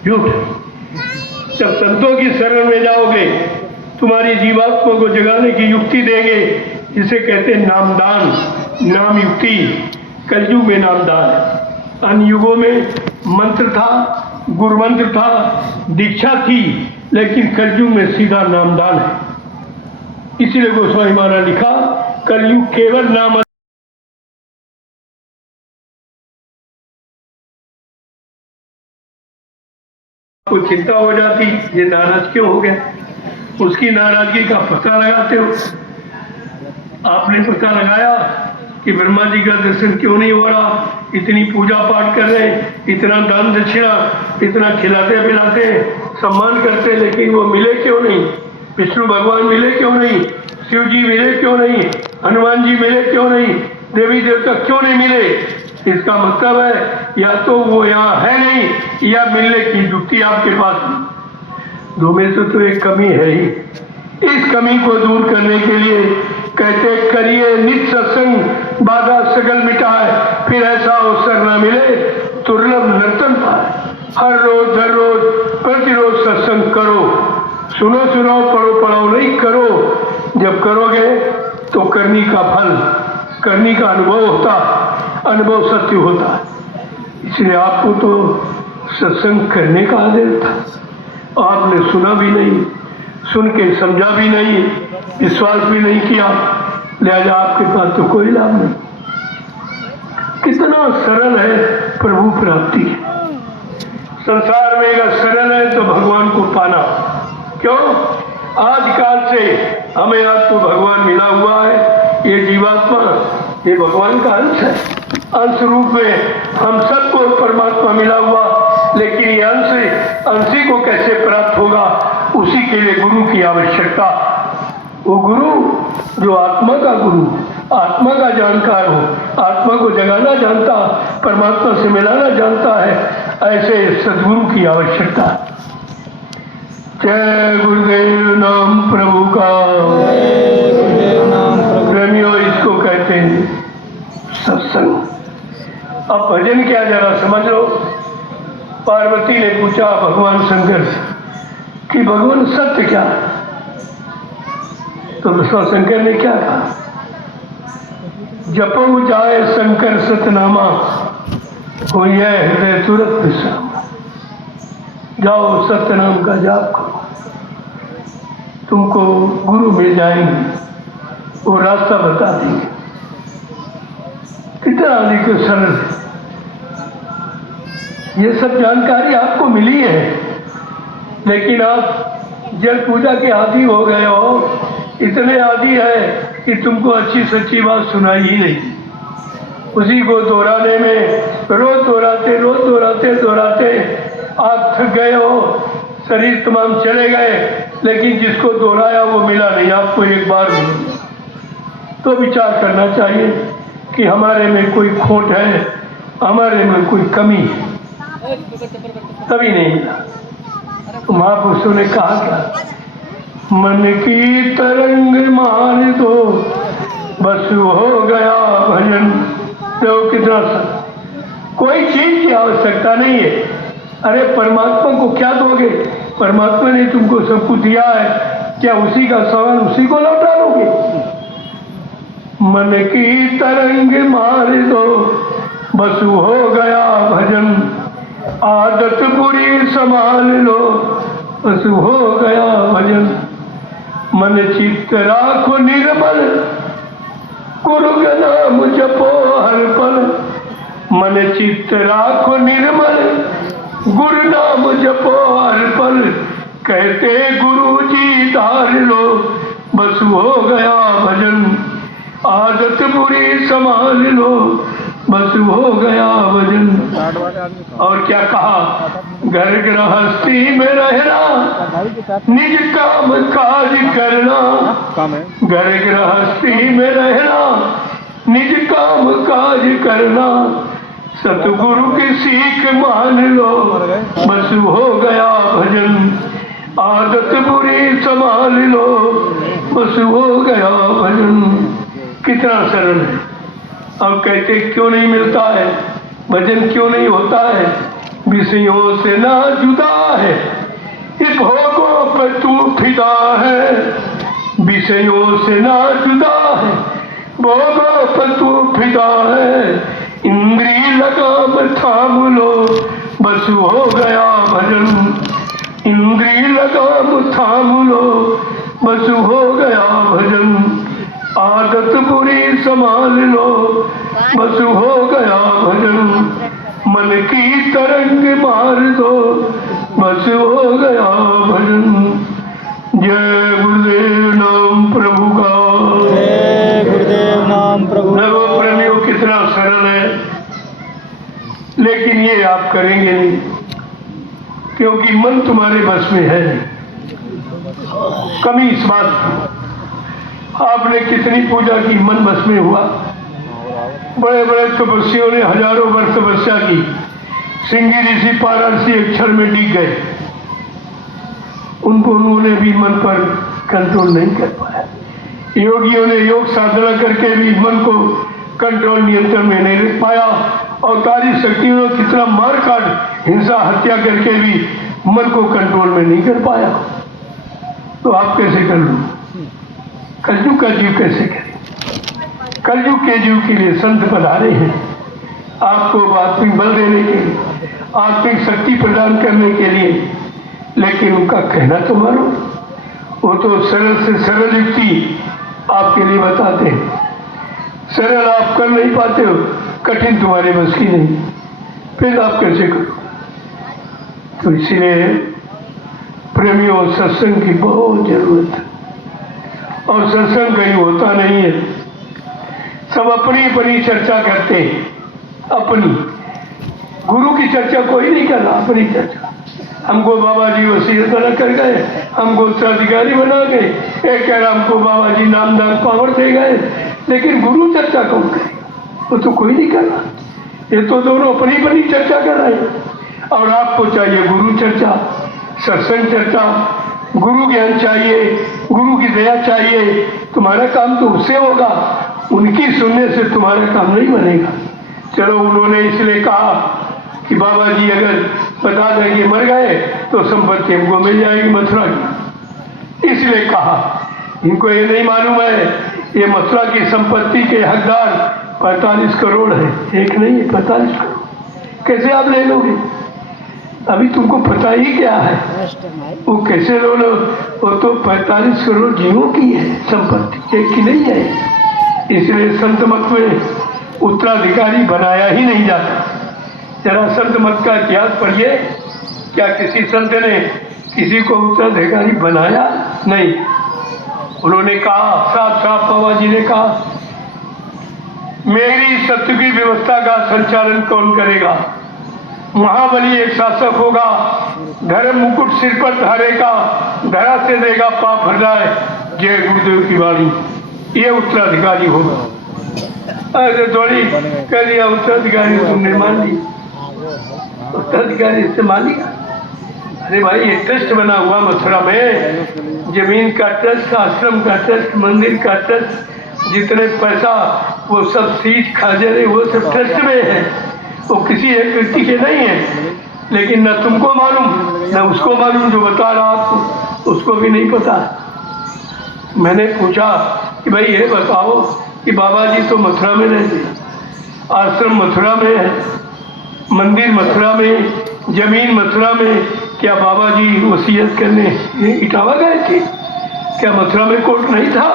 झूठ। जब संतों की शरण में जाओगे, तुम्हारी जीवात्मा को जगाने की युक्ति देंगे, जिसे कहते हैं नामदान, नाम युक्ति। कलयुग में नामदान है, अन्य युगों में मंत्र था, गुरु मंत्र था, दीक्षा थी, लेकिन कलयुग में सीधा नामदान है। इसीलिए गोस्वामी महाराज लिखा, कलयुग केवल नाम। को चिंता हो जाती, ये नाराज क्यों हो गया? उसकी नाराजगी का पता लगाते हो। आपने पता लगाया कि ब्रह्मा जी का दर्शन क्यों नहीं हो रहा, इतनी पूजा पाठ कर रहे, इतना दान दक्षिणा, इतना खिलाते पिलाते, सम्मान करते, लेकिन वो मिले क्यों नहीं? विष्णु भगवान मिले क्यों नहीं? शिव जी मिले क्यों नहीं? हनुमान जी मिले क्यों नहीं? देवी देवता क्यों नहीं मिले? इसका मतलब है या तो वो यहाँ है नहीं, या मिलने की युक्ति आपके पास नहीं। दो में से तो एक कमी है ही। इस कमी को दूर करने के लिए कहते, करिए नित सत्संग, बाधा सगल मिटाए, फिर ऐसा अवसर न मिले, दुर्लभ नर्तन पाए। हर रोज हर रोज प्रतिरोज सत्संग करो, सुनो सुनो, पढ़ो पढ़ो नहीं, करो। जब करोगे तो करनी का फल, करनी का अनुभव होता, अनुभव सत्य होता है। इसलिए आपको तो सत्संग करने का आदेश था, आपने सुना भी नहीं, सुन के समझा भी नहीं, विश्वास भी नहीं किया, लिहाजा आपके पास तो कोई लाभ नहीं। कितना सरल है प्रभु प्राप्ति। संसार में अगर सरल है तो भगवान को पाना क्यों? आज काल से हमें आपको भगवान मिला हुआ है, ये जीवात्मा ये भगवान का अंश है। अंश रूप में हम सबको परमात्मा मिला हुआ, लेकिन ये अंशी को कैसे प्राप्त होगा? उसी के लिए गुरु की आवश्यकता। वो गुरु जो आत्मा का गुरु, आत्मा का जानकार हो, आत्मा को जगाना जानता, परमात्मा से मिलाना जानता है, ऐसे सद्गुरु की आवश्यकता। जय गुरुदेव नाम प्रभु का। प्रेमियों, इसको कहते हैं सत्संग। अब भजन क्या, जरा समझ लो। पार्वती ने पूछा भगवान शंकर से कि भगवान सत्य क्या है? तो शंकर ने क्या कहा? जपो जाए शंकर सतनामा, हो यह हृदय तुरंत विश्राम। जाओ सत्यनाम का जाप करो, तुमको गुरु मिल जाएंगे, वो रास्ता बता देंगे। कितना अधिक सरल है। ये सब जानकारी आपको मिली है, लेकिन आप जल पूजा के आदी हो गए हो, इतने आदी है कि तुमको अच्छी सच्ची बात सुनाई ही नहीं। उसी को दोहराने में रोज दोहराते आप थक गए हो, शरीर तमाम चले गए, लेकिन जिसको दोहराया वो मिला नहीं, आपको एक बार मिला। तो विचार करना चाहिए कि हमारे में कोई खोट है, हमारे में कोई कमी है, तभी नहीं मिला। तो महापुरुषों ने कहा क्या? मन की तरंग मान दो, बस हो गया भजन। तो कितना कोई चीज की आवश्यकता नहीं है। अरे परमात्मा को क्या दोगे? परमात्मा ने तुमको सब कुछ दिया है, क्या उसी का सवाल उसी को लौटा दोगे? मन की तरंग मार दो, बस हो गया भजन। आदत बुरी संभाल लो, बस हो गया भजन। मन चित्त राखो निर्मल, गुरु का नाम जपो हर पल। मन चित्त राखो निर्मल, गुरु नाम जपो हर पल। कहते गुरु जी धार लो, बस हो गया भजन। आदत बुरी संभाल लो, बस हो गया भजन। और क्या कहा? घर गृहस्थी में रहना, निज काम काज करना। घर गृहस्थी में रहना, निज काम काज करना। सतगुरु की सीख मान लो, बस हो गया भजन। आदत बुरी संभाल लो, बस हो गया भजन। कितना सरल है। अब कहते क्यों नहीं मिलता है भजन, क्यों नहीं होता है? विषयों से ना जुदा है, इस भोगों पर तू फिदा है। विषयों से ना जुदा है, भोगों पर तू फिदा है। इंद्री लगाम थाम लो, बस हो गया भजन। इंद्री लगाम थाम लो, बस हो गया भजन। आदत बुरी संभाल लो, बस हो गया भजन। मन की तरंग मार दो, बस हो गया भजन। जय गुरुदेव नाम प्रभु का। जय गुरुदेव नाम प्रभु। देखो प्रेमियों, कितना सरल है, लेकिन ये आप करेंगे नहीं, क्योंकि मन तुम्हारे बस में है नहीं। कमी इस बात की, आपने कितनी पूजा की, मन बस में हुआ? बड़े बड़े तपस्वियों ने हजारों वर्ष तपस्या की, सिंगी ऋषि पाराणसी अक्षर में डीग गए, उन्होंने भी मन पर कंट्रोल नहीं कर पाया। योगियों ने योग साधना करके भी मन को कंट्रोल नियंत्रण में नहीं रख पाया, और कार्य शक्तियों ने कितना मार काट हिंसा हत्या करके भी मन को कंट्रोल में नहीं कर पाया। तो आप कैसे कर लो? कलयुग का जीव कैसे करे? कलयुग के जीव के लिए संत पधारे हैं, आपको आत्मिक बल देने के लिए, आत्मिक शक्ति प्रदान करने के लिए, लेकिन उनका कहना तो मानो। वो तो सरल से सरल युक्ति आपके लिए बताते हैं। सरल आप कर नहीं पाते हो, कठिन तुम्हारे बस की नहीं, फिर आप कैसे करो? तो इसीलिए प्रेमियों, सत्संग की बहुत जरूरत है, और सत्संग कहीं होता नहीं है। सब अपनी अपनी चर्चा करते हैं, अपनी। गुरु की चर्चा कोई नहीं करना, अपनी चर्चा। हमको बाबा जी वसीयत बना कर गए, हमको उत्तराधिकारी बना गए, एक कह रहा हमको बाबा जी नामदान पावर दे गए, लेकिन गुरु चर्चा कौन करे? वो तो कोई नहीं कर रहा। ये तो दोनों अपनी अपनी चर्चा कर रहे हैं। और आपको चाहिए गुरु चर्चा, सत्संग चर्चा, गुरु ज्ञान चाहिए, गुरु की दया चाहिए। तुम्हारा काम तो उससे होगा, उनकी सुनने से तुम्हारा काम नहीं बनेगा। चलो, उन्होंने इसलिए कहा कि बाबा जी अगर बता दें कि मर गए तो संपत्ति हमको मिल जाएगी मथुरा की, इसलिए कहा। इनको ये नहीं मालूम है ये मथुरा की संपत्ति के हकदार 45 करोड़ है, एक नहीं 45 करोड़। कैसे आप ले लोगे? अभी तुमको पता ही क्या है, वो कैसे लो? वो तो 45 करोड़ जीवों की है संपत्ति, एक की नहीं है। इसलिए संत मत में उत्तराधिकारी बनाया ही नहीं जाता। जरा संत मत का इतिहास पढ़िए, क्या किसी संत ने किसी को उत्तराधिकारी बनाया? नहीं। उन्होंने कहा, साफ साफ बाबा जी ने कहा, मेरी सत्य की व्यवस्था का संचालन कौन करेगा? महाबली एक शासक होगा, धर्म मुकुट सिर पर धारेगा, धरा से देगा पाप हटाए, जय गुरुदेव की वाणी, ये उत्तराधिकारी होगा। ऐसे थोड़ी कह दिया उत्तराधिकारी तुमने मान ली, उत्तराधिकारी इससे मान लिया। अरे भाई, एक ट्रस्ट बना हुआ मथुरा में, जमीन का ट्रस्ट, आश्रम का ट्रस्ट, मंदिर का ट्रस्ट, जितने पैसा वो सब सीट खाजरे वो सब ट्रस्ट में है, वो किसी एक व्यक्ति के नहीं है। लेकिन न तुमको मालूम न उसको मालूम, जो बता रहा आपको उसको भी नहीं पता। मैंने पूछा कि भाई ये बताओ कि बाबा जी तो मथुरा में रहते, आश्रम मथुरा में है, मंदिर मथुरा में, जमीन मथुरा में, क्या बाबा जी वसीयत करने इटावा गए थे? क्या मथुरा में कोर्ट नहीं था?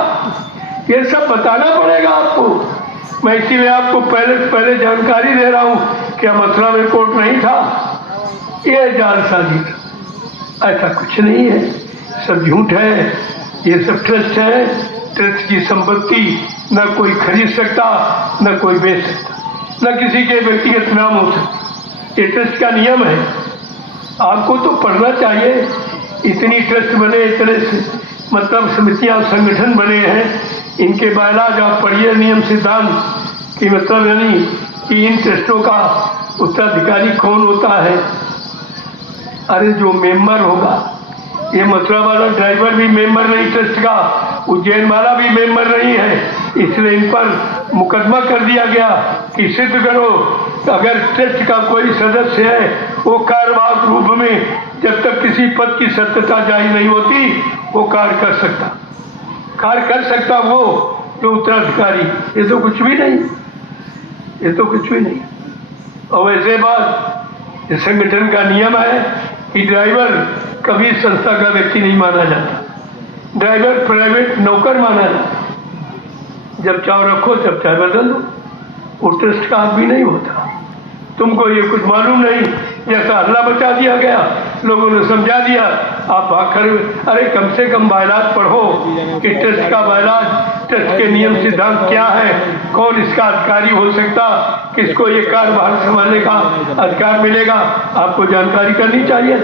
ये सब बताना पड़ेगा आपको। मैं इसीलिए आपको पहले जानकारी दे रहा हूँ, क्या मथुरा में कोर्ट नहीं था? ये जालसाजी, ऐसा कुछ नहीं है, सब झूठ है। ये सब ट्रस्ट है, ट्रस्ट की संपत्ति न कोई खरीद सकता, न कोई बेच सकता, न किसी के व्यक्तिगत नाम हो सकता। ये ट्रस्ट का नियम है। आपको तो पढ़ना चाहिए। इतनी ट्रस्ट बने, इतने मतलब समितियां, संगठन बने हैं, इनके बायलाज आप पढ़िए, नियम सिद्धांत की मतलब यानी कि इन ट्रस्टों का उत्तराधिकारी कौन होता है। अरे जो मेंबर होगा, ये मथुरा वाला ड्राइवर भी मेंबर नहीं ट्रस्ट का, उज्जैन वाला भी मेंबर नहीं है, इसलिए इन पर मुकदमा कर दिया गया कि सिद्ध करो अगर ट्रस्ट का कोई सदस्य है वो कार्यवाहक रूप में जब तक किसी पद की सत्यता जारी नहीं होती वो कार्य कर सकता वो जो उत्तराधिकारी। ये तो कुछ भी नहीं, ये तो कुछ भी नहीं। और वैसे बात, ये संगठन का नियम है कि ड्राइवर कभी संस्था का व्यक्ति नहीं माना जाता, ड्राइवर प्राइवेट नौकर माना जाता। जब चाव रखो जब चाय बदल दो, वो ट्रस्ट का भी नहीं होता। तुमको ये कुछ मालूम नहीं, जैसा हल्ला बचा दिया गया, लोगों ने समझा दिया, आप आखिर अरे कम से कम बायलाज पढ़ो कि ट्रस्ट का बायलाज, ट्रस्ट के नियम सिद्धांत क्या है, कौन इसका अधिकारी हो सकता, किसको ये कार्यभार संभालने का अधिकार मिलेगा, आपको जानकारी करनी चाहिए।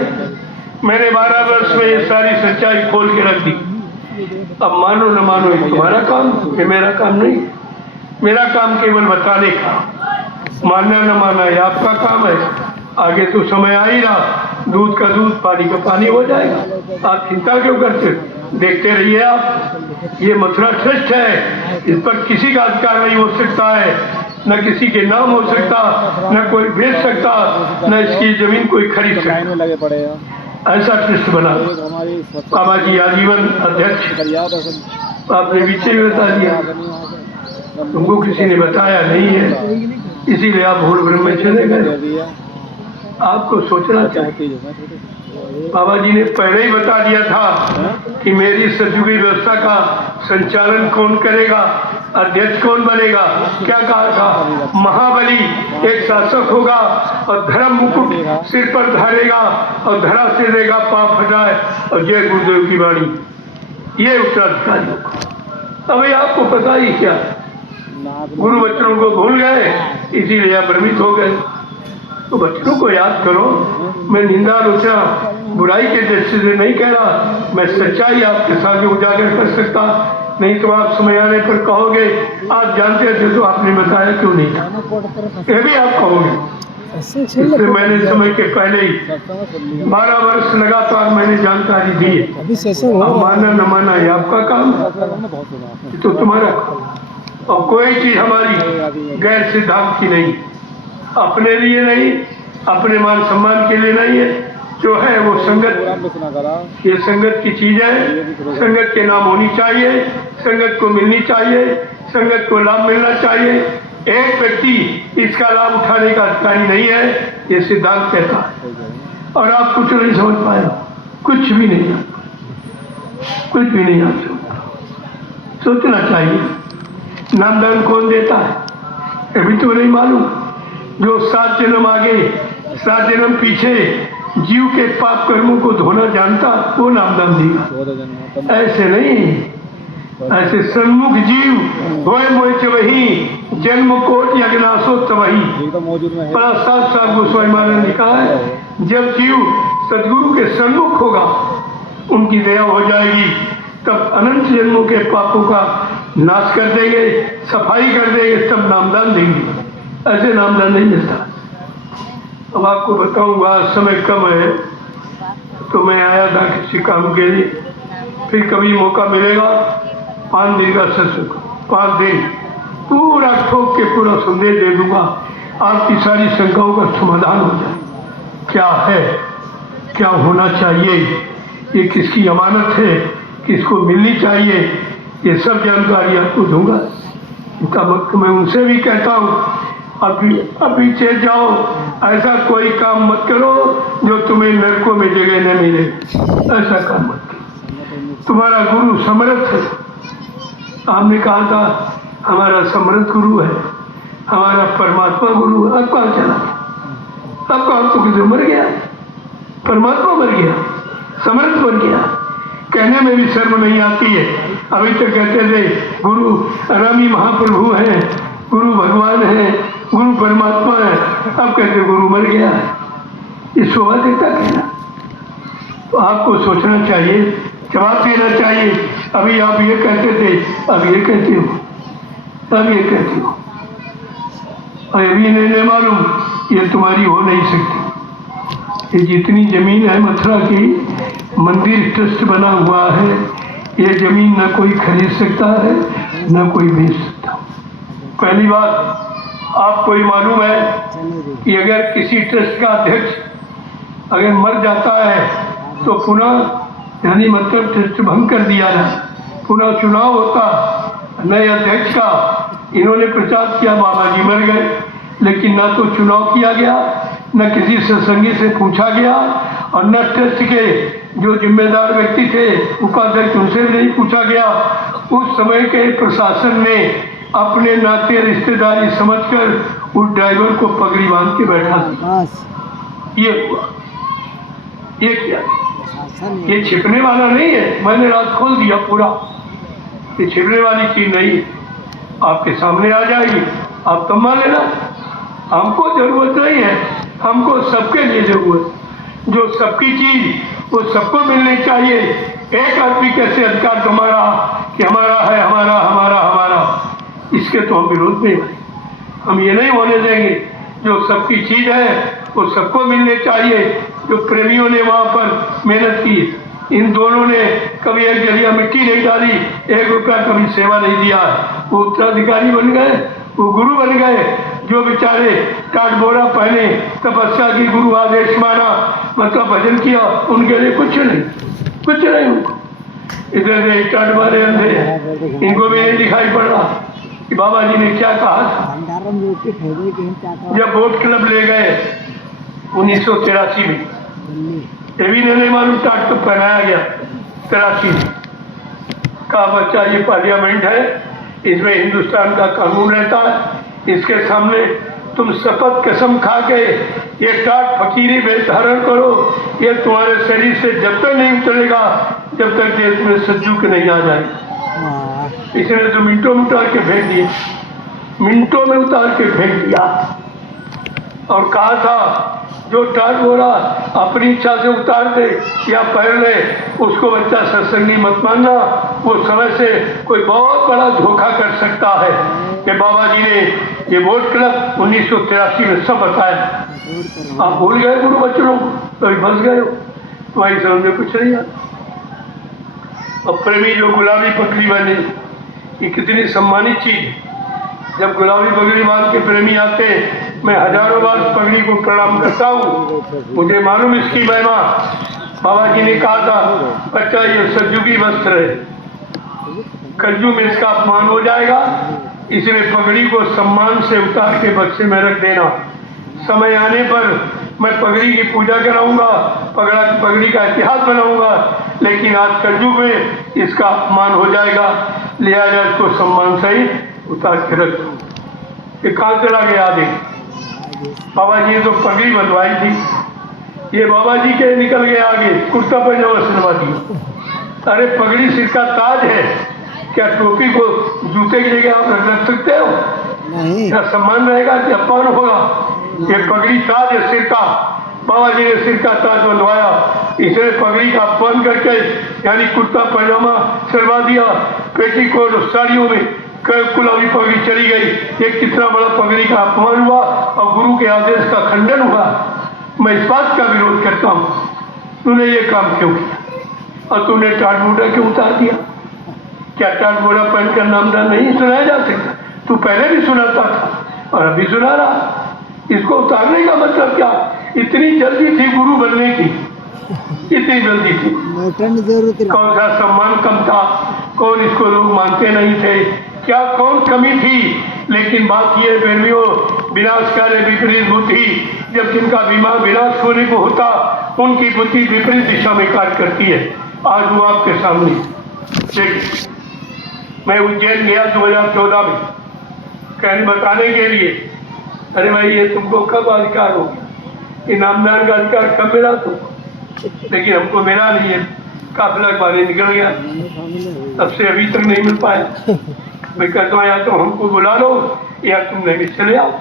मैंने 12 वर्ष में ये सारी सच्चाई खोल के रख दी। अब मानो न मानो ये तुम्हारा काम, ये मेरा काम नहीं है। मेरा काम केवल बताने का, मानना न मानना ये आपका काम है। आगे तो समय आ ही रहा, दूध का दूध पानी का पानी हो जाएगा। आप चिंता क्यों करते? देखते रहिए आप। ये मथुरा ट्रस्ट है, इस पर किसी का अधिकार नहीं हो सकता है, न किसी के नाम हो सकता, न कोई बेच सकता, न इसकी जमीन कोई खरीद सकता। ऐसा ट्रस्ट बना बाबा जी आजीवन अध्यक्ष। आपने पीछे भी बता दिया, तुमको किसी ने बताया नहीं है, इसीलिए आप भूल भ्रम में चले गए। आपको सोचना चाहिए। बाबा जी ने पहले ही बता दिया था कि मेरी सतयुगी व्यवस्था का संचालन कौन करेगा, अध्यक्ष कौन बनेगा। क्या कहा था? महाबली एक शासक होगा और धर्म मुकुट सिर पर धारेगा और धरा से देगा पाप हटाए, और जय गुरुदेव की वाणी, ये उत्तराधिकारी होगा। अभी आपको पता ही क्या, गुरु बच्चों को भूल गए, इसीलिए आप भ्रमित हो गए। तो बच्चों को याद करो। मैं निंदा आलोचना बुराई के दृष्टि से नहीं कह रहा, मैं सच्चाई आपके सामने उजागर कर सकता, नहीं तो आप समय आने पर कहोगे आप जानते थे तो आपने बताया क्यों नहीं था, ये भी आप कहोगे। इसलिए मैंने समय के पहले ही 12 वर्ष लगातार मैंने जानकारी दी है। अब मानना न मानना ये आपका काम है, तो तुम्हारा। और कोई चीज हमारी गैर सिद्धांत की नहीं, अपने लिए नहीं, अपने मान सम्मान के लिए नहीं है। जो है वो संगत, ये संगत की चीज है, संगत के नाम होनी चाहिए, संगत को मिलनी चाहिए, संगत को लाभ मिलना चाहिए। एक व्यक्ति इसका लाभ उठाने का अधिकारी नहीं है, ये सिद्धांत कहता है। और आप कुछ नहीं समझ पाए, कुछ भी नहीं, कुछ भी नहीं आप सोचना चाहिए। नामदान कौन देता है अभी तो नहीं मालूम। जो 7 जन्म आगे 7 जन्म पीछे जीव के पाप कर्मों को धोना जानता वो नामदान देगा, ऐसे नहीं। ऐसे सन्मुख जीव होए मोए चवही जन्म कोट यज्ञनाशो तवही। बड़ा साफ साफ गोस्वामी महाराज ने लिखा है, जब जीव सदगुरु के सन्मुख होगा, उनकी दया हो जाएगी, तब अनंत जन्मों के पापों का नाश कर देंगे, सफाई कर देंगे, तब नामदान देंगे। ऐसे नामदान नहीं मिलता। अब आपको बताऊंगा, समय कम है तो मैं आया था किसी काम के लिए, फिर कभी मौका मिलेगा 5 दिन का सत्संग, 5 दिन पूरा ठोक के पूरा संदेश दे दूंगा, आपकी सारी शंकाओं का समाधान हो जाए। क्या है, क्या होना चाहिए, ये किसकी अमानत है, किसको मिलनी चाहिए, ये सब जानकारी आपको दूंगा। तब मैं उनसे भी कहता हूँ अभी चल जाओ, ऐसा कोई काम मत करो जो तुम्हें नरकों में जगह न मिले, ऐसा काम मत करो। तुम्हारा गुरु समर्थ है, आपने कहा था हमारा समर्थ गुरु है, हमारा परमात्मा गुरु है। अब कहाँ चला, अब कहाँ, तो किसी मर गया, परमात्मा मर गया, समर्थ बन गया। कहने में भी शर्म नहीं आती है। अभी तक कहते थे गुरु रामी महाप्रभु हैं, गुरु भगवान है, गुरु परमात्मा है, अब कहते गुरु मर गया है। ये शोभा देता कहना। तो आपको सोचना चाहिए, जवाब देना चाहिए। अभी आप ये कहते थे, अब ये कहते हो, अब ये कहते हो, और अभी नहीं मालूम ये तुम्हारी हो नहीं सकती। ये जितनी जमीन है मथुरा की, मंदिर ट्रस्ट बना हुआ है, ये जमीन न कोई खरीद सकता है न कोई बेच सकता। पहली बात आपको ही मालूम है कि अगर किसी ट्रस्ट का अध्यक्ष अगर मर जाता है तो पुनः यानी मतलब ट्रस्ट भंग कर दिया जाए, पुनः चुनाव होता नए अध्यक्ष का। इन्होंने प्रचार किया बाबा जी मर गए, लेकिन ना तो चुनाव किया गया, न किसी सत्संगी से पूछा गया, और न ट्रस्ट के जो जिम्मेदार व्यक्ति थे उपाध्यक्ष उनसे भी नहीं पूछा गया। उस समय के प्रशासन ने अपने नाते रिश्तेदारी समझकर उस ड्राइवर को पगड़ी बांध के बैठा दिया। ये हुआ, ये क्या, ये छिपने वाला नहीं है। मैंने रात खोल दिया पूरा, ये छिपने वाली चीज नहीं है, आपके सामने आ जाएगी, आप तो मान लेना। हमको जरूरत नहीं है, हमको सबके लिए जरूरत। जो सबकी चीज वो सबको मिलनी चाहिए। एक आदमी कैसे अधिकार तुम्हारा कि हमारा है, हमारा हमारा हमारा, इसके तो हम विरोध में हैं। हम ये नहीं होने देंगे। जो सबकी चीज है वो सबको मिलने चाहिए। जो प्रेमियों ने वहाँ पर मेहनत की, इन दोनों ने कभी एक जरिया मिट्टी नहीं डाली, 1 रुपया कभी सेवा नहीं दिया, वो उत्तराधिकारी बन गए, वो गुरु बन गए। जो बेचारे टाट बोरा पहने, तपस्या की, गुरु आदेश माना, मतलब भजन किया, उनके लिए कुछ नहीं, कुछ नहीं। उनको इधर से टाट मारे अंधे, इनको भी नहीं दिखाई पड़ रहा कि बाबा जी ने क्या कहा था। जब बोट क्लब ले गए 1983 में, ये भी नहीं मालूम, टाट तो पहनाया गया 83 में। कहा बच्चा ये पार्लियामेंट है, इसमें हिंदुस्तान का कानून रहता है, इसके सामने तुम शपथ कसम खा के ये टाट फकीरी वेश धारण करो, ये तुम्हारे शरीर से जब तक नहीं उतरेगा जब तक देश में सज्जुक नहीं आ जाएगा। इसने तो मिनटों में उतार के फेंक दिया, मिनटों में उतार के फेंक दिया। और कहा था जो टाट बोरा अपनी इच्छा से उतार दे या पहन ले उसको बच्चा सत्संगी मत मानना, वो समय से कोई बहुत बड़ा धोखा कर सकता है। कि बाबा जी ने ये वोट क्लब 1983 में सब बताया। आप भूल गए गुरु बच्चों, तो फंस गए हो, तुम्हारी समझ में कुछ नहीं आता। और प्रेमी जो गुलाबी पगड़ी वाले, ये कितनी सम्मानित चीज है। जब गुलाबी पगड़ी बांध के प्रेमी आते, मैं हजारों बार पगड़ी को प्रणाम करता हूँ। मुझे मालूम इसकी महिमा। बाबा जी ने कहा था बच्चा ये सतयुगी वस्त्र है, कलयुग में इसका अपमान हो जाएगा, इसलिए पगड़ी को सम्मान से उतार के बक्से में रख देना। समय आने पर मैं पगड़ी की पूजा कराऊंगा, पगड़ी का इतिहास बनाऊंगा, लेकिन आज कलयुग में इसका अपमान हो जाएगा, लिहाजा इसको सम्मान से ही उतार के रख दो। ये कहाँ चला गया आगे? बाबा जी ने तो पगड़ी बंधवाई थी, ये बाबा जी के निकल गए आगे, कुर्ता पैजामा सिलवा दिया। अरे पगड़ी सिर का ताज है, क्या टोपी को जूते की जगह आप रख सकते हो? क्या सम्मान रहेगा कि अपमान होगा? ये पगड़ी ताज है सिर का, बाबा जी ने सिर का ताज बनवाया, इसने पगड़ी का अपमान करके यानी कुर्ता पैजामा सिलवा दिया, पेटीकोट साड़ियों में गुलाबी पगड़ी चली गई। ये कितना बड़ा पगड़ी का अपमान हुआ और गुरु के आदेश का खंडन हुआ। मैं इस बात का विरोध करता हूँ, तूने ये काम क्यों किया और तूने टाट मोटा क्यों उतार दिया? क्या टाट मोटा पहनकर नामदान नहीं सुनाया जा सकता? तू पहले भी सुनाता था और अभी सुना रहा। इसको उतारने का मतलब क्या? इतनी जल्दी थी गुरु बनने की, इतनी जल्दी थी। कौन सा सम्मान कम था? कौन इसको लोग मानते नहीं थे? क्या कौन कमी थी? लेकिन बात यह प्रेमियों, विनाशकारी विपरीत बुद्धि, जब जिनका विनाश होने को होता उनकी बुद्धि विपरीत दिशा में कार्य करती है। आज वो आपके सामने देखिए, मैं उज्जैन गया 2014 में कहने बताने के लिए, अरे भाई ये तुमको कब अधिकार हो गया, ये नामदान का अधिकार कब मिला तुमको? लेकिन हमको मिला नहीं है, काफिला बारे निकल गया, तब से अभी तक नहीं मिल पाया। मैं कहता हूँ या तो हमको बुला लो या तुम नहीं चले आओ।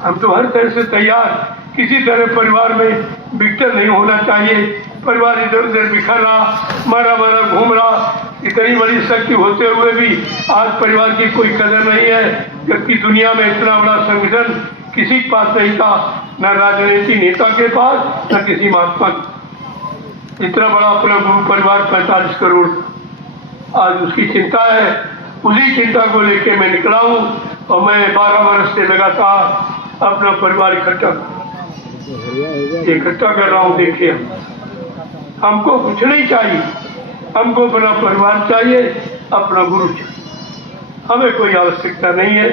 हम तो हर तरह से तैयार, किसी तरह परिवार में बिखर नहीं होना चाहिए। परिवार इधर उधर बिखर रहा, मारा मारा घूम रहा, इतनी बड़ी शक्ति होते हुए भी आज परिवार की कोई कदर नहीं है, जबकि दुनिया में इतना बड़ा संगठन किसी के पास नहीं था, न राजनीतिक नेता के पास न किसी महात्मा के। इतना बड़ा अपना गुरु परिवार 45 करोड़, आज उसकी चिंता है। उसी चिंता को लेके मैं निकला हूँ और मैं 12 वर्ष से लगातार अपना परिवार इकट्ठा कर रहा हूँ। देखिए, हमको कुछ नहीं चाहिए, हमको अपना परिवार चाहिए, अपना गुरु चाहिए। हमें कोई आवश्यकता नहीं है,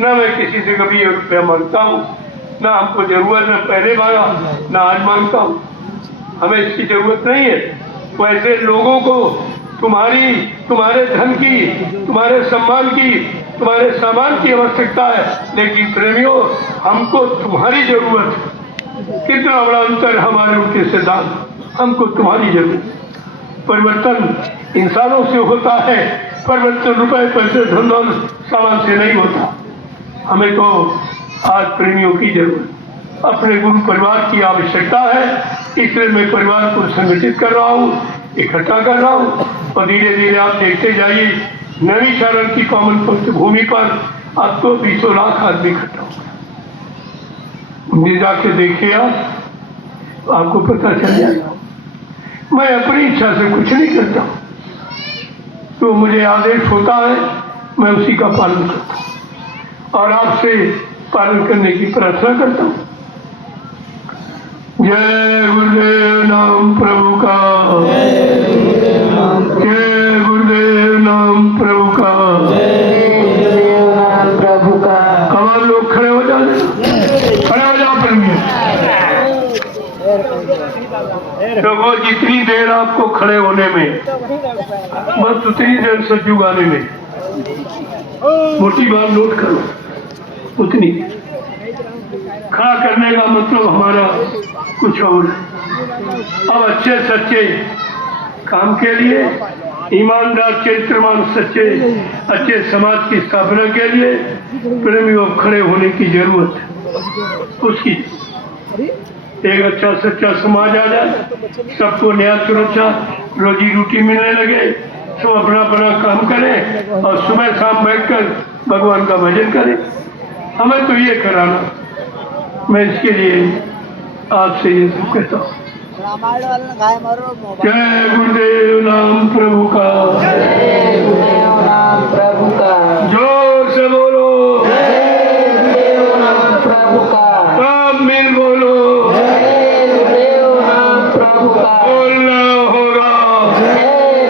ना मैं किसी से कभी 1 रुपया मांगता हूँ, ना हमको जरूरत, न पहले मांगा ना आज मांगता हूँ। हमें इसकी जरूरत नहीं है। वैसे लोगों को तुम्हारे धन की, तुम्हारे सम्मान की, तुम्हारे सामान की आवश्यकता है, लेकिन प्रेमियों हमको तुम्हारी जरूरत है। कितना बड़ा अंतर हमारे उनके सिद्धांत, हमको तुम्हारी जरूरत है। परिवर्तन इंसानों से होता है, परिवर्तन रुपए पैसे धन और सामान से नहीं होता। हमें तो आज प्रेमियों की जरूरत, अपने गुरु परिवार की आवश्यकता है। इसलिए मैं परिवार को संगठित कर रहा हूँ, इकट्ठा कर रहा हूँ और धीरे धीरे आप देखते जाइए, नवी शरण की कॉमन पंथ भूमि पर अब तो 20 लाख आदमी इकट्ठा हो गया। जाके देखिए आप, आपको पता चल जाएगा। मैं अपनी इच्छा से कुछ नहीं करता, तो मुझे आदेश होता है मैं उसी का पालन करता हूँ और आपसे पालन करने की प्रार्थना करता हूँ। जय गुरुदेव नाम प्रभु का, जय गुरुदेव नाम प्रभु का, प्रभु का। अब आप लोग खड़े हो जाओ, खड़े हो जाओ प्रेमियों। तो वो जितनी देर आपको खड़े होने में, बस उतनी देर सज्जू गाने में, मोटी बात नोट करो, उतनी खड़ा करने का मतलब हमारा कुछ और है। अब अच्छे सच्चे काम के लिए, ईमानदार चरित्रवान सच्चे अच्छे समाज की स्थापना के लिए प्रेमियों खड़े होने की जरूरत है। उसकी एक अच्छा सच्चा समाज आ जाए, सबको न्याय सुरक्षा रोजी रोटी मिलने लगे, सब अपना अपना काम करें और सुबह शाम बैठकर भगवान का भजन करें। हमें तो ये कराना, मैं इसके लिए आपसे ये सब कहता हूँ। जय गुरुदेव नाम प्रभु का, जय गुरुदेव नाम प्रभु का, जोर से बोलो, जय गुरुदेव नाम प्रभु का, सब मिल बोलो, जय गुरुदेव नाम प्रभु का, बोलना होगा, जय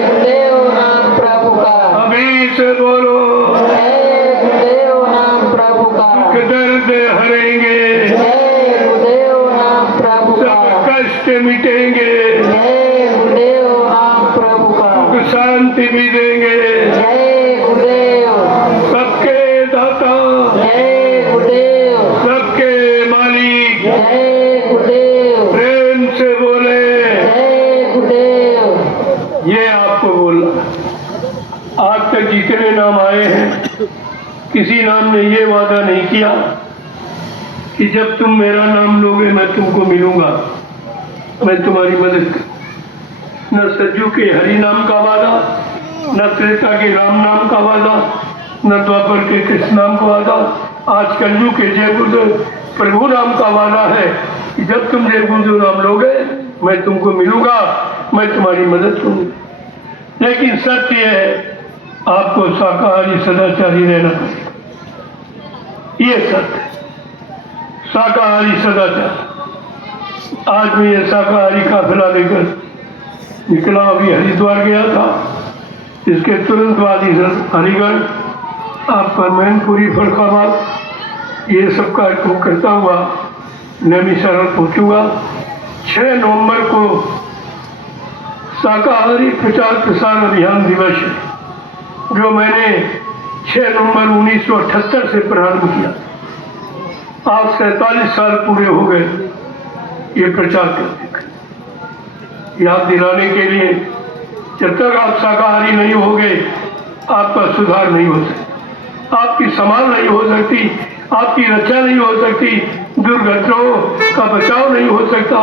गुरुदेव नाम प्रभु का, अभी से बोलो, जय गुरुदेव नाम प्रभु का, दुख दर्द हरेंगे, जय गुरुदेव नाम प्रभु का, सब कष्ट मिटेंगे, जय गुरुदेव नाम प्रभु का, सुख शांति भी देंगे, जय गुरुदेव, सबके दाता, जय गुरुदेव, सबके मालिक, जय गुरुदेव, प्रेम से बोले, जय गुरुदेव। ये आपको बोलना। आज तक जितने नाम आए हैं, किसी नाम ने ये वादा नहीं किया कि जब तुम मेरा नाम लोगे मैं तुमको मिलूंगा, मैं तुम्हारी मदद करूं। न सज्जू के हरि नाम का वादा, न त्रेता के राम नाम का वादा, न द्वापर के कृष्ण नाम का वादा। आज कलयुग के जय गुरुदेव प्रभु नाम का वादा है कि जब तुम जय गुरुदेव नाम लोगे मैं तुमको मिलूंगा, मैं तुम्हारी मदद करूंगा। लेकिन सत्य है, आपको शाकाहारी सदाचारी रहना पड़ेगा। ये सत्य, शाकाहारी सदाचार। आज मैं ये शाकाहारी काफिला लेकर निकला, अभी हरिद्वार गया था, इसके तुरंत बाद इधर हरिगढ़, आपका मैनपुरी, फरखाबाद, ये सब कार्यक्रम करता हुआ नैमिषारण्य पहुंचूंगा। 6 नवंबर को शाकाहारी प्रचार प्रसार अभियान दिवस है, जो मैंने 6 नवंबर 1978 से प्रारंभ किया। आज 47 साल पूरे हो गए ये प्रचार करते। याद दिलाने के लिए, जब तक आप शाकाहारी नहीं होगे आपका सुधार नहीं हो सकता, आपकी संभाल नहीं हो सकती, आपकी रक्षा नहीं हो सकती, दुर्घटनाओं का बचाव नहीं हो सकता।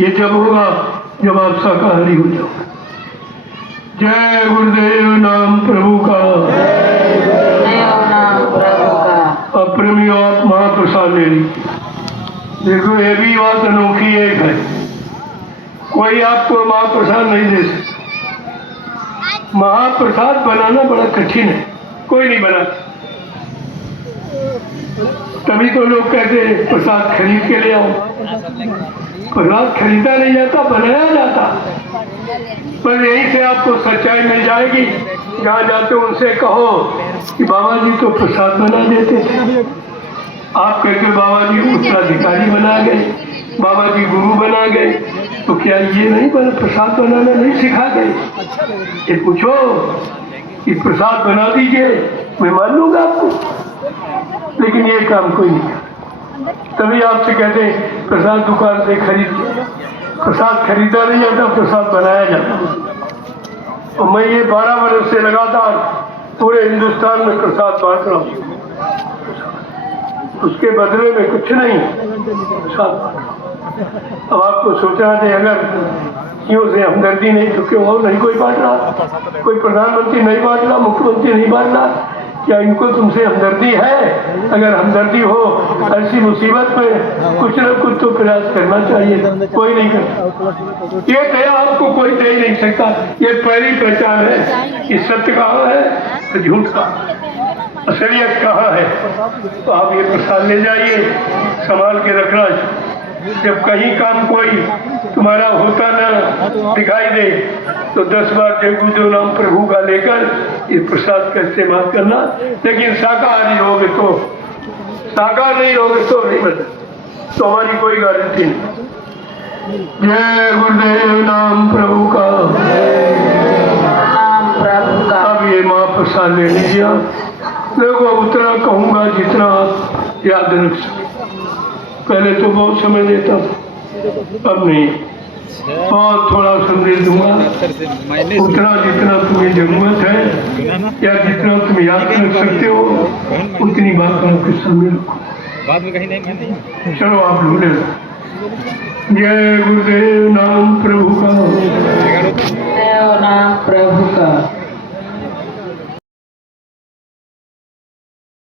ये जब होगा जब आप शाकाहारी हो जाओगे। जय गुरुदेव नाम प्रभु का, जय गुरुदेव नाम प्रभु का। अप्रमी आप महाप्रसाद ले लीजिए। देखो ये भी बात अनोखी एक है, कोई आपको महाप्रसाद नहीं दे सकता। महाप्रसाद बनाना बड़ा कठिन है, कोई नहीं बना। तभी तो लोग कहते हैं प्रसाद खरीद के ले आओ। प्रसाद खरीदा नहीं जाता, बनाया जाता। पर यहीं से आपको सच्चाई मिल जाएगी। जहाँ जाते हो उनसे कहो कि बाबा जी तो प्रसाद बना देते थे। आप कहते बाबा जी उत्तराधिकारी बना गए, बाबा जी गुरु बना गए, तो क्या ये नहीं बना, प्रसाद बनाना नहीं सिखा गए? ये पूछो कि प्रसाद बना दीजिए, मैं मान लूंगा आपको। लेकिन ये काम कोई नहीं करता। तभी आपसे कहते हैं प्रसाद दुकान से खरीद लिया। प्रसाद खरीदा नहीं जाता, प्रसाद बनाया जाता। और मैं ये 12 वर्ष से लगातार पूरे हिंदुस्तान में प्रसाद बांट रहा हूँ। उसके बदले में कुछ नहीं, प्रसाद। अब आपको सोचना चाहिए, अगर क्यों से हमदर्दी नहीं तो क्यों और नहीं कोई बांट रहा, कोई प्रधानमंत्री नहीं बांट रहा, मुख्यमंत्री नहीं बांट रहा, क्या इनको तुमसे हमदर्दी है? अगर हमदर्दी हो ऐसी मुसीबत में कुछ न कुछ तो प्रयास करना चाहिए, कोई नहीं करता। ये दया आपको कोई दे नहीं सकता। ये पहली पहचान है कि सत्य कहाँ है तो झूठ कहाँ है, असलियत कहाँ है। तो आप ये प्रसाद ले जाइए, संभाल के रखना। जब कहीं काम कोई तुम्हारा होता न दिखाई दे तो 10 बार जय गुरुदेव नाम प्रभु का लेकर इस प्रसाद का इस्तेमाल करना। लेकिन शाकाहारी होगे तो, शाकाहार नहीं होगे तो नहीं बता, तो हमारी कोई गारंटी नहीं। जय गुरुदेव नाम प्रभु का, नाम प्रभु का। अब ये महाप्रसाद ले लीजिए। देखो उतना कहूँगा जितना आप याद रख सके। पहले तो बहुत समय देता था, अब नहीं, और थोड़ा संदेश दूंगा। उतना जितना तुम्हें जरूरत है या जितना तुम याद रख सकते हो उतनी बात आपके सामने रखो। बाद में कहीं नहीं मैं नहीं चलो आप ढूंढे। जय गुरुदेव नाम प्रभु का। गुरुदेव नाम प्रभु का।